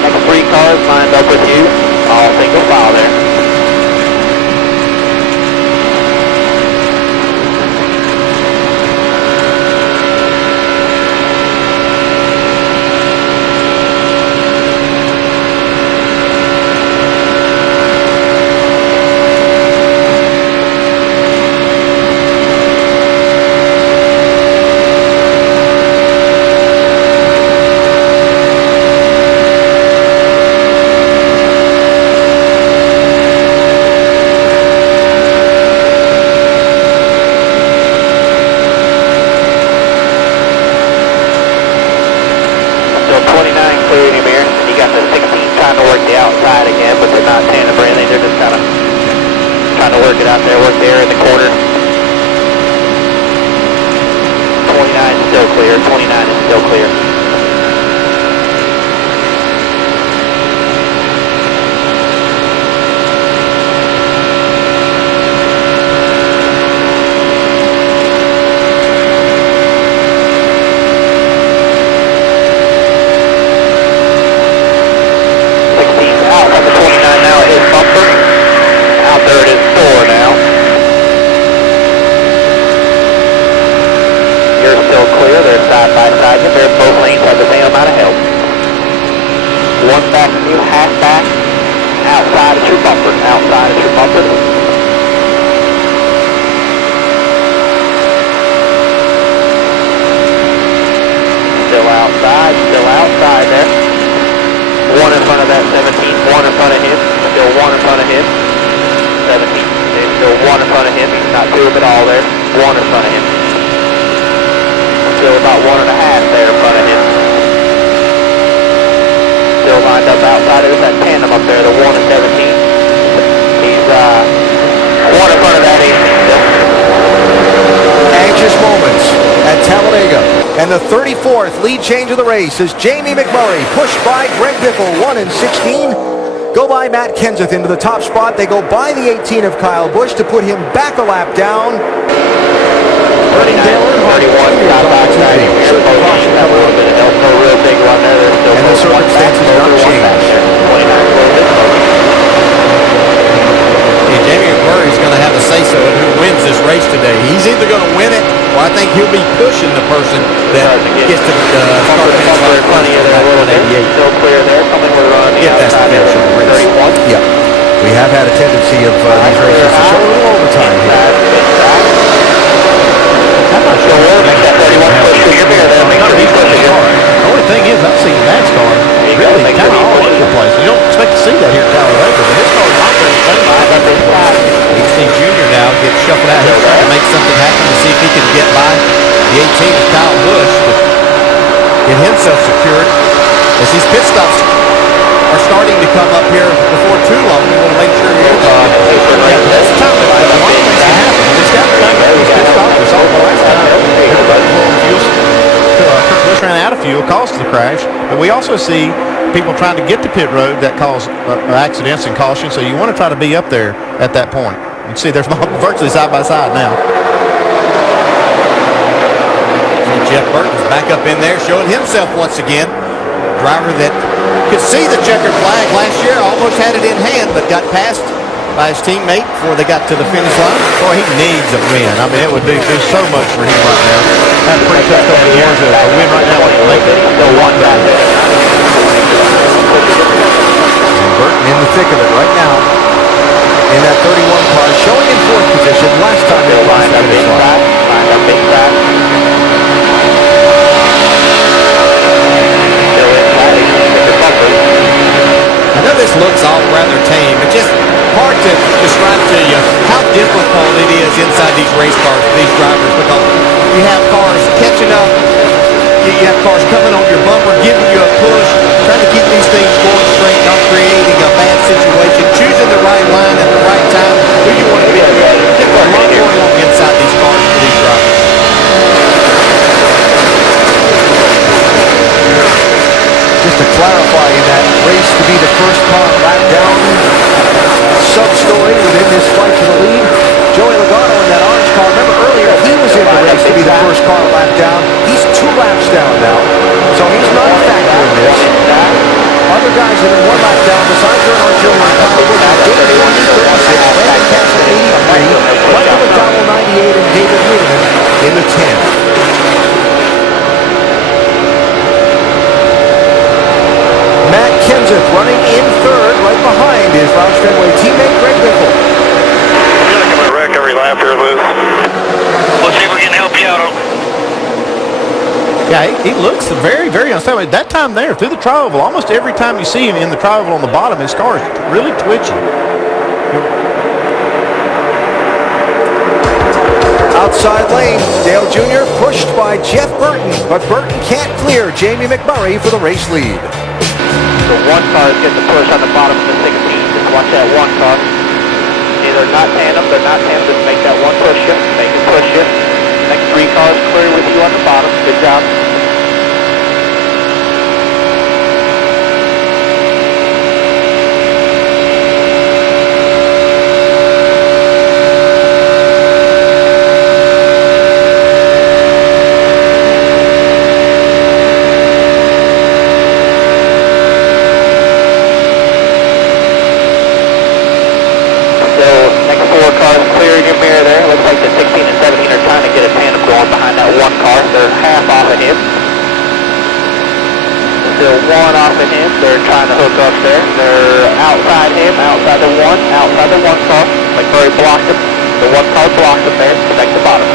Next 3 cars lined up with you, all single file there. And the 34th lead change of the race is Jamie McMurray, pushed by Greg Biffle, 1 and 16. Go by Matt Kenseth into the top spot. They go by the 18 of Kyle Busch to put him back a lap down. Bernie Dale Earnhardt Jr. is on the 2 Certain caution coming up. And the circumstances not changed. Jamie McMurray is going to have a say-so in who wins this race today. He's either going to win it, or I think he'll be pushing the person that gets to start finish line front of the 188. Still clear there, coming with a run. If that's the finish of the race. Yeah. We have had a tendency of these races to show a little overtime here. I'm not sure what that 31 push through your mirror there. Make sure he's pushing it. The only thing is, I've seen NASCAR really kind of all over the place. You don't expect to see that here at Talladega, but his car is not very same. You see Junior now get shuffled out. He's trying to make something happen to see if he can get by the 18 of Kyle Busch to get himself secured. As these pit stops are starting to come up here before too long, we want to make sure you're that's the time that a lot of things can happen. This guy pit stop was all the last time. Kurt Busch ran out of fuel, caused the crash. But we also see people trying to get to pit road that cause accidents and caution. So you want to try to be up there at that point. You can see they're virtually side by side now. And Jeff Burton's back up in there, showing himself once again. Driver that could see the checkered flag last year, almost had it in hand, but got passed by his teammate before they got to the finish line. Boy, he needs a win. I mean, it would do so much for him right now. Have pretty tough over the years. A win right now would make it. And Burton in the thick of it right now. In that 31 car, showing in fourth position. Last time they lined up big track. Lined up big track. Still in flat. I know this looks all rather tame. It's just hard to describe to you how difficult it is inside these race cars for these drivers, because you have cars catching up, you have cars coming on your bumper, giving you a push, trying to keep these things going straight, not creating a bad situation, choosing the right line at the right time, who you want to be. There's a lot going on inside these cars for these drivers. Just to clarify, in that race to be the first car lap down sub-story within this fight for the lead, Joey Logano in that orange car. Remember earlier, he was in the race to be the first car lap down. He's 2 laps down now, so he's not a factor in this. Other guys that are 1 lap down, besides Earnhardt Jr. and Kyle Busch, David Warner, 36, Brandon Castle, 83, Michael McDowell, 98, and David Reederman in the 10. Matt Kenseth running in third, right behind his Roush Fenway teammate Greg Biffle. I feel like I'm going to wreck every lap here, Liz. Let's see if we can help you out. Yeah, he looks very, very unstable. That time there, through the tri-oval, almost every time you see him in the tri-oval on the bottom, his car is really twitchy. Outside lane, Dale Jr. pushed by Jeff Burton, but Burton can't clear Jamie McMurray for the race lead. The 1 car is getting the push on the bottom of the 16. Just watch that 1 car. They're not tandem, just make that 1 push you, make it push you. Next 3 cars clear with you on the bottom. Good job. They're trying to hook up there. They're outside him, outside the 1 car. McMurray blocked him. The 1 car blocked him there. Connect the bottom.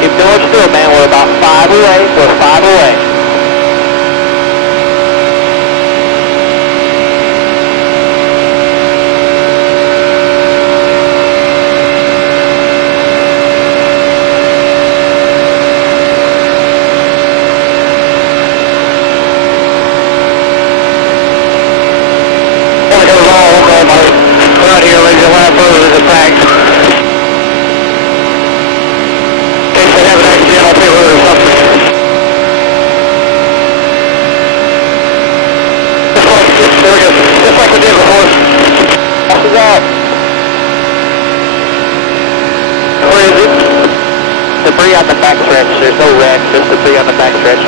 Keep doing it still, man. We're about 5 away. We're 5 away. Debris on the backstretch. There's no wreck, just debris on the backstretch.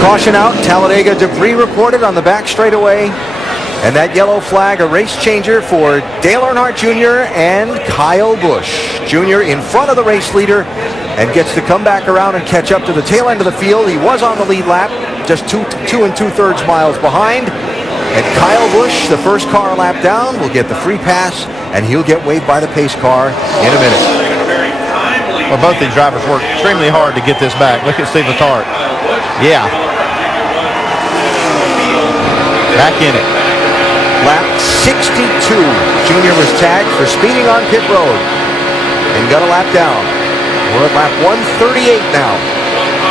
Caution out, Talladega debris reported on the back straightaway. And that yellow flag, a race changer for Dale Earnhardt Jr. and Kyle Busch. Jr. in front of the race leader and gets to come back around and catch up to the tail end of the field. He was on the lead lap, just 2 2/3 miles behind. And Kyle Busch, the first car lap down, will get the free pass, and he'll get waved by the pace car in a minute. Well, both these drivers worked extremely hard to get this back. Look at Steve Letarte. Yeah. Back in it. Lap 62. Junior was tagged for speeding on pit road and got a lap down. We're at lap 138 now.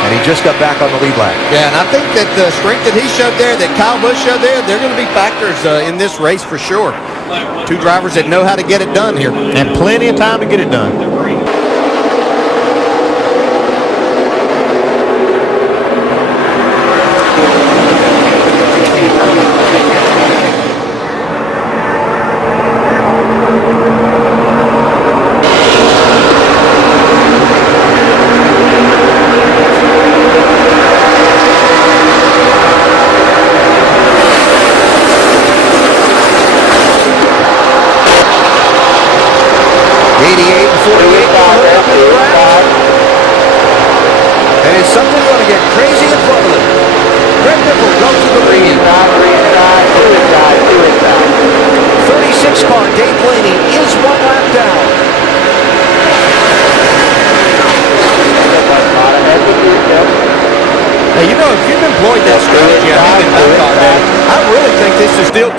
And he just got back on the lead lap. Yeah, and I think that the strength that he showed there, that Kyle Busch showed there, they're going to be factors in this race for sure. Two drivers that know how to get it done here. And plenty of time to get it done.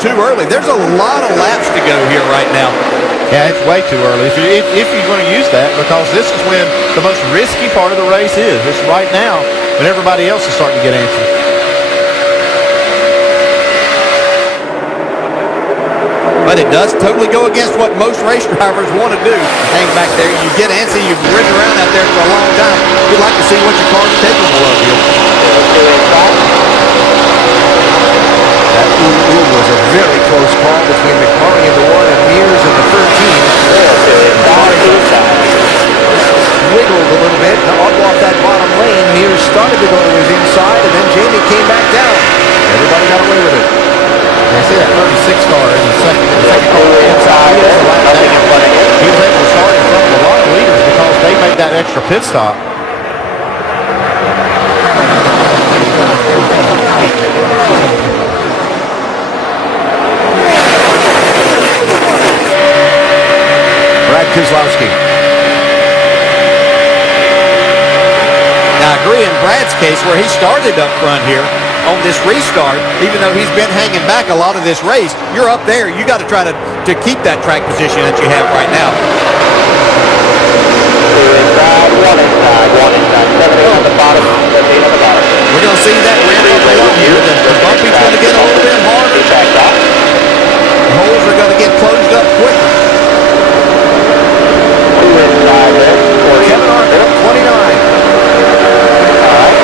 Too early. There's a lot of laps to go here right now. Yeah, it's way too early. If you're going to use that, because this is when the most risky part of the race is. It's right now when everybody else is starting to get antsy. But it does totally go against what most race drivers want to do. Hang back there. You get antsy. You've ridden around out there for a long time. You'd like to see what your car's capable of here. That was a very close call between McMurray in the 1 and Mears in the 13. Wiggled a little bit up off that bottom lane. Mears started to go to his inside, and then Jimmie came back down. Everybody got away with it. I see that 36 car in the second car inside. He was able to start in front of a lot of leaders because they made that extra pit stop. Keselowski. Now, I agree in Brad's case where he started up front here on this restart, even though he's been hanging back a lot of this race, you're up there. You got to try to keep that track position that you have right now. One inside, 7-8 on the bottom, 7-8 on the bottom. We're going to see that ramp up a lot here. The bumpy's going to get a little bit harder. The holes are going to get closed up quicker. Kevin Arthur, 29. Alright.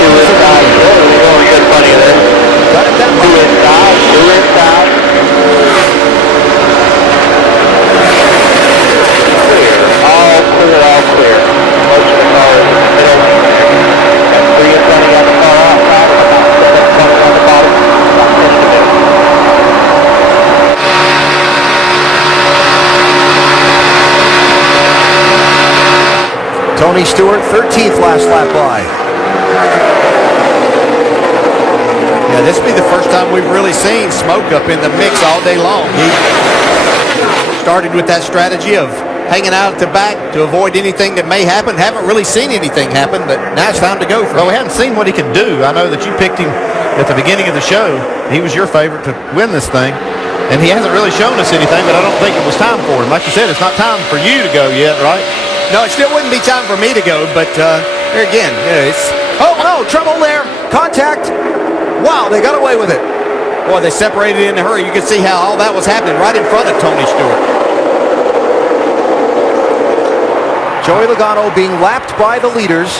Two inside. Really good plenty of this. Got it that way. Two inside. Clear. All clear. Most of the car is in the middle lane there. Got 3 in front of you on the car outside, and about 7 in front of you on the bottom. About 10 in the middle. Tony Stewart, 13th last lap by. Yeah, this will be the first time we've really seen Smoke up in the mix all day long. He started with that strategy of hanging out at the back to avoid anything that may happen. Haven't really seen anything happen, but now it's time to go. Well, we haven't seen what he could do. I know that you picked him at the beginning of the show. He was your favorite to win this thing. And he hasn't really shown us anything, but I don't think it was time for him. Like you said, it's not time for you to go yet, right? No, it still wouldn't be time for me to go, but there again, it's... Oh, no, trouble there. Contact. Wow, they got away with it. Boy, they separated in a hurry. You can see how all that was happening right in front of Tony Stewart. Joey Logano being lapped by the leaders.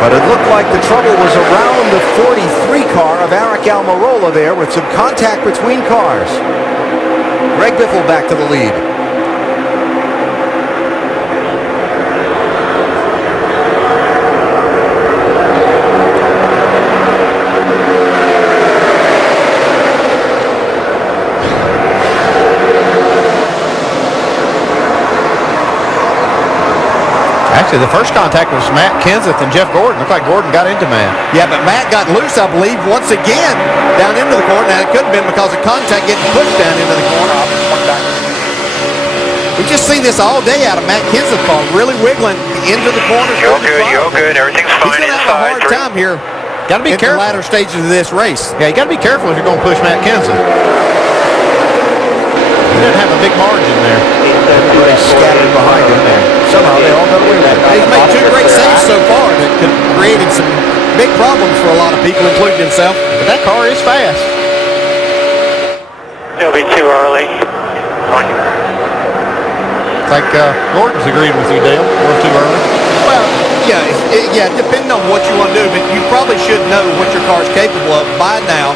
But it looked like the trouble was around the 43 car of Aric Almirola there with some contact between cars. Greg Biffle back to the lead. Actually, the first contact was Matt Kenseth and Jeff Gordon. Looked like Gordon got into Matt. Yeah, but Matt got loose, I believe, once again down into the corner. Now, it could have been because of contact getting pushed down into the corner. We've just seen this all day out of Matt Kenseth car, really wiggling into the corner. You're good. Everything's fine. He's going to have a hard time here. Got to be careful. In the latter stages of this race. Yeah, you got to be careful if you're going to push Matt Kenseth. didn't have a big margin there. Everybody scattered behind him, and somehow they all got away with it. He's made 2 great saves so far that could have created some big problems for a lot of people, including himself. But that car is fast. It'll be too early. It's like Gordon's agreed with you, Dale. We're too early. Well, yeah, depending on what you want to do, but you probably should know what your car's capable of by now.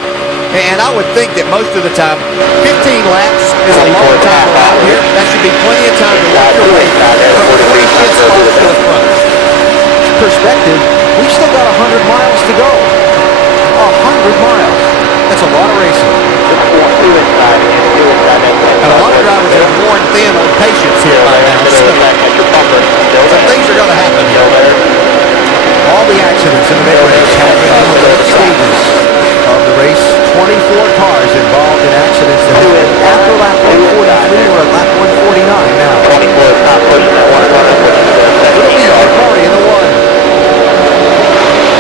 And I would think that most of the time, 15 laps is a long time around here. That should be plenty of time to work your way from 25th spot to the front. Perspective, we've still got 100 miles to go. 100 miles. That's a lot of racing. And a lot of drivers have worn thin on patience here by now. So some things are going to happen here. All the accidents in the mid-race happened in the late stages of the race. 24 cars involved in accidents that happened after lap 143. We're at lap 149 now. 24 is not pushing that 100. It'll be Murray in the one.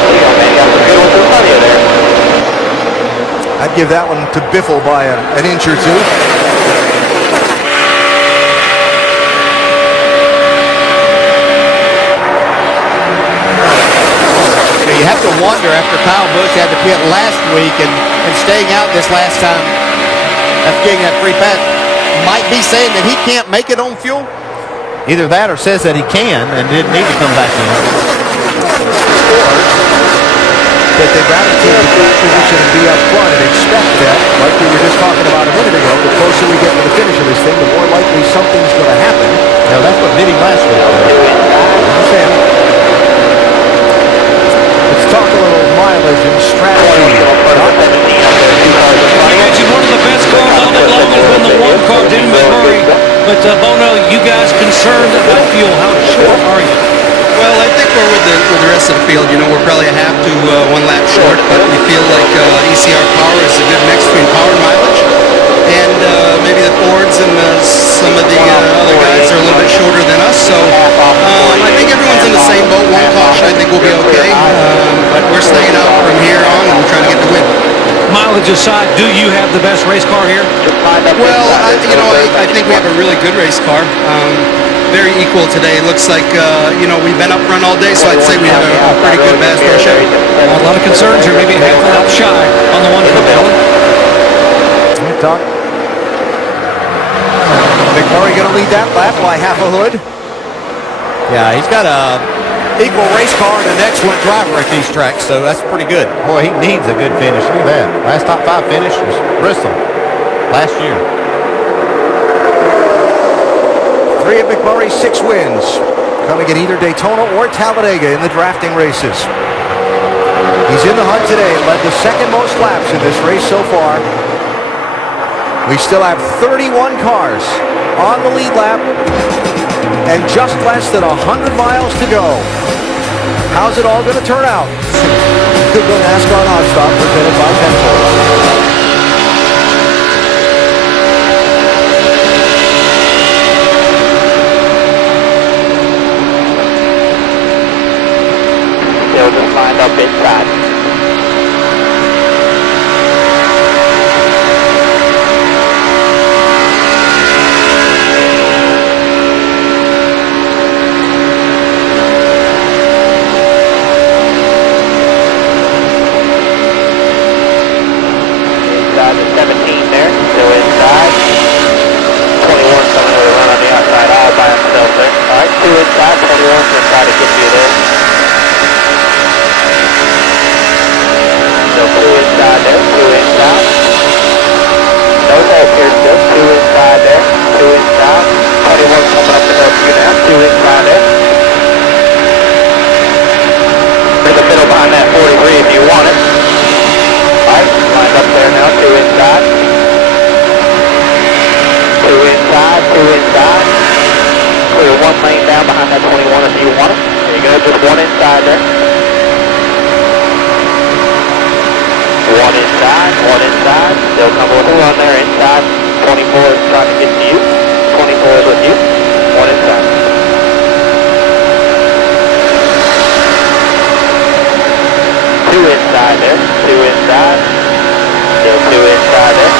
There you go, man. You got some good ones in front of you there. I'd give that one to Biffle by an inch or two. You have to wonder after Kyle Busch had to pit last week and staying out this last time after getting that free pass, might be saying that he can't make it on fuel. Either that or says that he can and didn't need to come back in. Or that they'd rather take the first position and be up front and expect that, like we were just talking about a minute ago, the closer we get to the finish of this thing, the more likely something's going to happen. Now, that's what did him last week. Understand? Let's talk a little mileage and strategy. You mentioned one of the best cars all day long has been the one car, Denny McMurray. But Bono, you guys concerned about fuel. How short are you? Well, I think we're with the rest of the field. You know, we're probably a half to 1 lap short, but we feel like ECR power is a good mix between power and mileage. And maybe the Fords and some of the other guys are a little bit shorter than us. So I think everyone's in the same boat. One caution, I think we'll be okay. But we're staying out from here on and trying to get the win. Mileage aside, do you have the best race car here? Well, I think we have a really good race car. Very equal today. It looks like, we've been up front all day, so I'd say we have a pretty good Bass Pro Chevy. A lot of concerns here, maybe half a lap shy on the one for Dylan. Hey, Doc. McMurray going to lead that lap by half a hood. Yeah, he's got a equal race car and an excellent driver at these tracks, so that's pretty good. Boy, he needs a good finish. Look at that. Last top 5 finish was Bristol last year. 3 of McMurray's 6 wins coming at either Daytona or Talladega in the drafting races. He's in the hunt today, led the second most laps in this race so far. We still have 31 cars on the lead lap and just less than 100 miles to go. How's it all going to turn out? Google NASCAR Nonstop presented by Penfold. They'll just lined up inside. Inside the 17 there, still inside. 21 coming with a run on the outside all by himself there. Alright, 2 inside, 21's going to try to get you there. Still 2 inside there, 2 inside. No help here still, 2 inside there, 2 inside. 21 coming up to help you now, 2 inside there. There's a middle behind that 43 if you want it. Alright, lined up there now, 2 inside. 2 inside, 2 inside. Clear 1 lane down behind that 21 if you want it. There you go, just 1 inside there. 1 inside, 1 inside. Still coming with a run there inside. 24 is trying to get to you. 24 is with you. 1 inside. Two inside there. 2 inside. Still 2 inside there.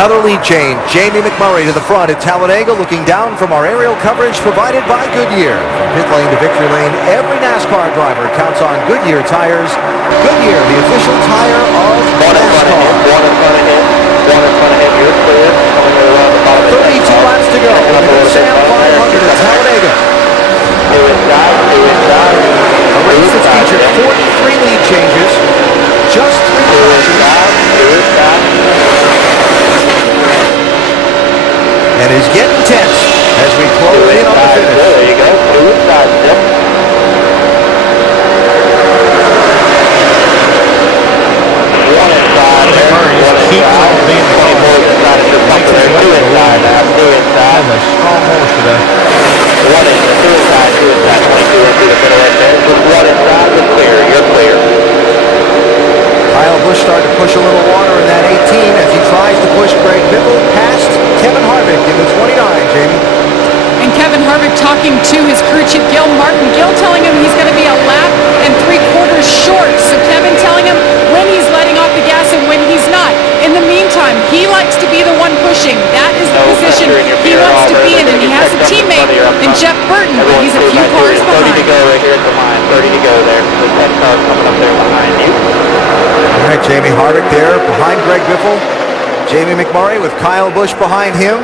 Another lead change. Jamie McMurray to the front at Talladega, looking down from our aerial coverage provided by Goodyear. From pit lane to victory lane, every NASCAR driver counts on Goodyear tires. Goodyear, the official tire of NASCAR. One in front of him. You're clear. Coming around the bottom. 32 laps to go. Sam 500 at Talladega. Two inside. A race that's featured 43 lead changes. Just 3 cautions. And is getting tense as we close in on the finish. There you go. Two inside. One inside. Murray just keeps on being the 24 inside. Two inside now. Two inside. That's a strong horse today. One inside. Two inside. 22 into the middle right there. Just one inside. You're clear. You're clear. Kyle Busch started to push a little water in that 18 as he tries to push Greg Biffle past Kevin Harvick in the 29, Jamie. And Kevin Harvick talking to his crew chief, Gil Martin. Gil telling him he's going to be a lap and 3/4 short. So Kevin telling him when he's letting off the gas and when he's not. In the meantime, he likes to be the one pushing. That is the position he wants to be in. And he has a teammate in Jeff Burton, but he's a few cars 30 behind. to go right here at the line. 30 to go there. There's 10 cars coming up there behind you. All right, Jamie Harvick there behind Greg Biffle. Jamie McMurray with Kyle Busch behind him.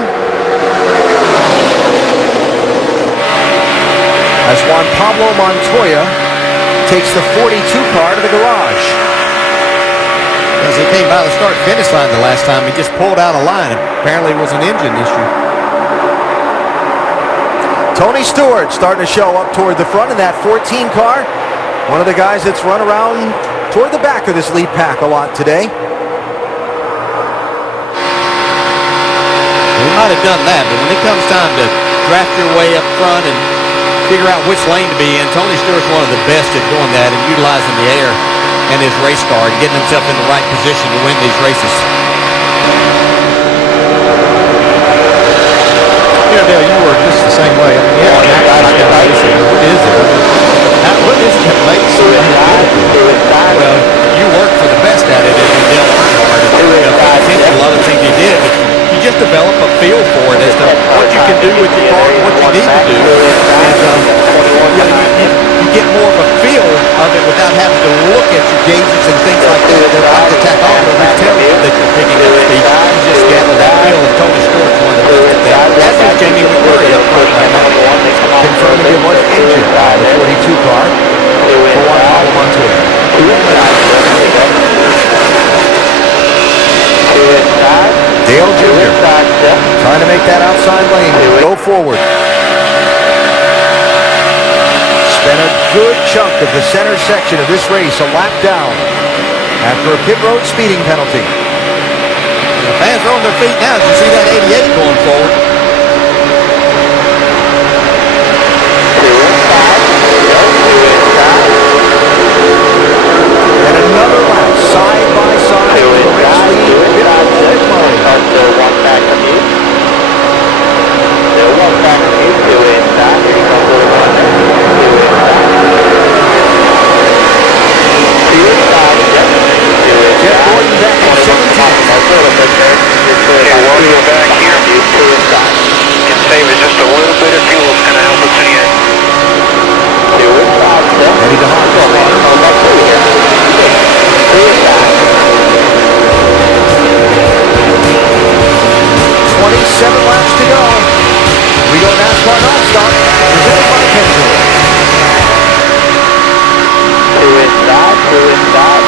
As Juan Pablo Montoya takes the 42 car to the garage. As he came by the start-finish line the last time, he just pulled out a line. Apparently it was an engine issue. Tony Stewart starting to show up toward the front in that 14 car. One of the guys that's run around toward the back of this lead pack a lot today. He might have done that, but when it comes time to draft your way up front and figure out which lane to be in, Tony Stewart's one of the best at doing that and utilizing the air and his race car and getting himself in the right position to win these races. Yeah, Dale, you were just the same way. I mean, yeah, what is it? What is it that makes so well, you work for the best at it in Dale Earnhardt. A lot of things he did, but you just develop a feel for it as to what you can do with your car and what you need to do. And you get more of a feel of it without having to look at your gauges and things like that. Like the tachometer will tell you that you're picking up speed. You just gather that feel, and Tony Stewart's one of the best at that. As is Jamie McMurray up front right now. Confirming it was engine by the 42 car for Juan Pablo Montoya. Dale Jr. trying to make that outside lane go forward. Spent a good chunk of the center section of this race a lap down after a pit road speeding penalty. The fans are on their feet now as you see that 88 going forward. And another lap side by side. The race lead, Biffle and McMurray. Still one back from you. Still one back from you. Two inside. Here you go. One there. Two inside. Two inside. Yep. Two inside. Jeff Gordon back in 17. A little bit there. You're clear. Yeah, while you're back here, Two inside. can save us just a little bit of fuel. It's going to help us in the end. Two inside. Yep. Eddie DeHaan. Oh, that's two here. Two inside. 27 laps to go. We go NASCAR nonstop. Presented by Kasey. Two inside. Two inside.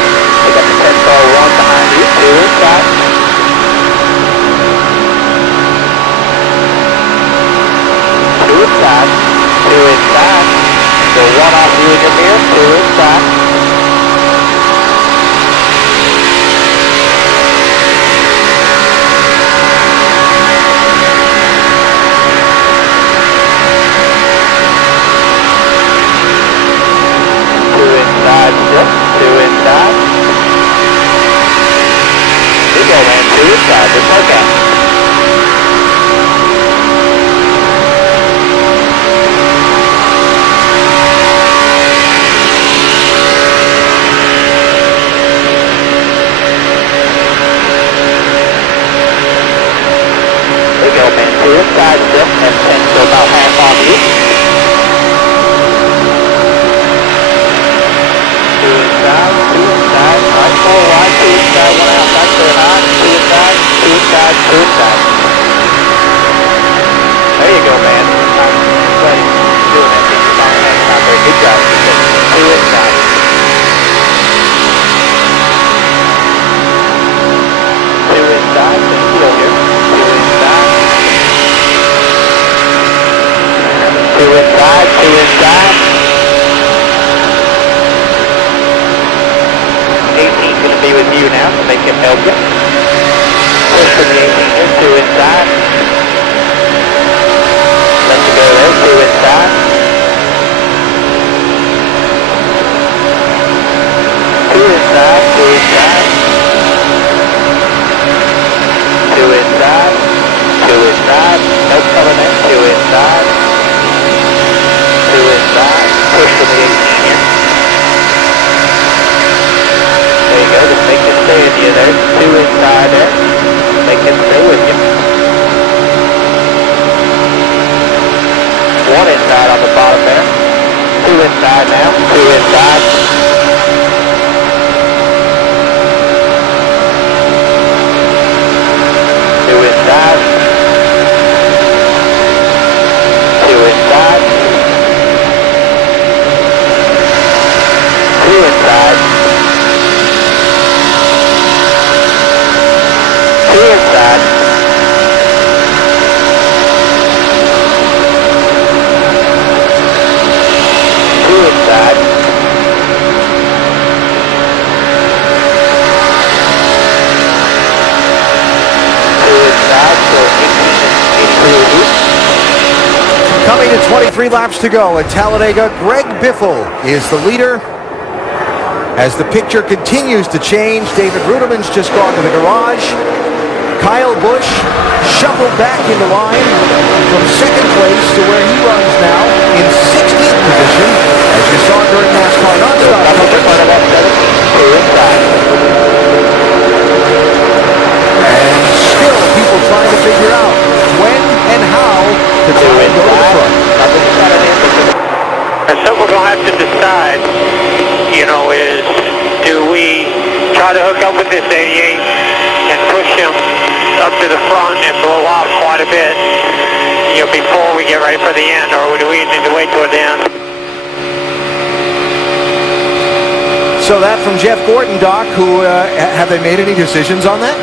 We got the 10 car one behind you. Two inside. Two inside. Two inside. So one off you in your mirror. Two inside. Two inside. Here you go, man. Two inside. Just like that. 2 inside still, and 10 still about half off you. 2 inside, 2 inside, right 4 wide, 2 inside, 1 outside, clear high, 2 inside, 2 inside, 2 inside. There you go, man. I'm glad you're doing that thing. You're hanging out there. Good job. 2 inside. 2 inside, still here. 2 inside. 2 inside, 2 inside. 18's going to be with you now, so make him help you. Push from the 18 here, 2 inside. Let you go there, 2 inside. 2 inside, 2 inside. 2 inside, 2 inside. No cover there, 2 inside. 2 inside. Push from the 18 here. There you go, just make him stay with you there. 2 inside there. Make him stay with you. 1 inside on the bottom there. 2 inside now. 2 inside. 2 inside. 2 inside. 2 inside. 2 inside. 2 inside. 2 inside, so 18. Coming to 23 laps to go at Talladega, Greg Biffle is the leader. As the picture continues to change, David Ruderman's just gone to the garage. Kyle Busch shuffled back into line from second place to where he runs now in 16th position, as you saw during NASCAR nonstop coverage. And still people trying to figure out when and how to try and go to the front. And so we're going to have to decide, you know, is do we try to hook up with this 88 and push him up to the front and blow off quite a bit, you know, before we get ready for the end, or do we need to wait toward the end? So that from Jeff Gordon, Doc, who have they made any decisions on that?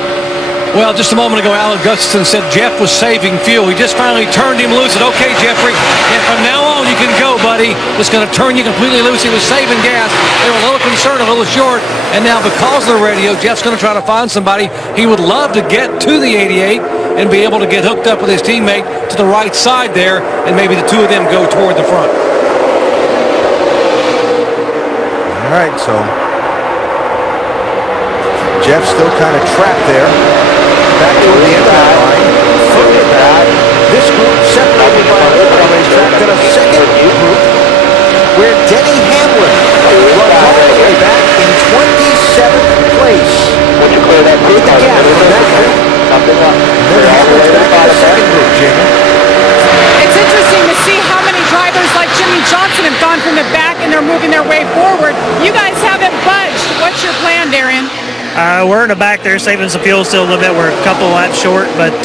Well, just a moment ago, Alan Gustafson said Jeff was saving fuel. He just finally turned him loose. Said, okay, Jeffrey, and from now on you can go, buddy. Just going to turn you completely loose. He was saving gas. They were a little concerned, a little short. And now because of the radio, Jeff's going to try to find somebody he would love to get to the 88 and be able to get hooked up with his teammate to the right side there, and maybe the two of them go toward the front. All right, so Jeff's still kind of trapped there. Back toward the end of that line. Further back, this group separated by a little racetrack to a second group where Denny Hamlin runs all the way back in 27th place. Would you clear that group? The gap from that group. Then Hamlin's back in the second group, Jimmie. It's interesting to see how many drivers like Jimmie Johnson have gone from the back and they're moving their way forward. You guys haven't budged. What's your plan, Darren? We're in the back there saving some fuel still a little bit. We're a couple laps short, but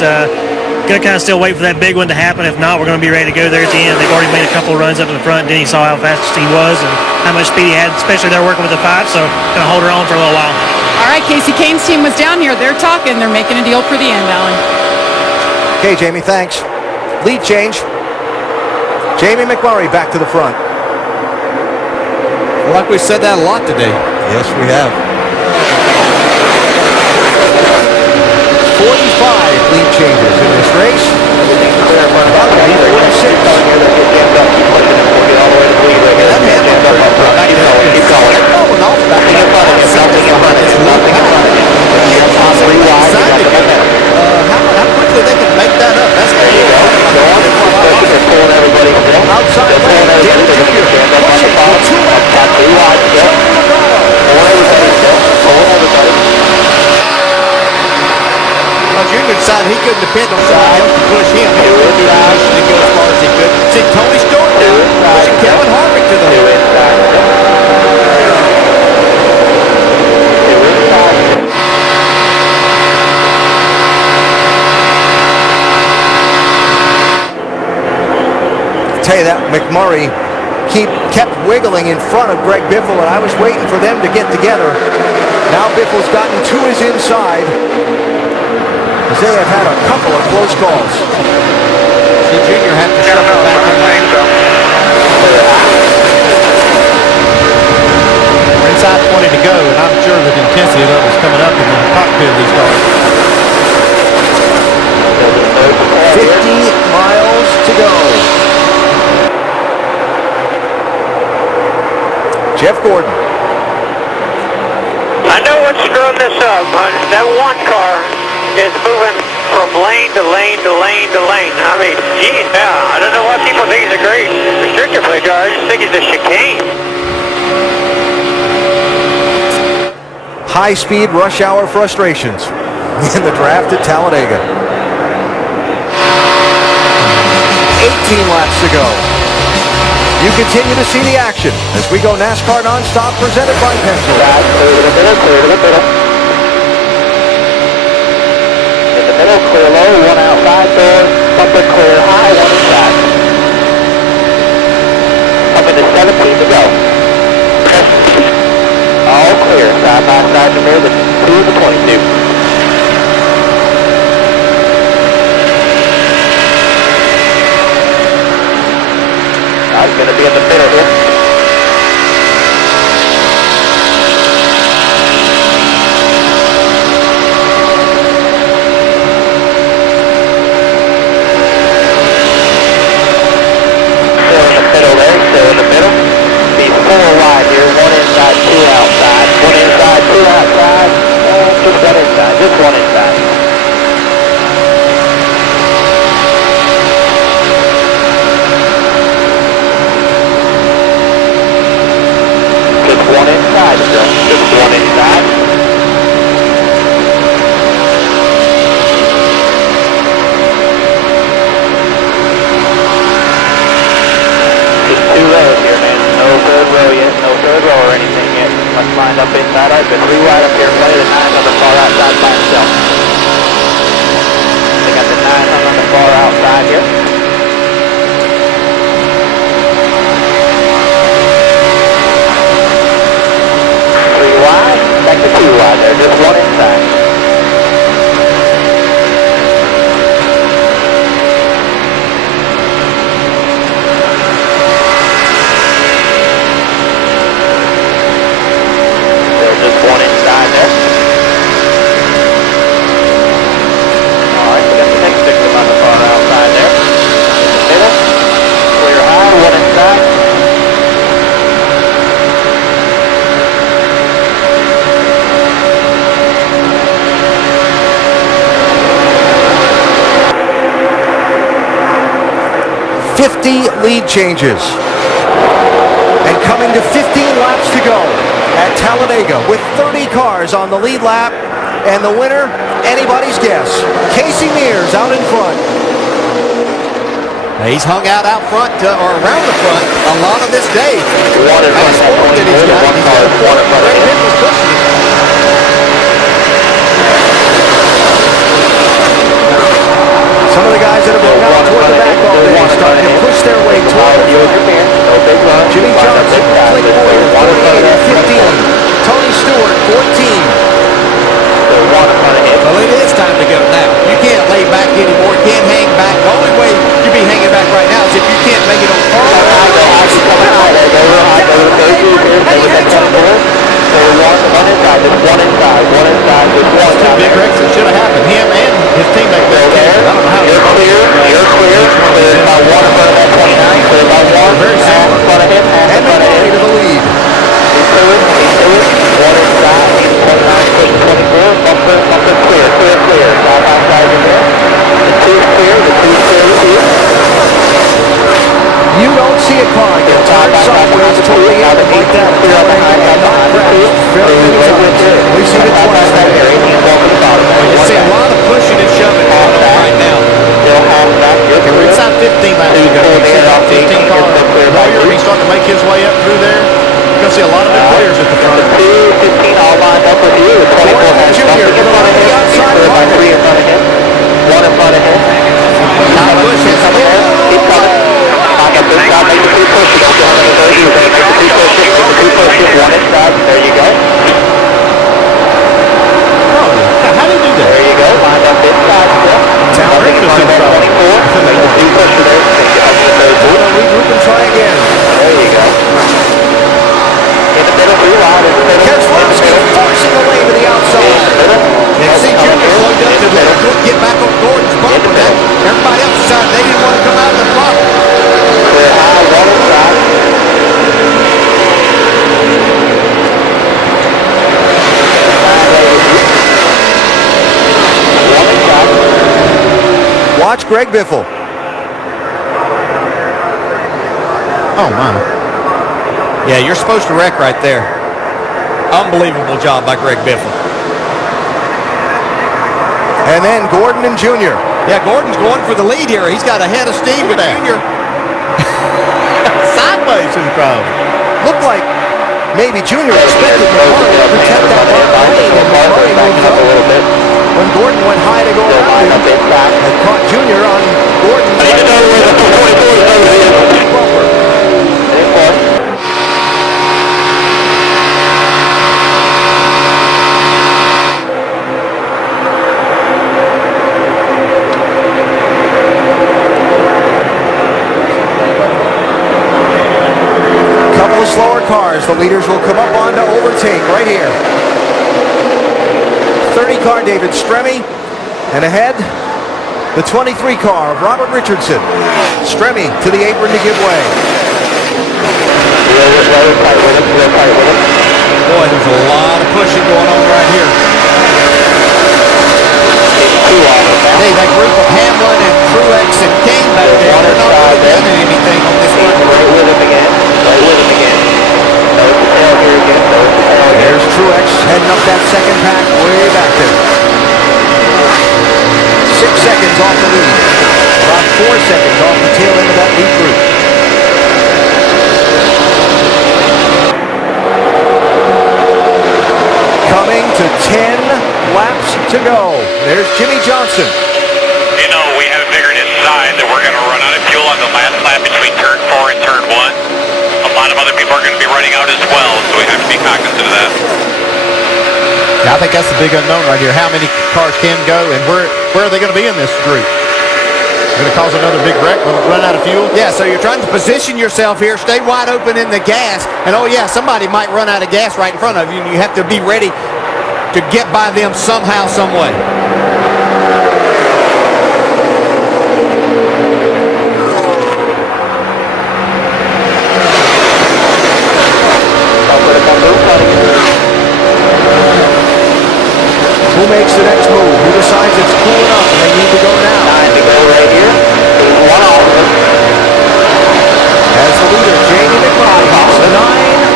going to kind of still wait for that big one to happen. If not, we're going to be ready to go there at the end. They've already made a couple runs up to the front. Denny saw how fast he was and how much speed he had, especially they're working with the 5, so going to hold her on for a little while. All right, Kasey Kahne's team was down here. They're talking. They're making a deal for the end, Alan. Okay, Jamie, thanks. Lead change. Jamie McMurray back to the front. Well, like we said that a lot today. Yes, we have. 45 lead changes in this race. About to be 46. How quickly they can make that up? That's going to be outside lane. Denny Jr. pushing for 2 lap Junior decided he couldn't depend on somebody else to push tell you that McMurray kept wiggling in front of Greg Biffle, and I was waiting for them to get together. Now Biffle's gotten to his inside, as they have had a couple of close calls. The junior had to shuffle back in lane. We're inside 20 to go, and I'm sure the intensity level is coming up in the cockpit of these cars. 50 miles to go. Jeff Gordon. I know what's screwing this up. That one car is moving from lane to lane to lane to lane. I mean, geez, yeah, I don't know why people think it's a great restrictor plate car. I just think it's a chicane. High-speed rush hour frustrations in the draft at Talladega. 18 laps to go. You continue to see the action as we go NASCAR nonstop, presented by Pencil. Clear to the middle. In the middle, clear low, one outside door, bumper clear high, one inside. Up into 17 to go. All clear, side by side to mirror the 2 of the 22. He's going to be in the middle here. Still in the middle there, still in the middle. He's 4 wide here, 1 inside, 2 outside. 1 inside, 2 outside, and just 1 inside, just 1 inside. One inside still, just 1 inside. Just 2 rows here, man. No third row yet, no third row or anything yet. Must line up inside. I've been 3 wide up here, plenty of the 9 on the far outside by himself. They got the 9 on the far outside here. Back to 2 wide there, just 1 inside. There's just 1 inside there. Alright, we got the next victim on the far outside there. In the middle, clear high, 1 inside. Lead changes. And coming to 15 laps to go at Talladega with 30 cars on the lead lap, and the winner, anybody's guess. Kasey Mears out in front. He's hung out front or around the front a lot of this day. What a sport that he's got. He's got a Ford. Greg Biffle's pushing him. Some of the guys that have been out toward the back all day starting to push their way toward the front. Jimmie Johnson, Clint Bowyer, 48 and 15. Tony Stewart, 14. Well, it is time to go now. You can't lay back anymore. You can't hang back. The only way you'd be hanging back right now is if you can't make it on Two big wrecks that should have happened. Him and his teammate. I don't know how. You're clear. Clear by 1 in front of that 29. Clear by 1. Very Half in front of him. Half in front of him. To the lead. He's doing. 1 inside. He's 29. Push 24. Bumper clear. Side by side in there. The 2's clear. The 2's clear with you. You don't see a car get turned sideways toward the end like that. Clear on the high, on the high. Very many times. We've seen it twice. You see a lot of pushing and shoving going on right now. Still half back. Okay, we're inside 15 laps to go. We see about 15 cars. Bowyer, he's starting to make his way up through there. You're going to see a lot of big players at the front. 2, 15 all lined up with you. The 24 has bumper in front of him. He's clear by 3 in front of him. 1 in front of him. He's coming. Keep coming. Back up this Greg Biffle. Oh, my. Yeah, you're supposed to wreck right there. Unbelievable job by Greg Biffle. And then Gordon and Junior. Yeah, Gordon's going for the lead here. He's got a head of steam with Junior. Sideways to the crowd. Looked like maybe Junior expected McMurray to protect that lane, and McMurray moved up a little bit. When Gordon went high to go around him, and caught Junior on Gordon. I need to know where the 244 is. Couple of slower cars. The leaders will come up on to overtake right here. 30 car David Stremme, and ahead the 23 car of Robert Richardson. Stremme to the apron to give way. Boy, there's a lot of pushing going on right here. Hey, that group of Hamlin and Truex and Kahne back there, they're not really doing anything on this one. Right with him again. Right with him again. Nose to tail here again. Nose to tail again. There's Truex heading up that second pack way back there. 6 seconds off the lead. About 4 seconds off the tail end of that lead group. Coming to 10 laps to go. There's Jimmie Johnson. You know, we haven't figured inside that we're going to run out of fuel on the last lap between turn 4 and turn 1. A lot of other people are going to be running out as well, so we have to be cognizant of that. Yeah, I think that's the big unknown right here. How many cars can go, and where are they going to be in this group? Going to cause another big wreck when we run out of fuel? Yeah, so you're trying to position yourself here, stay wide open in the gas, and oh yeah, somebody might run out of gas right in front of you, and you have to be ready to get by them somehow, some way. Who makes the next move? Who decides it's cool enough and they need to go now? 9 to go right here. There's one off of them. As the leader, Jamie McMurray, he's 9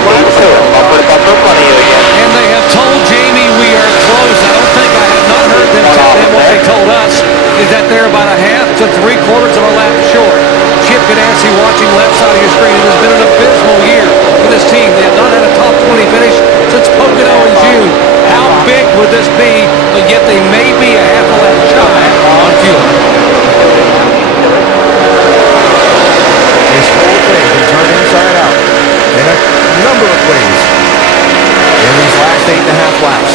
laps ahead. I'll put it up in front of you again. And they have told Jamie we are close. I don't think I have not heard them tell him what they told us, is that they're about a half to 3/4 of a lap short. Chip Ganassi watching left side of your screen. It has been an abysmal year for this team. They have not had a top 20 finish since Pocono in June. How big would this be? But yet they may be a half a lap shy on fuel. This whole thing can turn inside out in a number of ways in these last 8.5 laps.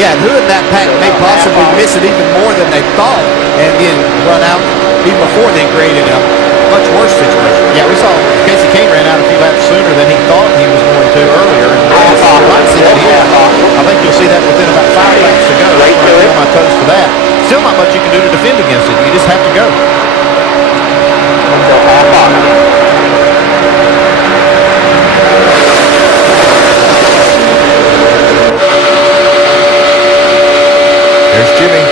Yeah, and who in that pack may possibly miss it even more than they thought and then run out even before they created a much worse situation. Yeah, we saw Kasey Kahne ran out a few laps sooner than he thought he was going to earlier. I think you'll see that within about 5 laps to go. I'm on my toes for that. Still not much you can do to defend against it. You just have to go. There's Jimmie.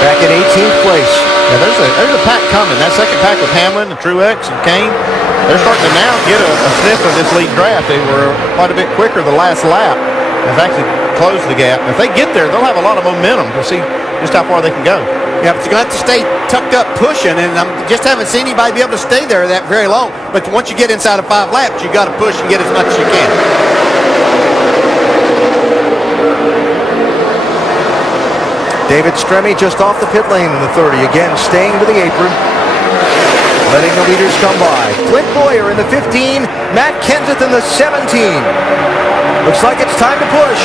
Back in 18th place. Yeah, there's a pack coming. That second pack with Hamlin and Truex and Kahne, they're starting to now get a sniff of this lead draft. They were quite a bit quicker the last lap. They've actually closed the gap. If they get there, they'll have a lot of momentum to see just how far they can go. Yeah, but you're going to have to stay tucked up pushing, and I just haven't seen anybody be able to stay there that very long. But once you get inside of 5 laps, you got to push and get as much as you can. David Stremme just off the pit lane in the 30. Again, staying to the apron. Letting the leaders come by. Clint Bowyer in the 15. Matt Kenseth in the 17. Looks like it's time to push.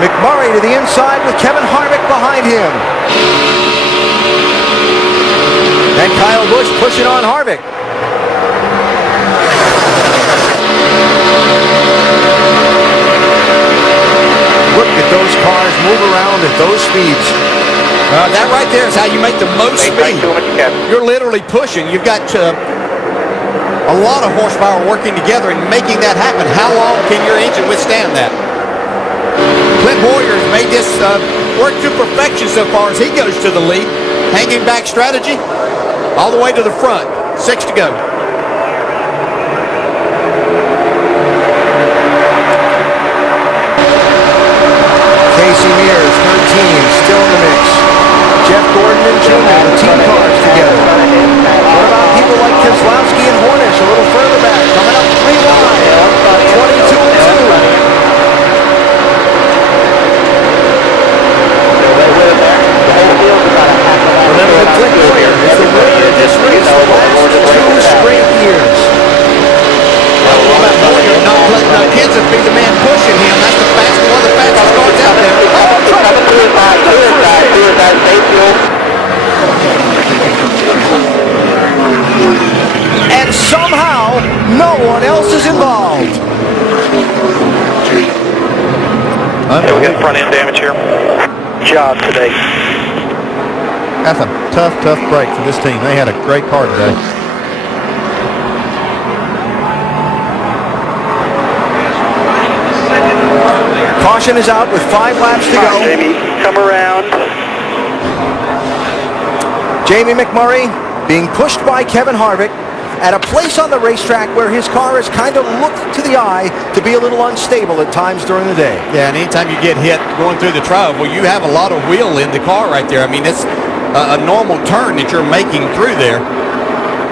McMurray to the inside with Kevin Harvick behind him. And Kyle Busch pushing on Harvick. Look at those cars move around at those speeds. That right there is how you make the most speed. You're literally pushing. You've got a lot of horsepower working together and making that happen. How long can your engine withstand that? Clint Bowyer's made this work to perfection so far as he goes to the lead. Hanging back strategy all the way to the front. 6 to go. Kasey Mears, 13, still in the mix. Jeff Gordon and Jimmie, the team cars together. What about people like Keselowski and Hornish a little further back, coming up 3 wide, 22 and 2. Remember that Clint Bowyer is the winner of this race the last 2 straight years. Well, about Bowyer not letting Kenseth be the man pushing him. That's the fastest, one of the fastest cars out there. And somehow, no one else is involved. Hey, we got front end damage here. Job today. That's a tough break for this team. They had a great car today. Caution is out with 5 laps to go. Jamie, come around. Jamie McMurray being pushed by Kevin Harvick at a place on the racetrack where his car is kind of looked to the eye to be a little unstable at times during the day. Yeah, and anytime you get hit going through the trial, well, you have a lot of wheel in the car right there. I mean, it's a normal turn that you're making through there.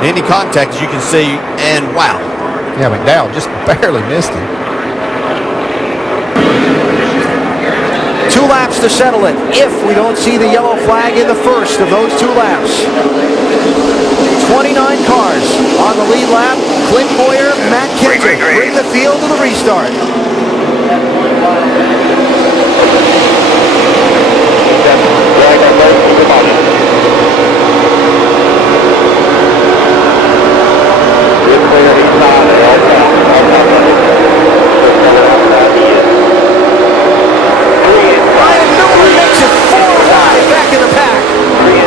Any contact, as you can see, and wow. Yeah, McDowell just barely missed him. 2 laps to settle it if we don't see the yellow flag in the first of those 2 laps. 29 cars on the lead lap. Clint Bowyer, Matt Kenseth bring the field to the restart. Ryan Newman makes it 4 wide back in the pack.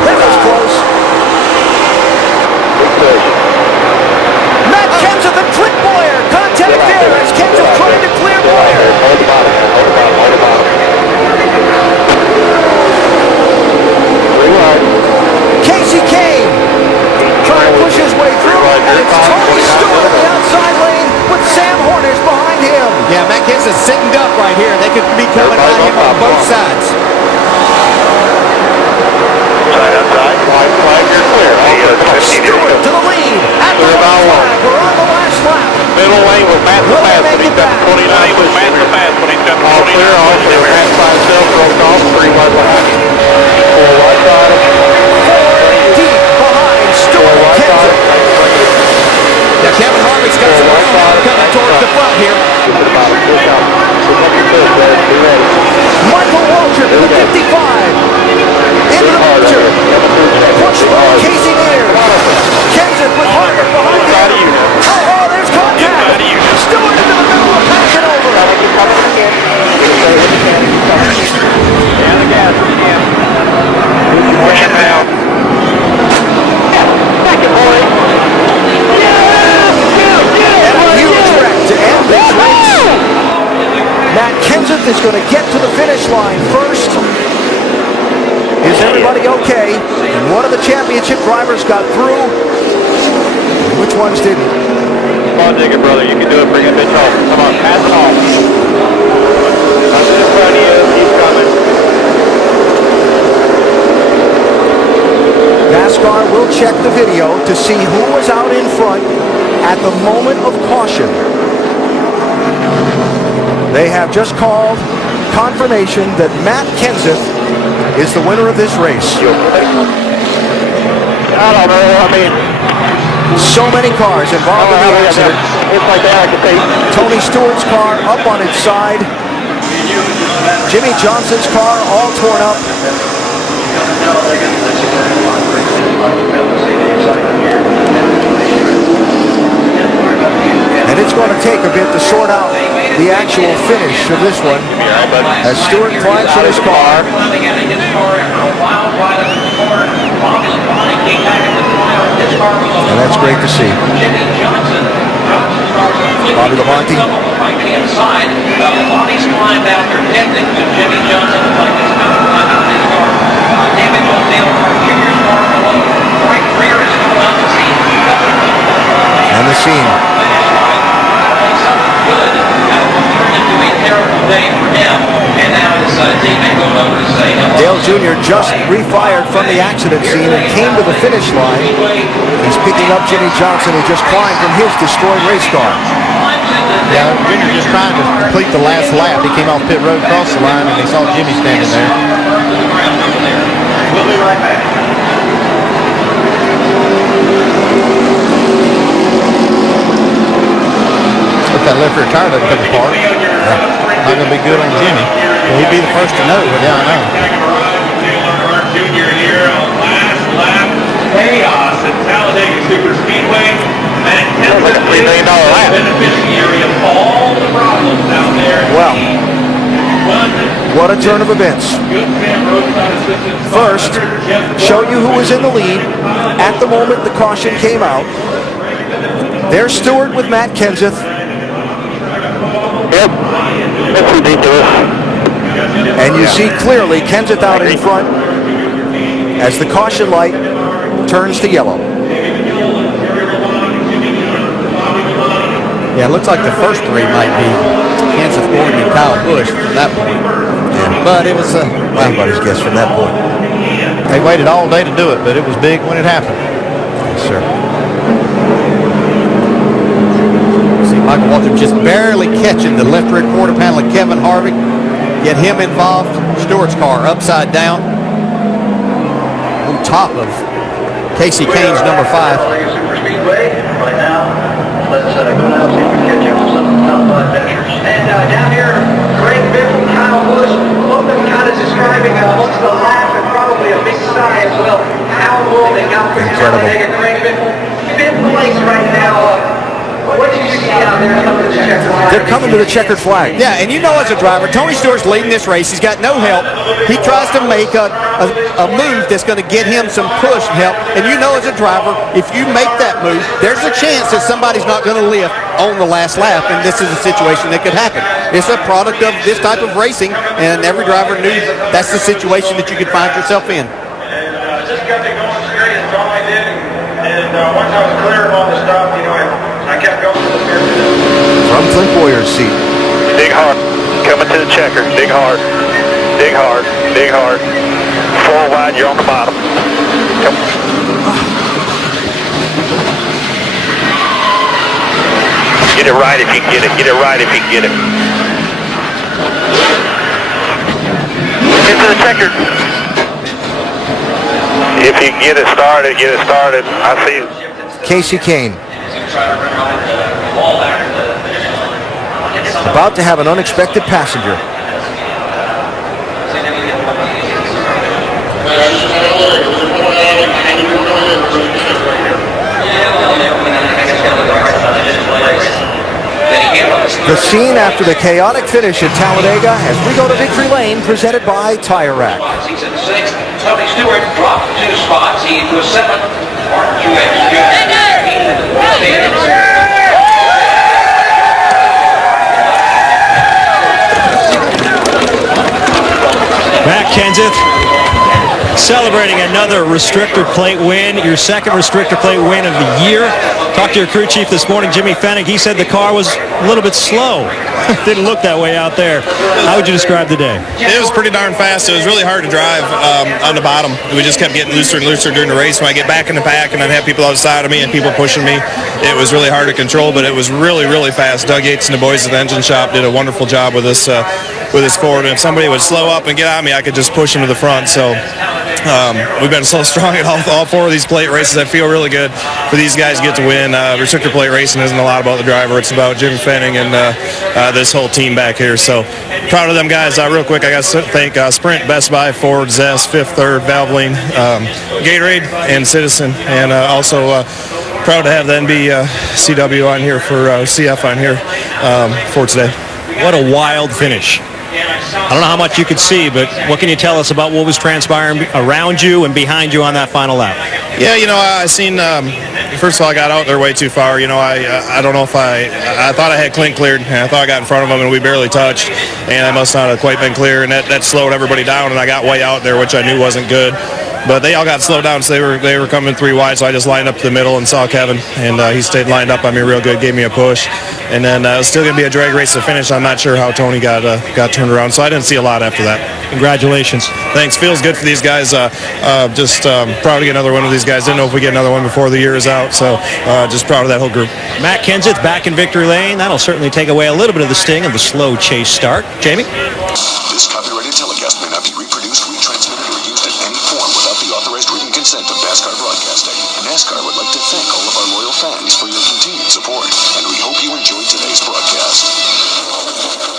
That was close. Matt Kenseth and Clint Bowyer. Contact there as Kenseth trying to clear Bowyer. Kasey Kahne trying to push his way through, and it's Tony Stewart on the outside lane with Sam Hornish behind him. Yeah, Matt Kenseth sitting up right here. They could be coming at him on both sides. Outside. Flag, you're clear. Stewart to the lead at the white flag. We're on the last lap. Middle lane with Matt the fast, but he's got 29. With Matt the fast, but he's got 29. All clear. Also, Matt by himself broke off 3 wide behind. 4 wide side. 4 deep behind Stewart and Kenseth. Now Kevin Harvick's got some momentum coming towards the front here. Michael Waltrip in the 55. Into the picture. Pushed by Kasey Mears. Kenseth with Harvick behind him. Oh, there's contact. Stewart into the middle of passing over. Down the gas again. Push him down. Back it, boy. And a huge wreck to end this race. Matt Kenseth is going to get to the finish line first. Is everybody okay? And one of the championship drivers got through. Which ones didn't? Come on, dig it, brother. You can do it. Bring a bitch home. Come on, pass it off. I'm in front of you. Keep coming. NASCAR will check the video to see who was out in front at the moment of caution. They have just called confirmation that Matt Kenseth is the winner of this race. I don't know. I mean, so many cars involved in the accident. It's like that. I can say Tony Stewart's car up on its side. Jimmie Johnson's car all torn up. And it's going to take a bit to sort out the actual finish of this one as Stewart climbs in his car. And that's great to see. Bobby Labonte the inside. Bobby's climbed after Hendrick to Jimmie Johnson. Like this damage on Dale Jr.'s car below. Right rear is still out to see. And the scene. Something good. That will turn into a terrible day for him. And now his teammate going over to say hello. Dale Jr. just refired from the accident scene and came to the finish line. He's picking up Jimmie Johnson, who just climbed from his destroyed race car. Yeah, Jr. just trying to complete the last lap. He came off pit road, crossed the line, and he saw Jimmie standing there. We'll be right back. If that left rear tire doesn't come apart, not going to be good on Jimmie. Well, he'd be the first to know. Yeah, I know. Junior here on last lap. Chaos at Talladega Super Speedway. Sounds like a $3 million lap. Beneficiary of all the problems down there. Well, what a turn of events. First, show you who was in the lead at the moment the caution came out. There's Stewart with Matt Kenseth. Yep. That's ridiculous. And you see clearly Kenseth out in front as the caution light turns to yellow. Yeah, it looks like the first three might be Kenseth, Gordon, and Kyle Busch from that point. Yeah. But it was anybody's guess from that point. They waited all day to do it, but it was big when it happened. Yes, sir. See Michael Waltrip just barely catching the left rear quarter panel of Kevin Harvick. Get him involved. Stewart's car upside down on top of Kasey Kahne's number 5. Super Speedway right now. Let's go out and see if we can catch up with some of the top adventures. And down here, Greg Biffle, Kyle Busch, both of them kind of describing what's the laugh and probably a big sigh as well. How will they got for Talladega? Greg Biffle, 5th place right now. What did you see out there coming to the checkered flag? They're coming to the checkered flag. Yeah, and you know as a driver, Tony Stewart's leading this race. He's got no help. He tries to make a move that's going to get him some push and help. And you know as a driver, if you make that move, there's a chance that somebody's not going to lift on the last lap, and this is a situation that could happen. It's a product of this type of racing, and every driver knew that's the situation that you could find yourself in. And just kept it going straight, that's all I did. And once I was clear of all the stuff, you know, I kept going to the fair. From Clint Bowyer's seat. Dig hard. Coming to the checker. Dig hard. Dig hard. Dig hard. 4 wide, you're on the bottom. Come. Get it right if you can get it. Get it right if you can get it. Get to the checker. If you can get it started, get it started. I see. Kasey Kahne. About to have an unexpected passenger. The scene after the chaotic finish at Talladega as we go to Victory Lane, presented by Tire Rack. He's in 6th. Tony Stewart dropped 2 spots. He was 7th. Martin Truex Matt Kenseth celebrating another restrictor plate win, your second restrictor plate win of the year. Talked to your crew chief this morning, Jimmy Fennig. He said the car was a little bit slow. Didn't look that way out there. How would you describe the day? It was pretty darn fast. It was really hard to drive on the bottom. We just kept getting looser and looser during the race. When I get back in the pack and I'd have people outside of me and people pushing me, it was really hard to control, but it was really, really fast. Doug Yates and the boys at the engine shop did a wonderful job with this Ford. And if somebody would slow up and get on me, I could just push them to the front. So we've been so strong at all 4 of these plate races. I feel really good for these guys to get to win. Restrictor plate racing isn't a lot about the driver. It's about Jimmy Fennig and this whole team back here. So proud of them guys. Real quick, I got to thank Sprint, Best Buy, Ford, Zest, Fifth Third, Valvoline, Gatorade, and Citizen. And also proud to have the NBCW on here for CF on here for today. What a wild finish. I don't know how much you could see, but what can you tell us about what was transpiring around you and behind you on that final lap? Yeah, you know, I seen first of all, I got out there way too far. You know, I don't know if I thought I had Clint cleared, and I thought I got in front of him, and we barely touched, and I must not have quite been clear, and that slowed everybody down, and I got way out there, which I knew wasn't good. But they all got slowed down, so they were coming 3 wide, so I just lined up to the middle and saw Kevin, and he stayed lined up on me real good, gave me a push, and then it was still going to be a drag race to finish. I'm not sure how Tony got turned around, so I didn't see a lot after that. Congratulations. Thanks. Feels good for these guys. Just proud to get another one of these guys. Didn't know if we get another one before the year is out, so just proud of that whole group. Matt Kenseth back in victory lane. That'll certainly take away a little bit of the sting of the slow chase start. Jamie? This copyrighted telecast may not be reproduced, retransmitted, or used in any form without the authorized written consent of NASCAR Broadcasting. NASCAR would like to thank all of our loyal fans for your continued support, and we hope you enjoyed today's broadcast.